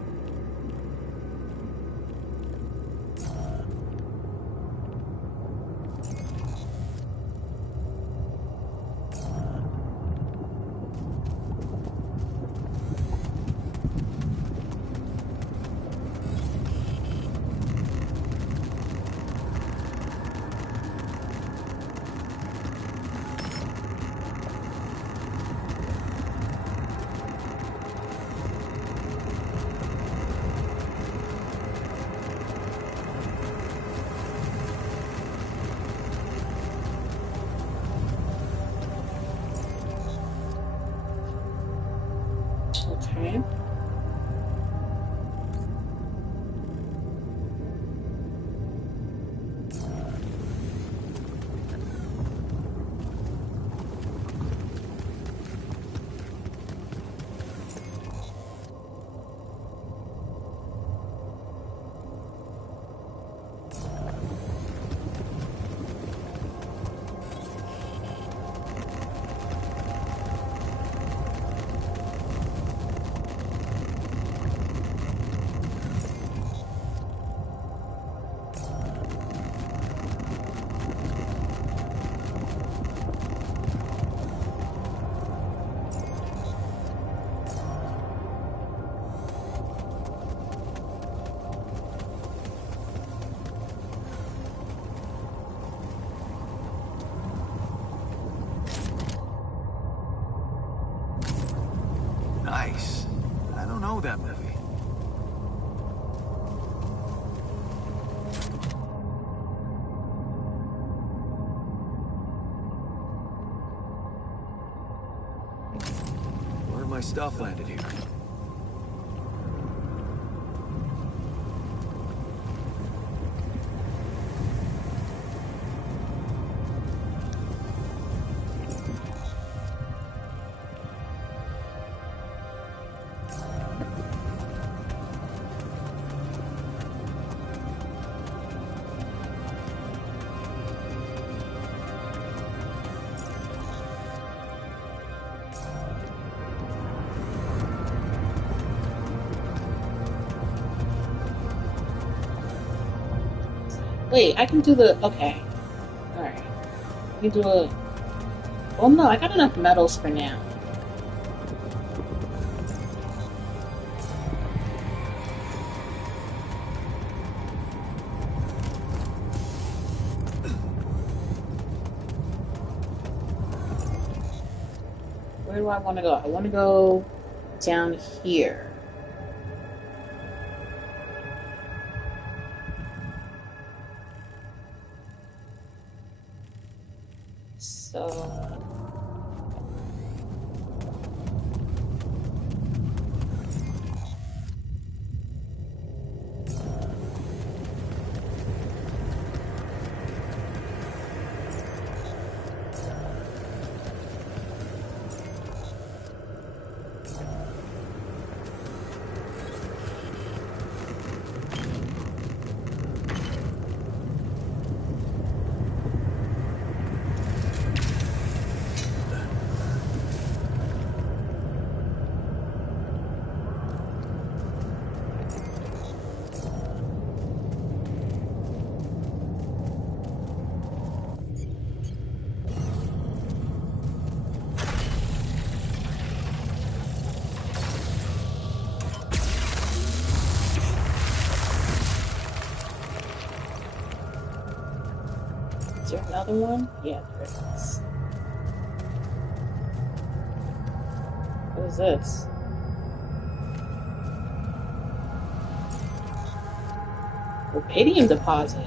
Okay. Nice. I don't know that movie. Where my stuff landed here? Wait, I can do the... Okay. Alright. I can do a... Well, no, I got enough medals for now. Where do I want to go? I want to go down here. So... Is there another one? Yeah, there is. What is this? Rubidium deposit.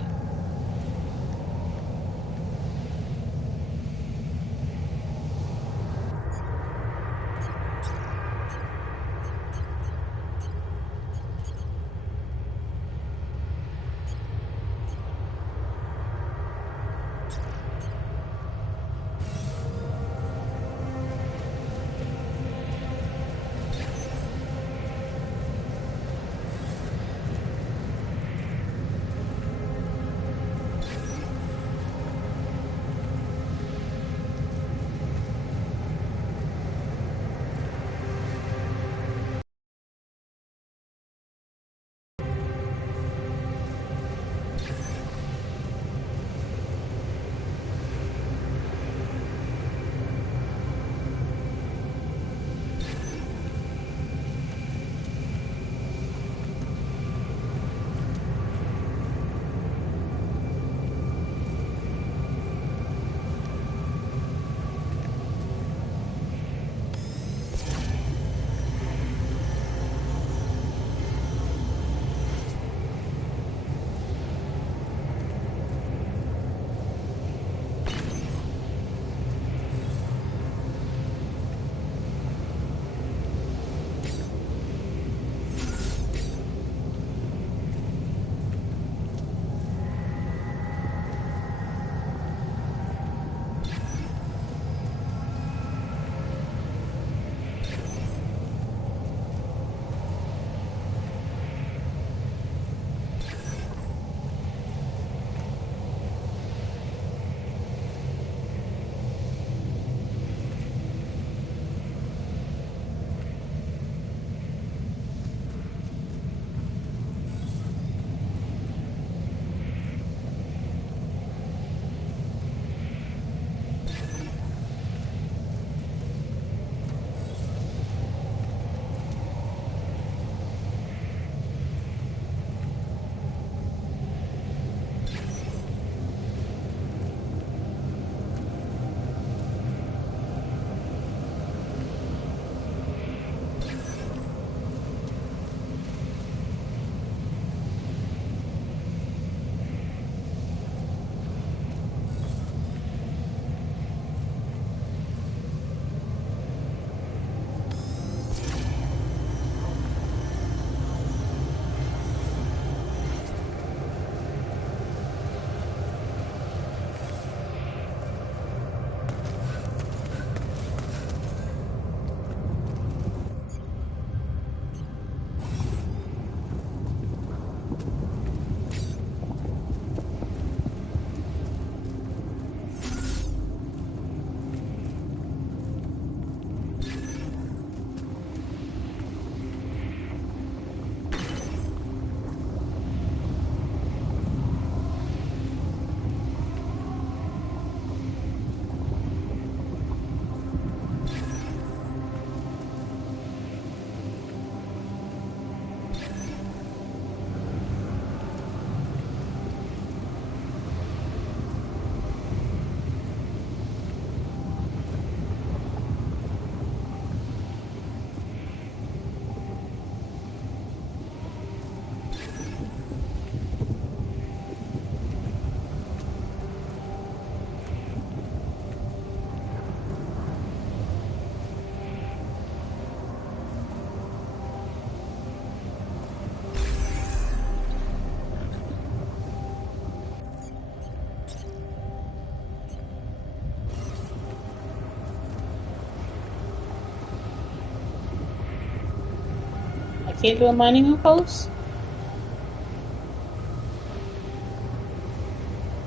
can't do a mining outpost?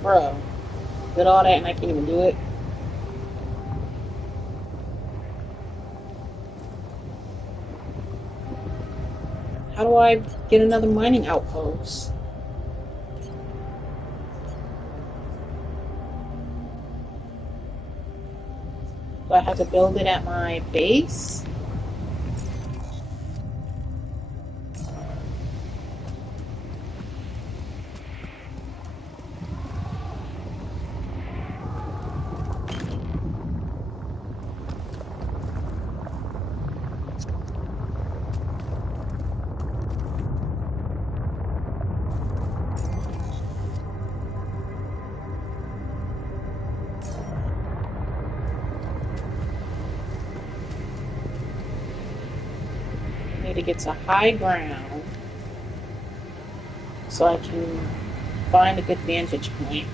Bro, did all that and I can't even do it? How do I get another mining outpost? Do I have to build it at my base? I need to get to high ground so I can find a good vantage point.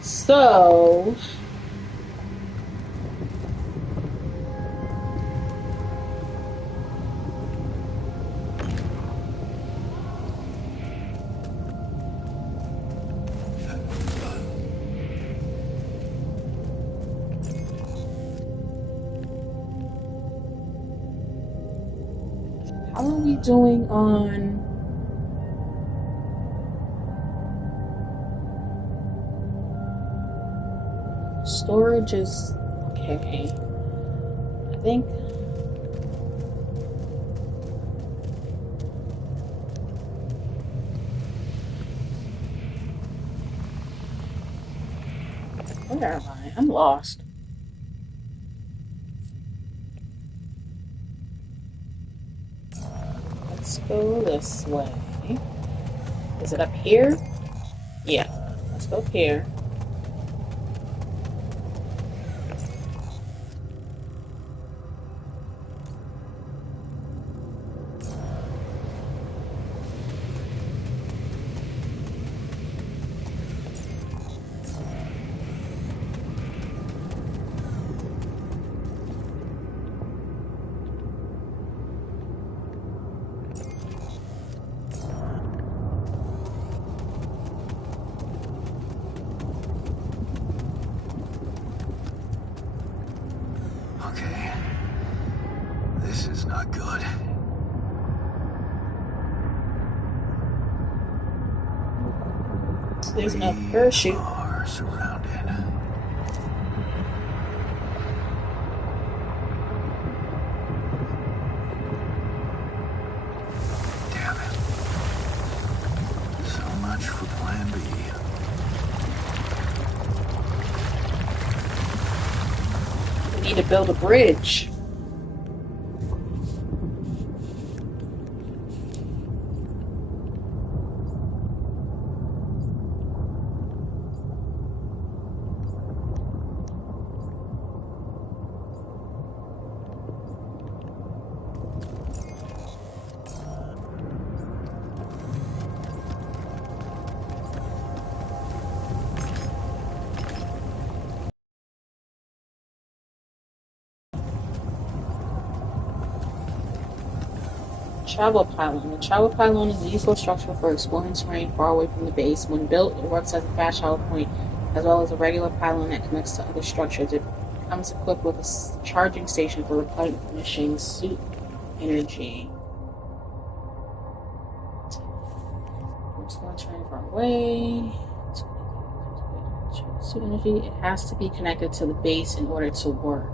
So, how are we doing on storage? Is okay. I think where am I? I'm lost. Let's go this way. Is it up here? Yeah. Let's go up here. Okay. This is not good. There's another parachute. We are surrounded. Damn it. So much for plan B. We need to build a bridge. Travel pylon. The travel pylon is a useful structure for exploring terrain far away from the base. When built, it works as a fast travel point, as well as a regular pylon that connects to other structures. It comes equipped with a charging station for replenishing suit energy. Exploring terrain far away. Suit energy. It has to be connected to the base in order to work.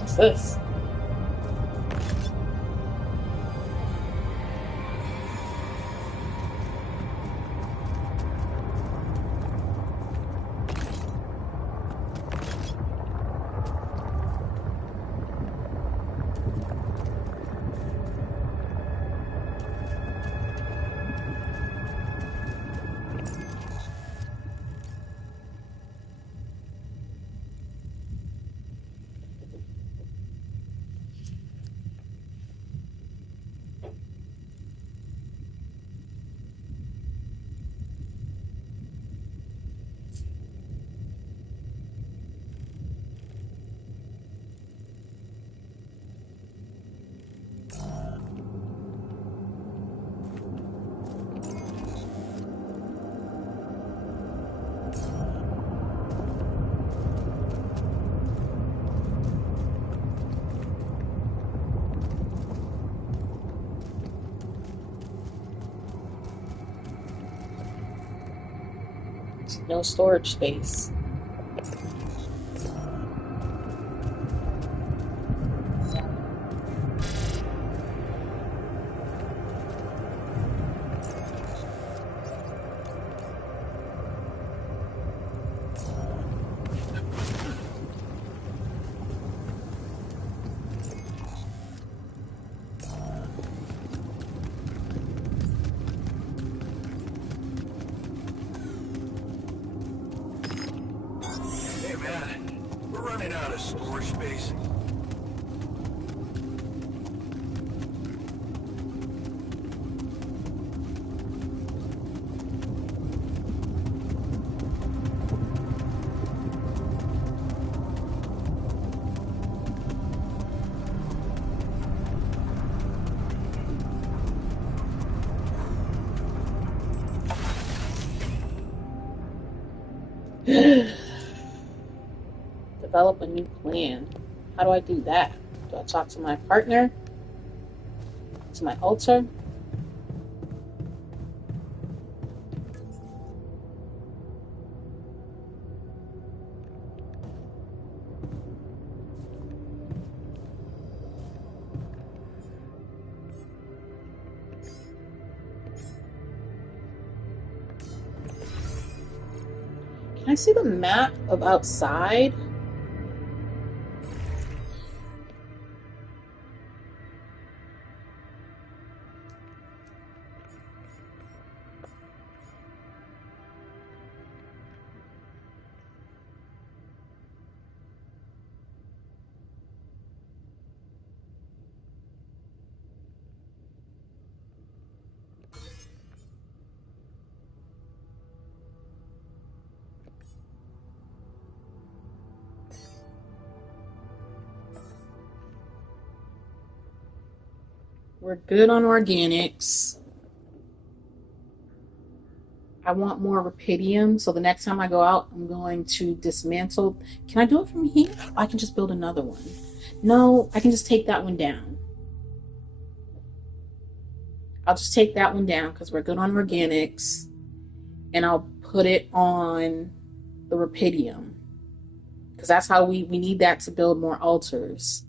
What's this? No storage space. Hey man, we're running out of storage space. Develop a new plan. How do I do that? Do I talk to my partner? To my altar? Can I see the map of outside? We're good on organics. I want more rupidium, so the next time I go out, I'm going to dismantle. Can I do it from here? I can just build another one. No, I can just take that one down. I'll just take that one down because we're good on organics, and I'll put it on the rupidium because that's how we need that to build more altars.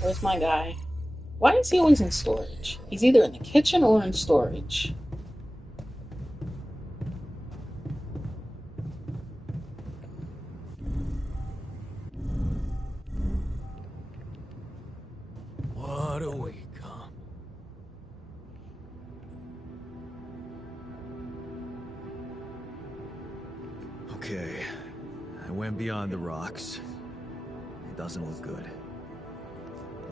Where's my guy? Why is he always in storage? He's either in the kitchen or in storage. What a week, huh? Okay, I went beyond the rocks. It doesn't look good.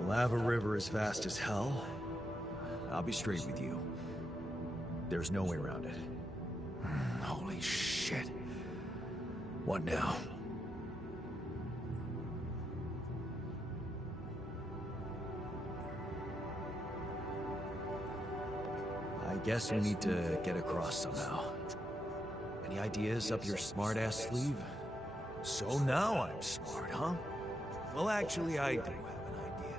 The lava river is fast as hell. I'll be straight with you. There's no way around it. Holy shit. What now? guess we need to get across somehow. Any ideas up your smart-ass sleeve? So now I'm smart, huh? Well, actually, I do have an idea.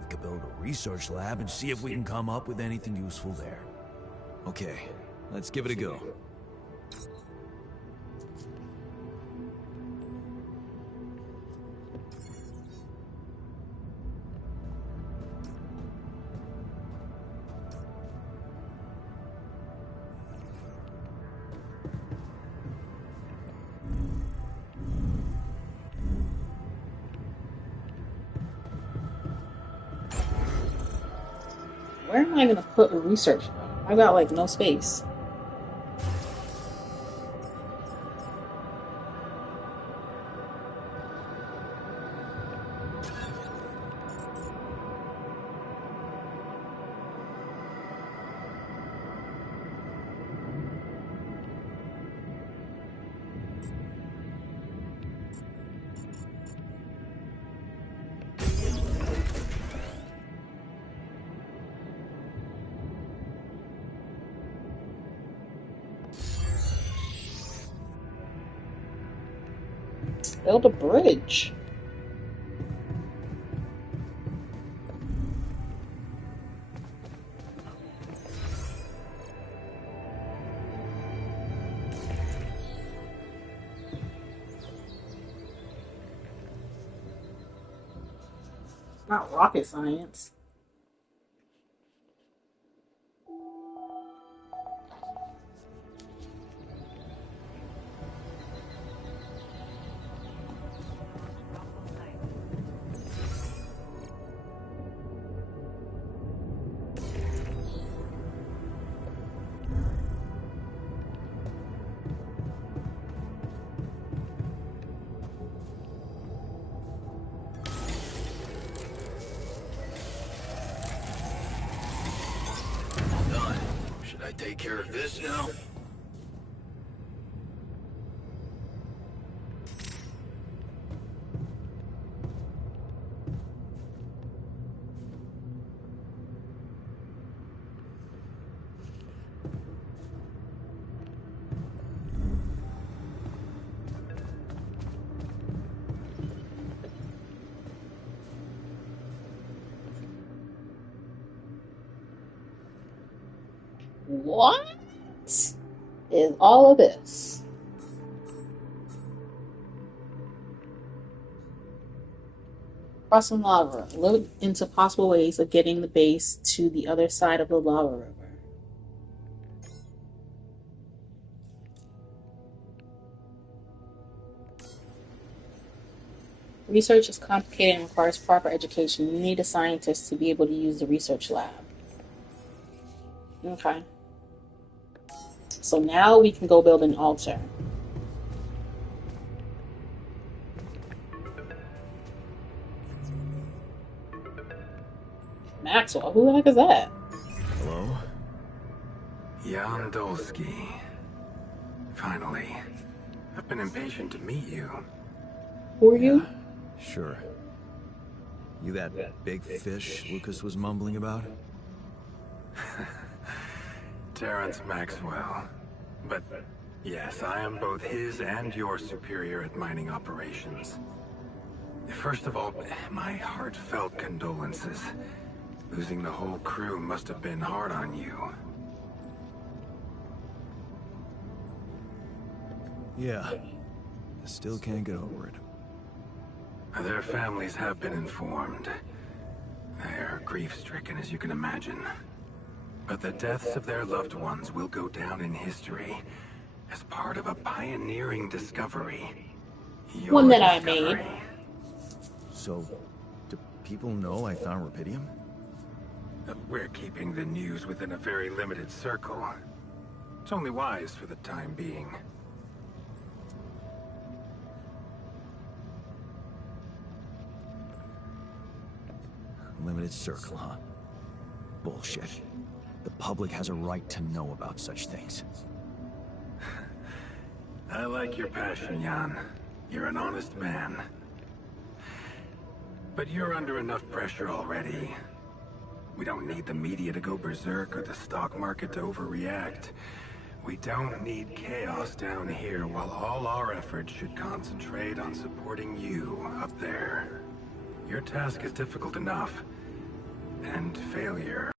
We could build a research lab and see if we can come up with anything useful there. Okay, let's give it a go. Where am I gonna put a research lab? I got like no space. Build a bridge. Not rocket science. Done. Should I take care of this now? What is all of this? Crossing lava. Look into possible ways of getting the base to the other side of the lava river. Research is complicated and requires proper education. You need a scientist to be able to use the research lab. Okay. So now we can go build an altar. Maxwell, who the heck is that? Hello? Jan Dolsky. Finally. I've been impatient to meet you. Who are you? Sure. You that big fish Lucas was mumbling about? Terrence Maxwell. But yes, I am both his and your superior at mining operations. First of all, my heartfelt condolences. Losing the whole crew must have been hard on you. Yeah. I still can't get over it. Their families have been informed. They're grief-stricken, as you can imagine. But the deaths of their loved ones will go down in history as part of a pioneering discovery. One that I made. So, do people know I found rubidium? We're keeping the news within a very limited circle. It's only wise for the time being. Limited circle, huh? Bullshit. The public has a right to know about such things. I like your passion, Jan. You're an honest man. But you're under enough pressure already. We don't need the media to go berserk or the stock market to overreact. We don't need chaos down here while all our efforts should concentrate on supporting you up there. Your task is difficult enough. And failure.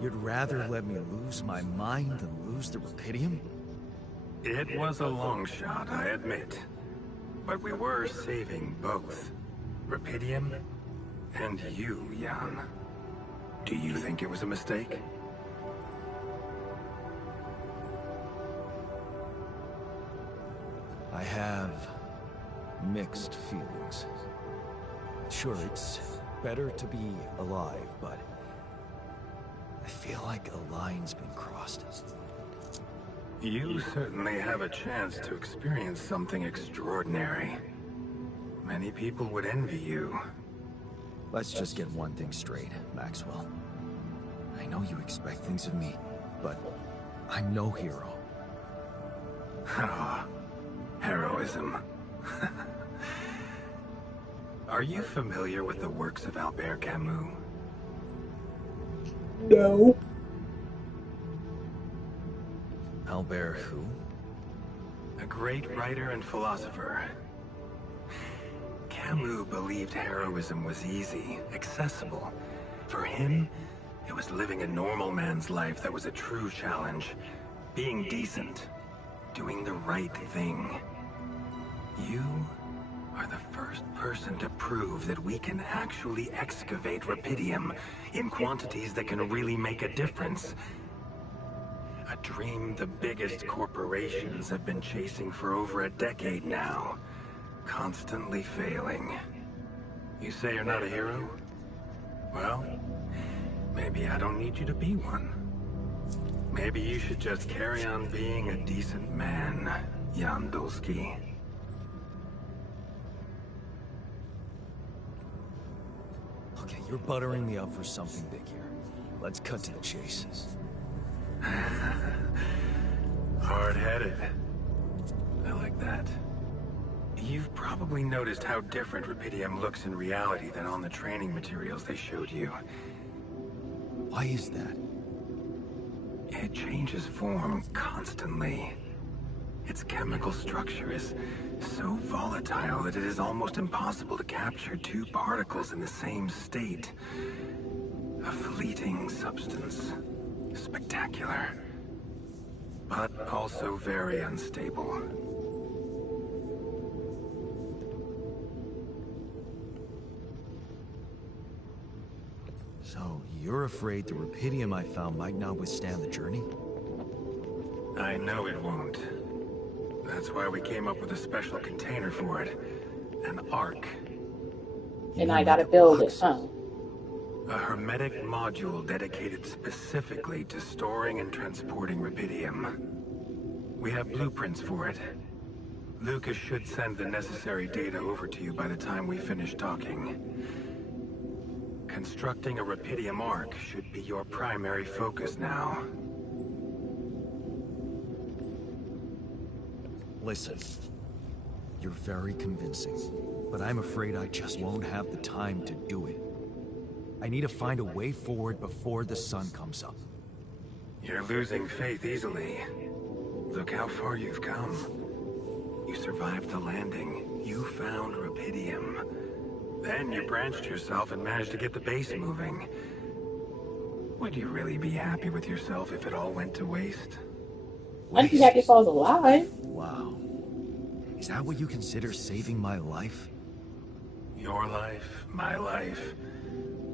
You'd rather let me lose my mind than lose the Rapidium? It was a long shot, I admit. But we were saving both. Rapidium and you, Jan. Do you think it was a mistake? I have mixed feelings. Sure, it's better to be alive, but I feel like a line's been crossed. You certainly have a chance to experience something extraordinary. Many people would envy you. Let's just get one thing straight, Maxwell. I know you expect things of me, but I'm no hero. Ah, heroism. Are you familiar with the works of Albert Camus? No. Albert who? A great writer and philosopher. Camus believed heroism was easy, accessible. For him, it was living a normal man's life that was a true challenge. Being decent. Doing the right thing. You are the first person to prove that we can actually excavate Rapidium in quantities that can really make a difference. A dream the biggest corporations have been chasing for over a decade now. Constantly failing. You say you're not a hero? Well, maybe I don't need you to be one. Maybe you should just carry on being a decent man, Jan Dolsky. Okay, you're buttering me up for something big here. Let's cut to the chase. Hard-headed. I like that. You've probably noticed how different Rapidium looks in reality than on the training materials they showed you. Why is that? It changes form constantly. Its chemical structure is so volatile that it is almost impossible to capture two particles in the same state. A fleeting substance. Spectacular. But also very unstable. So, you're afraid the Rapidium I found might not withstand the journey? I know it won't. That's why we came up with a special container for it. An ark. And I gotta build it, huh? A hermetic module dedicated specifically to storing and transporting Rapidium. We have blueprints for it. Lucas should send the necessary data over to you by the time we finish talking. Constructing a Rapidium ark should be your primary focus now. Listen, you're very convincing, but I'm afraid I just won't have the time to do it. I need to find a way forward before the sun comes up. You're losing faith easily. Look how far you've come. You survived the landing. You found Rapidium. Then you branched yourself and managed to get the base moving. Would you really be happy with yourself if it all went to waste? I'd be happy if I was alive. Wow. Is that what you consider saving my life? Your life, my life.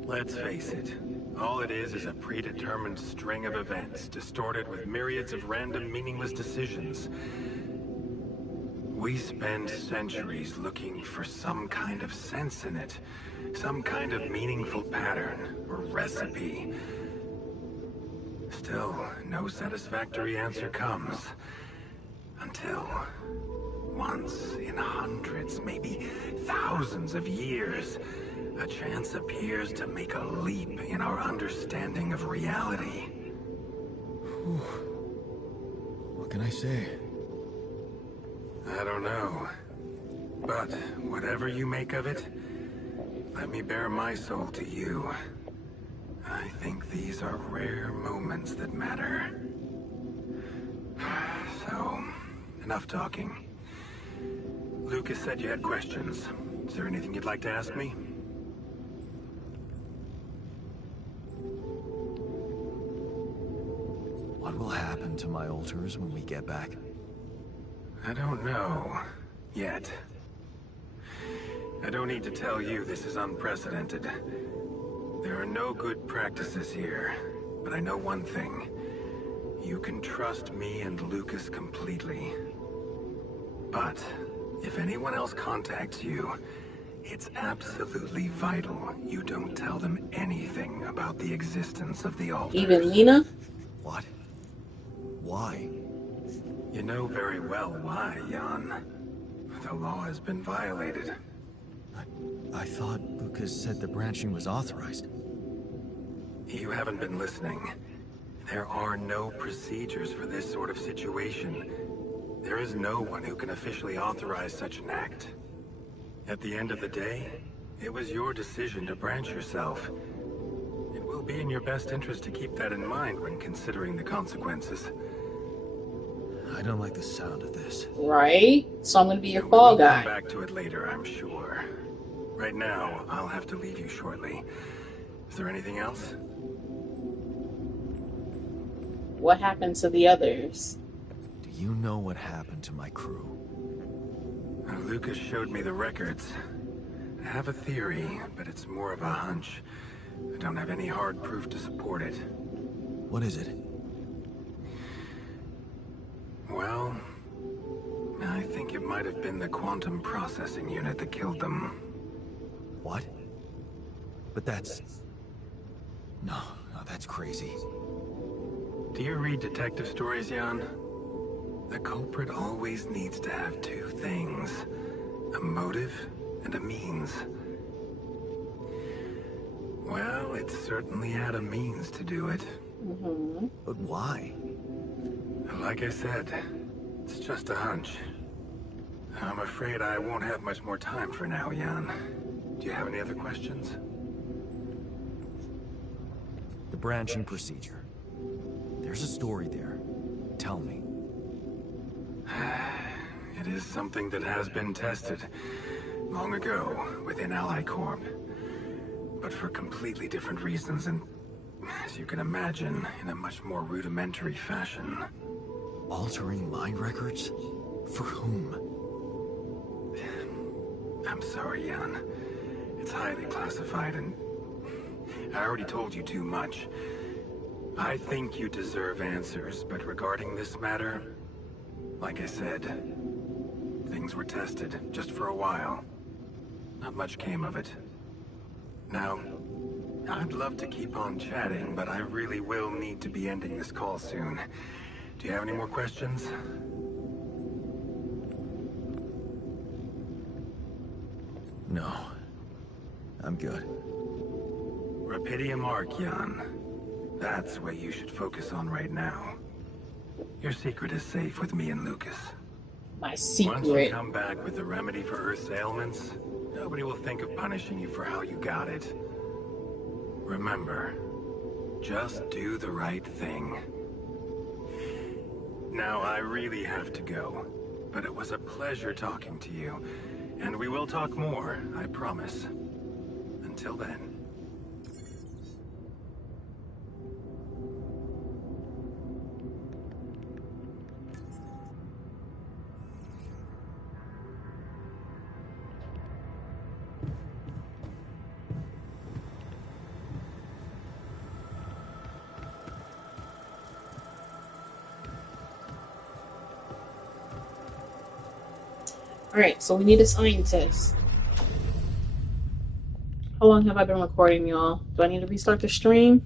Let's face it. All it is a predetermined string of events, distorted with myriads of random, meaningless decisions. We spend centuries looking for some kind of sense in it. Some kind of meaningful pattern or recipe. Still, no satisfactory answer comes. Until, once in hundreds, maybe thousands of years, a chance appears to make a leap in our understanding of reality. What can I say? I don't know. But whatever you make of it, let me bare my soul to you. I think these are rare moments that matter. So, enough talking. Lucas said you had questions. Is there anything you'd like to ask me? What will happen to my alters when we get back? I don't know. Yet. I don't need to tell you this is unprecedented. There are no good practices here. But I know one thing. You can trust me and Lucas completely. But if anyone else contacts you, it's absolutely vital you don't tell them anything about the existence of the alters. Even Lena? What? Why? You know very well why, Jan. The law has been violated. I thought Lucas said the branching was authorized. You haven't been listening. There are no procedures for this sort of situation. There is no one who can officially authorize such an act. At the end of the day, it was your decision to branch yourself. It will be in your best interest to keep that in mind when considering the consequences. I don't like the sound of this. Right? So I'm gonna be your fall We'll guy. come back to it later, I'm sure. Right now, I'll have to leave you shortly. Is there anything else? What happened to the others? Do you know what happened to my crew? Lucas showed me the records. I have a theory, but it's more of a hunch. I don't have any hard proof to support it. What is it? Well, I think it might have been the quantum processing unit that killed them. What? But that's... No, that's crazy. Do you read detective stories, Jan? The culprit always needs to have two things. A motive and a means. Well, it certainly had a means to do it. Mm-hmm. But why? Like I said, it's just a hunch. I'm afraid I won't have much more time for now, Jan. Do you have any other questions? The branching procedure. There's a story there. Tell me. It is something that has been tested long ago within Ally Corp. But for completely different reasons and, as you can imagine, in a much more rudimentary fashion. Altering mind records? For whom? I'm sorry, Jan. It's highly classified and I already told you too much. I think you deserve answers, but regarding this matter, like I said, things were tested just for a while. Not much came of it. Now, I'd love to keep on chatting, but I really will need to be ending this call soon. Do you have any more questions? No. I'm good. Rapidium Arc, Jan. That's what you should focus on right now. Your secret is safe with me and Lucas. My Once you secret. come back with the remedy for Earth's ailments, nobody will think of punishing you for how you got it. Remember, just do the right thing. Now, I really have to go, but it was a pleasure talking to you, and we will talk more, I promise. Until then. Alright, so we need a scientist. How long have I been recording, y'all? Do I need to restart the stream?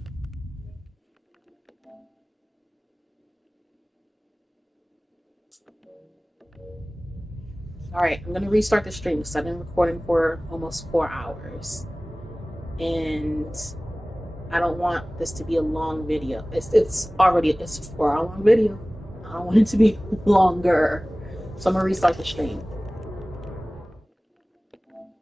Alright, I'm gonna restart the stream because I've been recording for almost 4 hours. And I don't want this to be a long video. It's a 4-hour long video. I don't want it to be longer. So I'm gonna restart the stream.